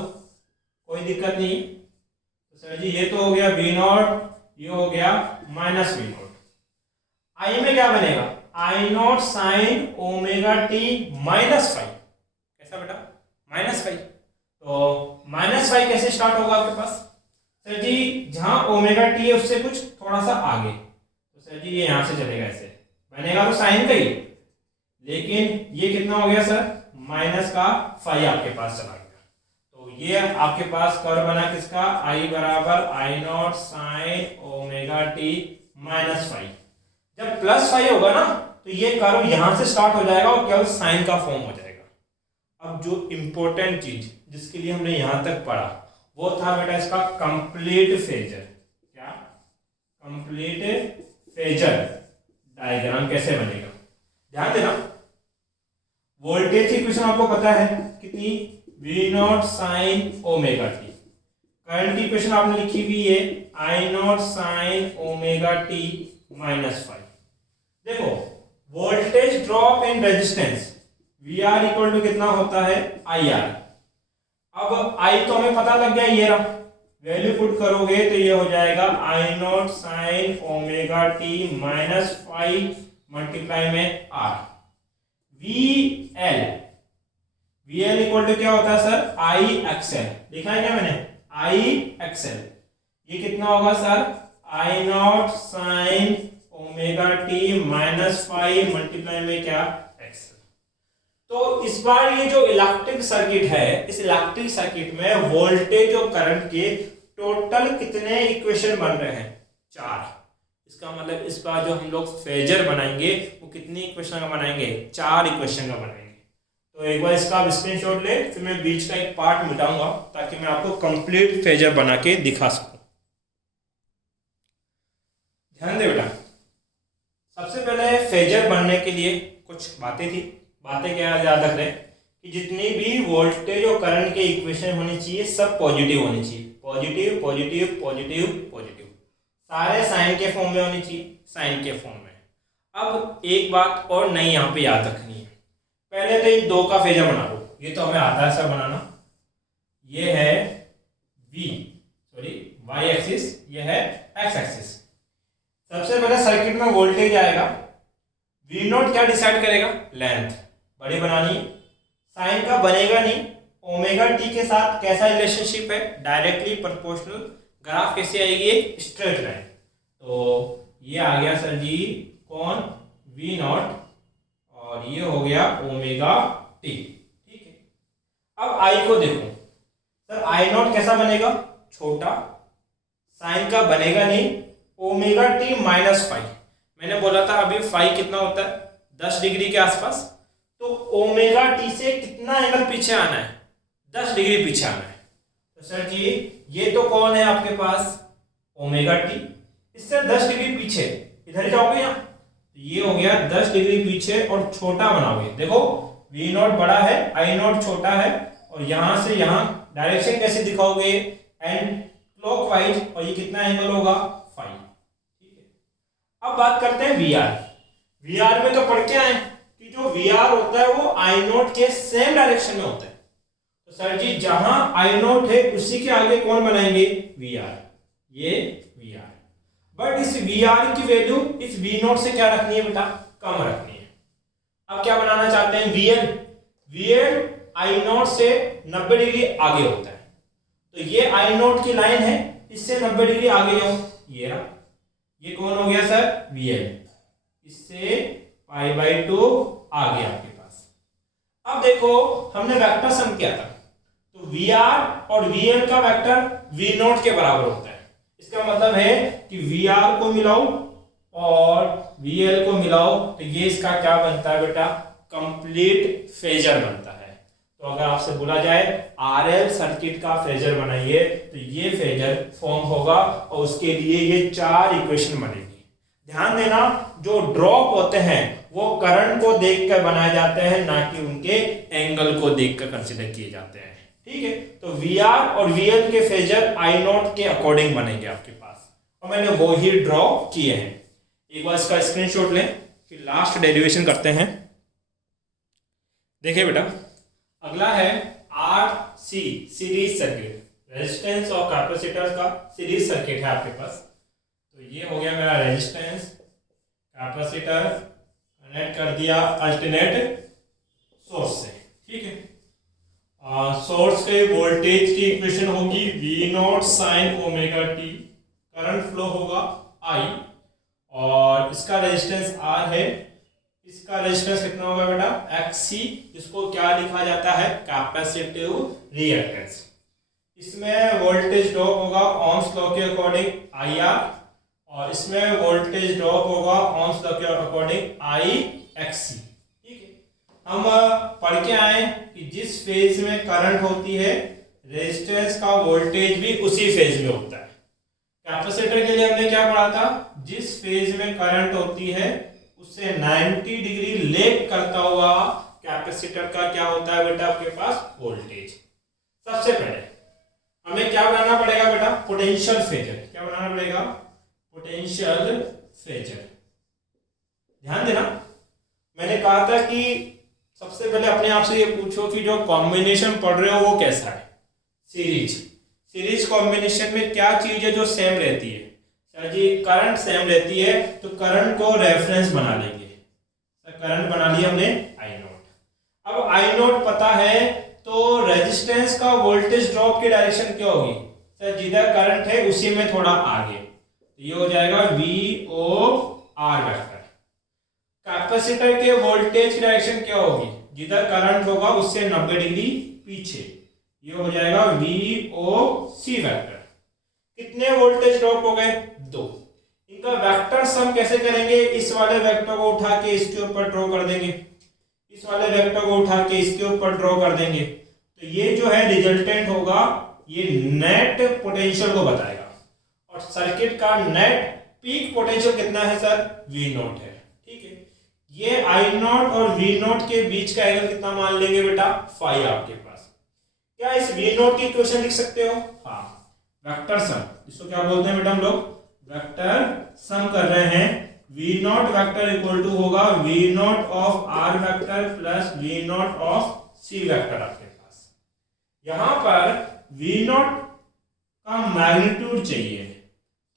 कोई दिक्कत नहीं। तो सर जी ये तो हो गया v नॉट, ये हो गया माइनस v नॉट। आई में क्या बनेगा? I not sine omega T minus five. कैसा बेटा? Minus five. तो माइनस फाइव कैसे स्टार्ट होगा आपके पास? सर जी जहां ओमेगा टी है उससे कुछ थोड़ा सा आगे। तो सर जी ये यहां से चलेगा, ऐसे बनेगा तो साइन का ही, लेकिन ये कितना हो गया सर? माइनस का फाइव आपके पास चला गया। तो ये आपके पास कर्व बना किसका? I बराबर I not sine omega T minus five. जब प्लस फाइव होगा ना तो ये कर्व यहां से स्टार्ट हो जाएगा और केवल साइन का फॉर्म हो जाएगा। अब जो इंपॉर्टेंट चीज जिसके लिए हमने यहां तक पढ़ा वो था बेटा इसका कंप्लीट फेजर। क्या? कंप्लीट फेजर डायग्राम कैसे बनेगा? ध्यान देना, वोल्टेज की इक्वेशन आपको पता है कितनी? v not sine omega T. Current की इक्वेशन आपने लिखी हुई है I not sine omega T minus five. देखो voltage drop in resistance VR equal to कितना होता है? IR। अब I तो हमें पता लग गया, ये रहा, वैल्यू पुट करोगे तो ये हो जाएगा I not sine omega T minus five multiply में R। VL इक्वल टू क्या होता है सर? IXL। लिखा है क्या मैंने? IXL। ये कितना होगा sir? I not sine omega T minus five multiply में क्या? एक्स। तो इस बार ये जो इलेक्ट्रिक सर्किट है, इस इलेक्ट्रिक सर्किट में वोल्टेज और करंट के टोटल कितने इक्वेशन बन रहे हैं? 4। इसका मतलब इस बार जो हम लोग फेजर बनाएंगे वो कितनी इक्वेशन का बनाएंगे? 4 इक्वेशन का बनाएंगे। तो एक बार इसका आप स्क्रीनशॉट ले, फिर मैं बीच का एक पार्ट मिटाऊंगा ताकि मैं आपको कंप्लीट फेजर बना के दिखा सकूं। ध्यान दे बेटा, सबसे पहले फेजर बनने के लिए कुछ बातें थी। बातें क्या याद रख रहे हैं कि जितनी भी वोल्टेज और करंट के इक्वेशन होनी चाहिए सब पॉजिटिव होनी चाहिए। पॉजिटिव पॉजिटिव पॉजिटिव पॉजिटिव, सारे साइन के फॉर्म में होनी चाहिए, साइन के फॉर्म में। अब एक बात और नई यहाँ पे याद रखनी है, पहले तो इन दो का फेजर बना लो। ये तो हमें आता है सर बनाना। ये है y एक्सिस, ये है x एक्सिस। सबसे पहले सर्किट में वोल्टेज आएगा, V नॉट क्या डिसाइड करेगा? लेंथ बड़ी बनानी है। साइन का बनेगा नहीं, ओमेगा टी के साथ कैसा रिलेशनशिप है? Directly proportional. ग्राफ कैसे आएगी? Straight line. तो ये आ गया सर जी कौन? V नॉट, और ये हो गया ओमेगा टी। ठीक है, अब I को देखो सर, I नॉट कैसा बनेगा? छोटा। साइन का बनेगा नहीं, ओमेगा टी माइनस फाइव। मैंने बोला था अभी फाइव कितना होता है? 10 डिग्री के आसपास। तो ओमेगा टी से कितना एंगल पीछे आना है? 10 डिग्री पीछे आना है। तो सर जी ये तो कौन है आपके पास? Omega T. इससे 10 डिग्री पीछे इधर जाओगे यहाँ, तो ये हो गया 10 डिग्री पीछे और छोटा बनाओगे। देखो V नॉट बड़ा है, I नॉट छोटा है, और यहां से यहां डायरेक्शन कैसे दिखाओगे? एंड क्लॉकवाइज, और ये कितना एंगल होगा? 5। ठीक है, अब बात करते हैं VR में तो पढ़ के आए कि जो VR होता है वो I नॉट के सेम डायरेक्शन में होता है। तो सर जी जहां I नॉट है उसी के आगे कौन बनाएंगे? VR। ये VR, बट इस VR की वैल्यू इस V नॉट से क्या रखनी है बेटा? कम रखनी है। अब क्या बनाना चाहते हैं? VL I नॉट से 90 डिग्री आगे होता है। तो ये I नॉट की लाइन है, इससे 90 डिग्री आगे जाओ, ये रहा। ये कौन हो गया सर, VL, इससे π/2 आ गया आपके पास। अब देखो हमने वेक्टर सम किया था, तो VR और VL का वेक्टर V0 के बराबर होता है। इसका मतलब है कि VR को मिलाओ और VL को मिलाओ तो ये इसका क्या बनता है बेटा, कंप्लीट फेजर बनता है। तो अगर आपसे बोला जाए RL सर्किट का फेजर बनाइए तो ये फेजर फॉर्म होगा और उसके लिए ये 4 इक्वेशन बनेगी। ध्यान देना, जो ड्रॉप होते हैं वो करंट को देखकर बनाए जाते हैं, ना कि उनके एंगल को देखकर कंसीडर किए जाते हैं। ठीक है, तो VR और VL के फेजर I0 के अकॉर्डिंग बनेंगे आपके पास, और मैंने वो ही ड्रॉ किए हैं। एक बार इसका स्क्रीनशॉट लें, फिर लास्ट डेरिवेशन करते हैं। देखिए बेटा, अगला है RC सीरीज सर्किट, रेजिस्टेंस और कैपेसिटर का सीरीज सर्किट है आपके पास। तो ये हो गया मेरा रेजिस्टेंस, कैपेसिटर कनेक्ट कर दिया अल्टरनेट सोर्स से। ठीक है, सोर्स के वोल्टेज की इक्वेशन होगी V0 sin omega t, current flow होगा I, और इसका रेजिस्टेंस R है। इसका रेजिस्टेंस कितना होगा बेटा, XC, जिसको क्या लिखा जाता है, कैपेसिटिव रिएक्टेंस। इसमें वोल्टेज ड्रॉप होगा ओम्स लॉ के अकॉर्डिंग IR, और इसमें वोल्टेज ड्रॉप होगा ओम्स लॉ के अकॉर्डिंग IXC। ठीक है, हम पढ़ के आए कि जिस फेज में करंट होती है रेजिस्टेंस का वोल्टेज भी उसी फेज में होता है। कैपेसिटर के लिए हमने क्या पढ़ा था, जिस फेज में करंट होती है उससे 90 डिग्री लेग करता हुआ कैपेसिटर का क्या होता है बेटा, आपके पास वोल्टेज। सबसे पहले हमें क्या बनाना पड़ेगा बेटा, पोटेंशियल फेजर। क्या बनाना पड़ेगा, पोटेंशियल फेजर। ध्यान देना, मैंने कहा था कि सबसे पहले अपने आप से ये पूछो कि जो कॉम्बिनेशन पढ़ रहे हो वो कैसा है, सीरीज कॉम्बिनेशन में क्या चीज है जो सेम रहती है। सर जी करंट सेम रहती है, तो करंट को रेफरेंस बना लेंगे। सर करंट बना लिया हमने I0। अब I0 पता है, तो रेजिस्टेंस का वोल्टेज ड्रॉप की डायरेक्शन क्या होगी, सर जिधर करंट है उसी में थोड़ा आगे, तो ये हो जाएगा VOR वेक्टर। कैपेसिटर के वोल्टेज की डायरेक्शन क्या होगी, जिधर करंट होगा उससे 90 डिग्री पीछे, ये हो जाएगा VOC वेक्टर। कितने वोल्टेज ड्रॉप हो गए, 2। इनका वेक्टर सम कैसे करेंगे, इस वाले वेक्टर को उठा के इसके ऊपर ड्रॉ कर देंगे, इस वाले वेक्टर को उठा के इसके ऊपर ड्रॉ कर देंगे, तो ये जो है रिजल्टेंट होगा, ये नेट पोटेंशियल को बताएगा। और सर्किट का नेट पीक पोटेंशियल कितना है सर, V0 है। ठीक है, ये I0 और V0 के बीच का एंगल कितना मान लेंगे बेटा, फाई आपके पास। क्या इस V0 की इक्वेशन लिख सकते हो, हाँ, वेक्टर सम, इसको क्या बोलते हैं बेटा हम लोग, वेक्टर सम कर रहे हैं। V0 वेक्टर इक्वल टू होगा V0 of R vector plus V0 of C vector आपके पास। यहां पर V0 का मैग्नीट्यूड चाहिए,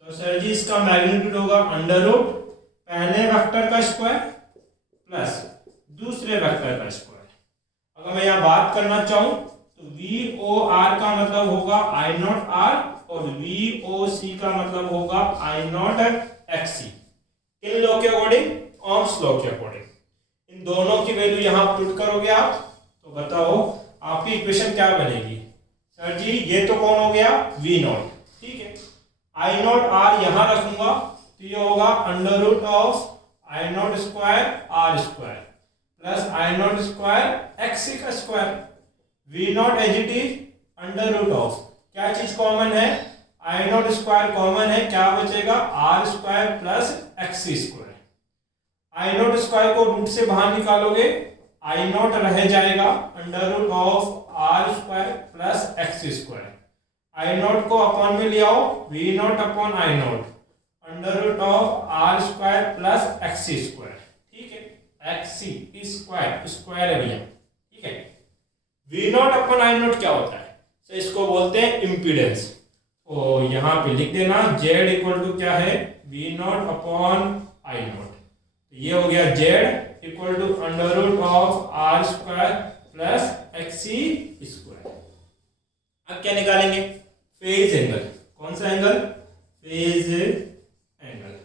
तो सर जी इसका मैग्नीट्यूड होगा अंडर रूट पहले वेक्टर का स्क्वायर प्लस दूसरे वेक्टर का स्क्वायर। अगर मैं यहां बात करना चाहूं तो VOR का मतलब होगा I0R और VOC का मतलब होगा I0XC। इन लॉ के अकॉर्डिंग, ओम्स लॉ के अकॉर्डिंग इन दोनों की वैल्यू यहां पुट करोगे आप, तो बताओ आपकी इक्वेशन क्या बनेगी। सर जी ये तो कौन हो गया, V0। ठीक है, I0R यहां रखूंगा तो ये होगा under root of I0 square R square plus I0 square XC का square. V0 as it is under root of, क्या चीज कॉमन है, I0 स्क्वायर कॉमन है, क्या बचेगा R square plus XC square. I0 square को रूट से बाहर निकालोगे, I0 रह जाएगा under root of R square plus XC square. I0 को अपॉन में ले आओ, V0 upon I0 under root of R square plus XC square. ठीक है, XC स्क्वायर, स्क्वायर है भैया। ठीक है, V0 अपॉन I0 क्या होता है, तो इसको बोलते हैं इम्पीडेंस। तो यहाँ पे लिख देना Z इक्वल टू क्या है, V0 अपॉन I0। तो ये हो गया Z equal to under root of R square plus XC square. अब क्या निकालेंगे, फेज एंगल। कौन सा एंगल, फेज एंगल।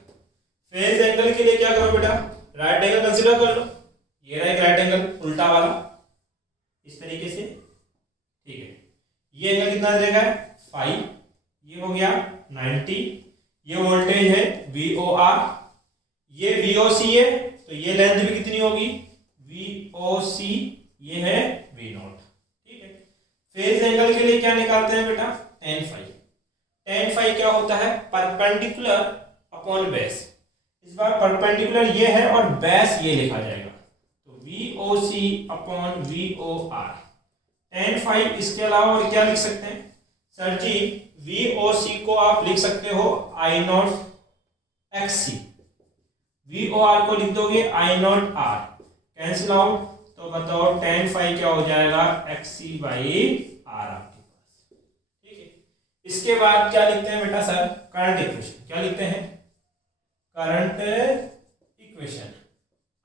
गया 90, ये वोल्टेज है VOR, ये VOC है, तो ये लेंथ भी कितनी होगी VOC, ये है V0। ठीक है, फेज एंगल के लिए क्या निकालते हैं बेटा, tan फाई। tan फाई क्या होता है, परपेंडिकुलर अपॉन बेस। इस बार परपेंडिकुलर ये है और बेस ये लिखा जाएगा, तो VOC upon VOR। tan phi इसके अलावा और क्या लिख सकते हैं सर जी, VOC को आप लिख सकते हो I0 XC, VOR को लिख दोगे I0 R, कैंसिल आउट, तो बताओ tan फाई क्या हो जाएगा, XC बाई R आपके पास। ठीक है, इसके बाद क्या लिखते हैं बेटा सर, करंट इक्वेशन। क्या लिखते हैं, current equation,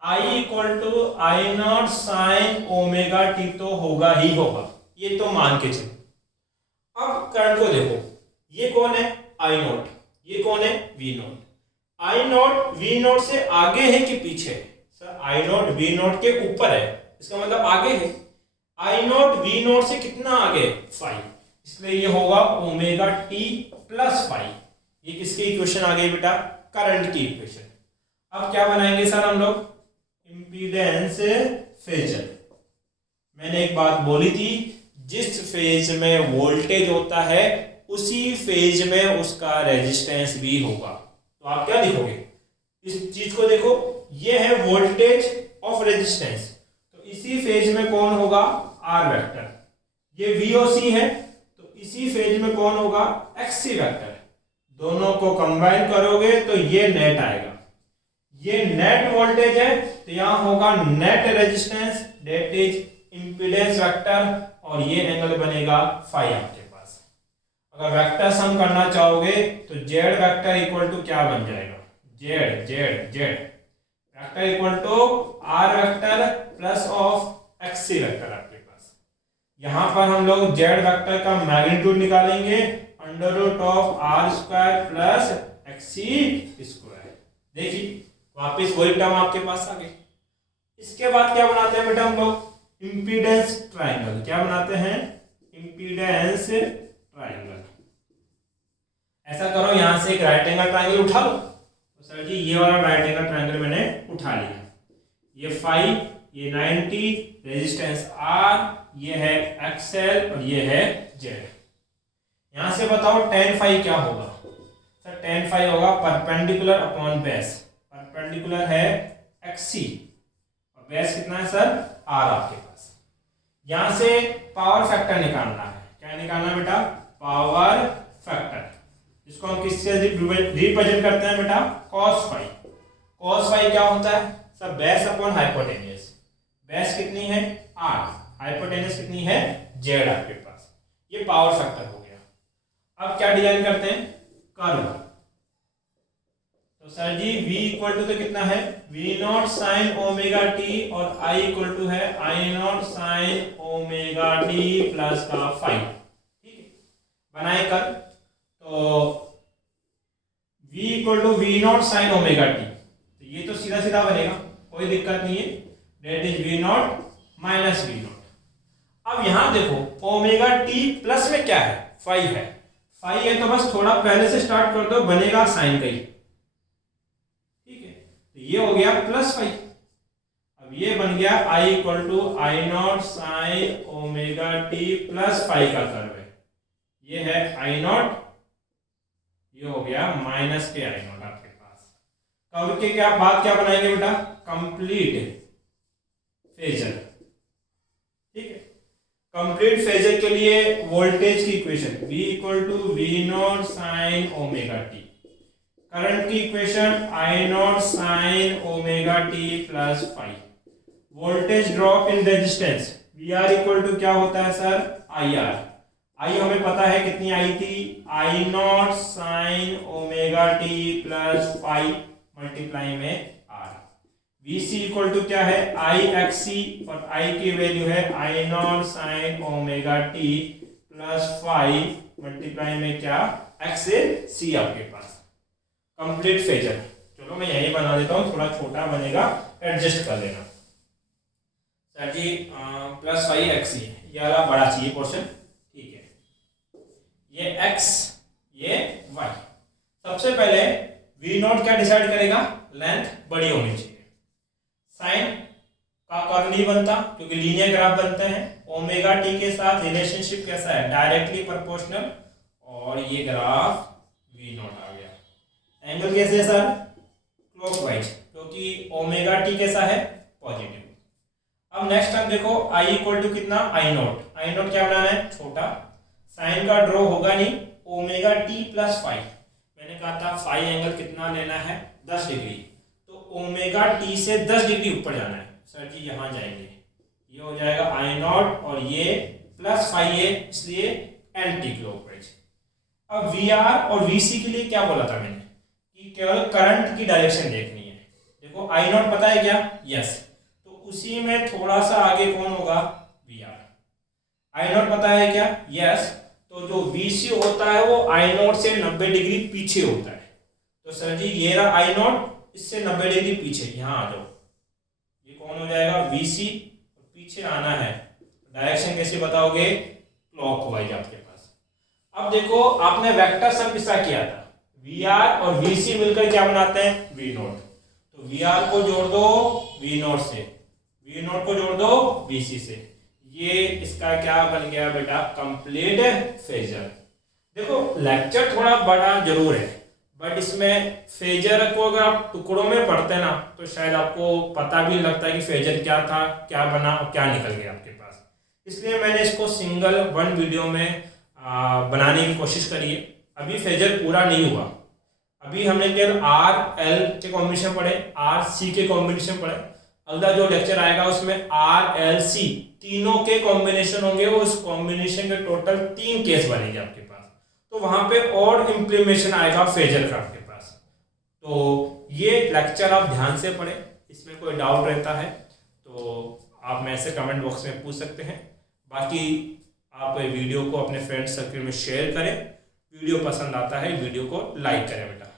I equal to I0 sine omega T, तो होगा ही होगा, ये तो मान के चलो। अब करंट को देखो, ये कौन है I0, ये कौन है V0। I0 V0 से आगे है कि पीछे है सर, I0 V0 के ऊपर है, इसका मतलब आगे है। I0 V0 से कितना आगे, फाई, इसलिए ये होगा ओमेगा टी प्लस फाई। ये किसकी इक्वेशन आ गई बेटा, करंट की इक्वेशन। अब क्या बनाएंगे सर हम लोग, इम्पीडेंस फेजर। मैंने एक बात बोली थी, जिस फेज में वोल्टेज होता है उसी फेज में उसका रेजिस्टेंस भी होगा। तो आप क्या लिखोगे, इस चीज को देखो, ये है वोल्टेज ऑफ रेजिस्टेंस, तो इसी फेज में कौन होगा, आर वेक्टर। ये VOC है, तो इसी फेज में कौन होगा, XC वेक्टर। दोनों को कंबाइन करोगे तो ये नेट आएगा, ये नेट वोल्टेज है, तो यहां होगा net resistance, that is impedance vector, और ये एंगल बनेगा फाई आपके पास। अगर वेक्टर सम करना चाहोगे तो जेड वेक्टर इक्वल टू क्या बन जाएगा, Z Z Z vector equal to R vector plus of XC vector आपके पास। यहां पर हम लोग जेड वेक्टर का मैग्नीट्यूड निकालेंगे, under root of R square plus XC square. देखिए वापिस वही टर्म आपके पास आ गई। इसके बाद क्या बनाते हैं बेटा हम लोग, इम्पीडेंस ट्रायंगल। क्या बनाते हैं, इम्पीडेंस ट्रायंगल। ऐसा करो, यहां से एक राइट एंगल ट्रायंगल उठा लो, तो सर जी ये वाला राइट एंगल ट्रायंगल मैंने उठा लिया। ये फाई, ये 90, रेजिस्टेंस R, ये है XL और ये है Z। यहां से बताओ tan फाई क्या होगा सर, tan फाई होगा परपेंडिकुलर अपॉन बेस। परपेंडिकुलर है XC और बेस कितना है सर, R आपके पास। यहां से पावर फैक्टर निकालना है। क्या निकालना बेटा, पावर फैक्टर, जिसको हम किससे रिप्रेजेंट करते हैं बेटा, cos फाई। cos फाई क्या होता है sir, base upon hypotenuse. Base कितनी है R, हाइपोटेन्यूज कितनी है Z आपके पास। ये पावर फैक्टर हो गया। अब क्या डिजाइन करते हैं, कर्व। तो sir ji V equal to तो कितना है, V0 साइन ओमेगा टी, और I इक्वल टू है I0 sine omega T plus का फाई। ठीक है, बनाए कर, तो V equal to V0 sine omega T, तो ये तो सीधा सीधा बनेगा, कोई दिक्कत नहीं है, that is V0 minus V0। अब यहां देखो ओमेगा टी प्लस में क्या है, फाई है। फाई है तो बस थोड़ा पहले से स्टार्ट कर दो, बनेगा साइन का ही। ये हो गया प्लस फाई। अब ये बन गया I equal to I0 sine omega T plus phi का कर्व है। ये है I0, ये हो गया माइनस के I0 आपके पास। कर्व के क्या बाद क्या बनाएंगे बेटा, कंप्लीट फेजर। ठीक है, कंप्लीट फेजर के लिए वोल्टेज की equation V equal to V0 sine omega T, current की equation I0 sine omega T plus phi, voltage drop in resistance VR equal to क्या होता है सर, IR। I हमें पता है कितनी आई थी, I0 sine omega T plus phi multiply में R। VC इक्वल टू क्या है, IXC, और I की वैल्यू है I0 sine omega T plus phi multiply में क्या, XC आपके पास। कंप्लीट फेजर, चलो मैं यही बना देता हूँ, थोड़ा छोटा बनेगा, एडजस्ट कर लेना। सर जी प्लस फाई XC, ये वाला बड़ा चाहिए पोर्शन। ठीक है, ये X, ये y। सबसे पहले v नॉट क्या डिसाइड करेगा, लेंथ बड़ी होनी चाहिए। साइन का कर्व नहीं बनता क्योंकि लीनियर ग्राफ बनते हैं। ओमेगा टी के साथ रिलेशनशिप कैसा है, डायरेक्टली प्रोपोर्शनल, और ये ग्राफ v नॉट आ गया। एंगल कैसे है सर, क्लॉकवाइज, क्योंकि ओमेगा टी कैसा है, पॉजिटिव। अब नेक्स्ट हम देखो i इक्वल टू कितना, आई नॉट क्या बनाना है, छोटा। साइन का ड्रॉ होगा नहीं, ओमेगा टी प्लस फाइव, मैंने कहा था फाइव एंगल कितना लेना है, 10 डिग्री, तो ओमेगा टी से 10 डिग्री ऊपर जाना है। सर जी यहाँ जाएंगे, ये हो जाएगा आई नॉट और ये प्लस फाइव है, इसलिए एंटी क्लॉकवाइज। अब वी आर और वी सी के लिए क्या बोला था मैंने कि केवल करंट की डायरेक्शन देखनी है। देखो आई नॉट पता है क्या, यस, तो उसी में थोड़ा सा आगे कौन होगा, वी आर। आई नॉट पता है क्या, यस, तो जो वी सी होता है वो आई नॉट से 90 डिग्री पीछे होता है। तो सर जी ये रहा आई नॉट, इससे 90 डिग्री पीछे, यहाँ आ जाओ, ये कौन हो जाएगा, वी सी, पीछे आना है। डायरेक्शन कैसे बताओगे, क्लॉकवाइज आपके पास। अब देखो आपने वेक्टर सम किसका किया था, वी आर और वी सी मिलकर क्या बनाते हैं, वी नॉट। तो वी आर को जोड़ दो वी नॉट से, वी नॉट को जोड़ दो वी सी से, ये इसका क्या बन गया बेटा, कंप्लीट फेजर। देखो लेक्चर थोड़ा बड़ा जरूर है, बट इसमें फेजर को अगर आप टुकड़ों में पढ़ते हैं ना तो शायद आपको पता भी लगता है कि फेजर क्या था, क्या बना और क्या निकल गया आपके पास। इसलिए मैंने इसको सिंगल वन वीडियो में बनाने की कोशिश करी है। अभी फेजर पूरा नहीं हुआ, अभी हमने केवल आर एल के कॉम्बिनेशन पढ़े, आर सी के कॉम्बिनेशन पढ़े। अगला जो लेक्चर आएगा उसमें आर एल सी तीनों के कॉम्बिनेशन होंगे, उस कॉम्बिनेशन के टोटल 3 केस बनेंगे आपके पास, तो वहां पे और इम्प्लीमेशन आएगा फेजर का आपके पास। तो ये लेक्चर आप ध्यान से पढ़ें, इसमें कोई डाउट रहता है तो आप मेरे से कमेंट बॉक्स में पूछ सकते हैं। बाकी आप वीडियो को अपने फ्रेंड सर्कल में शेयर करें, वीडियो पसंद आता है वीडियो को लाइक करें बेटा।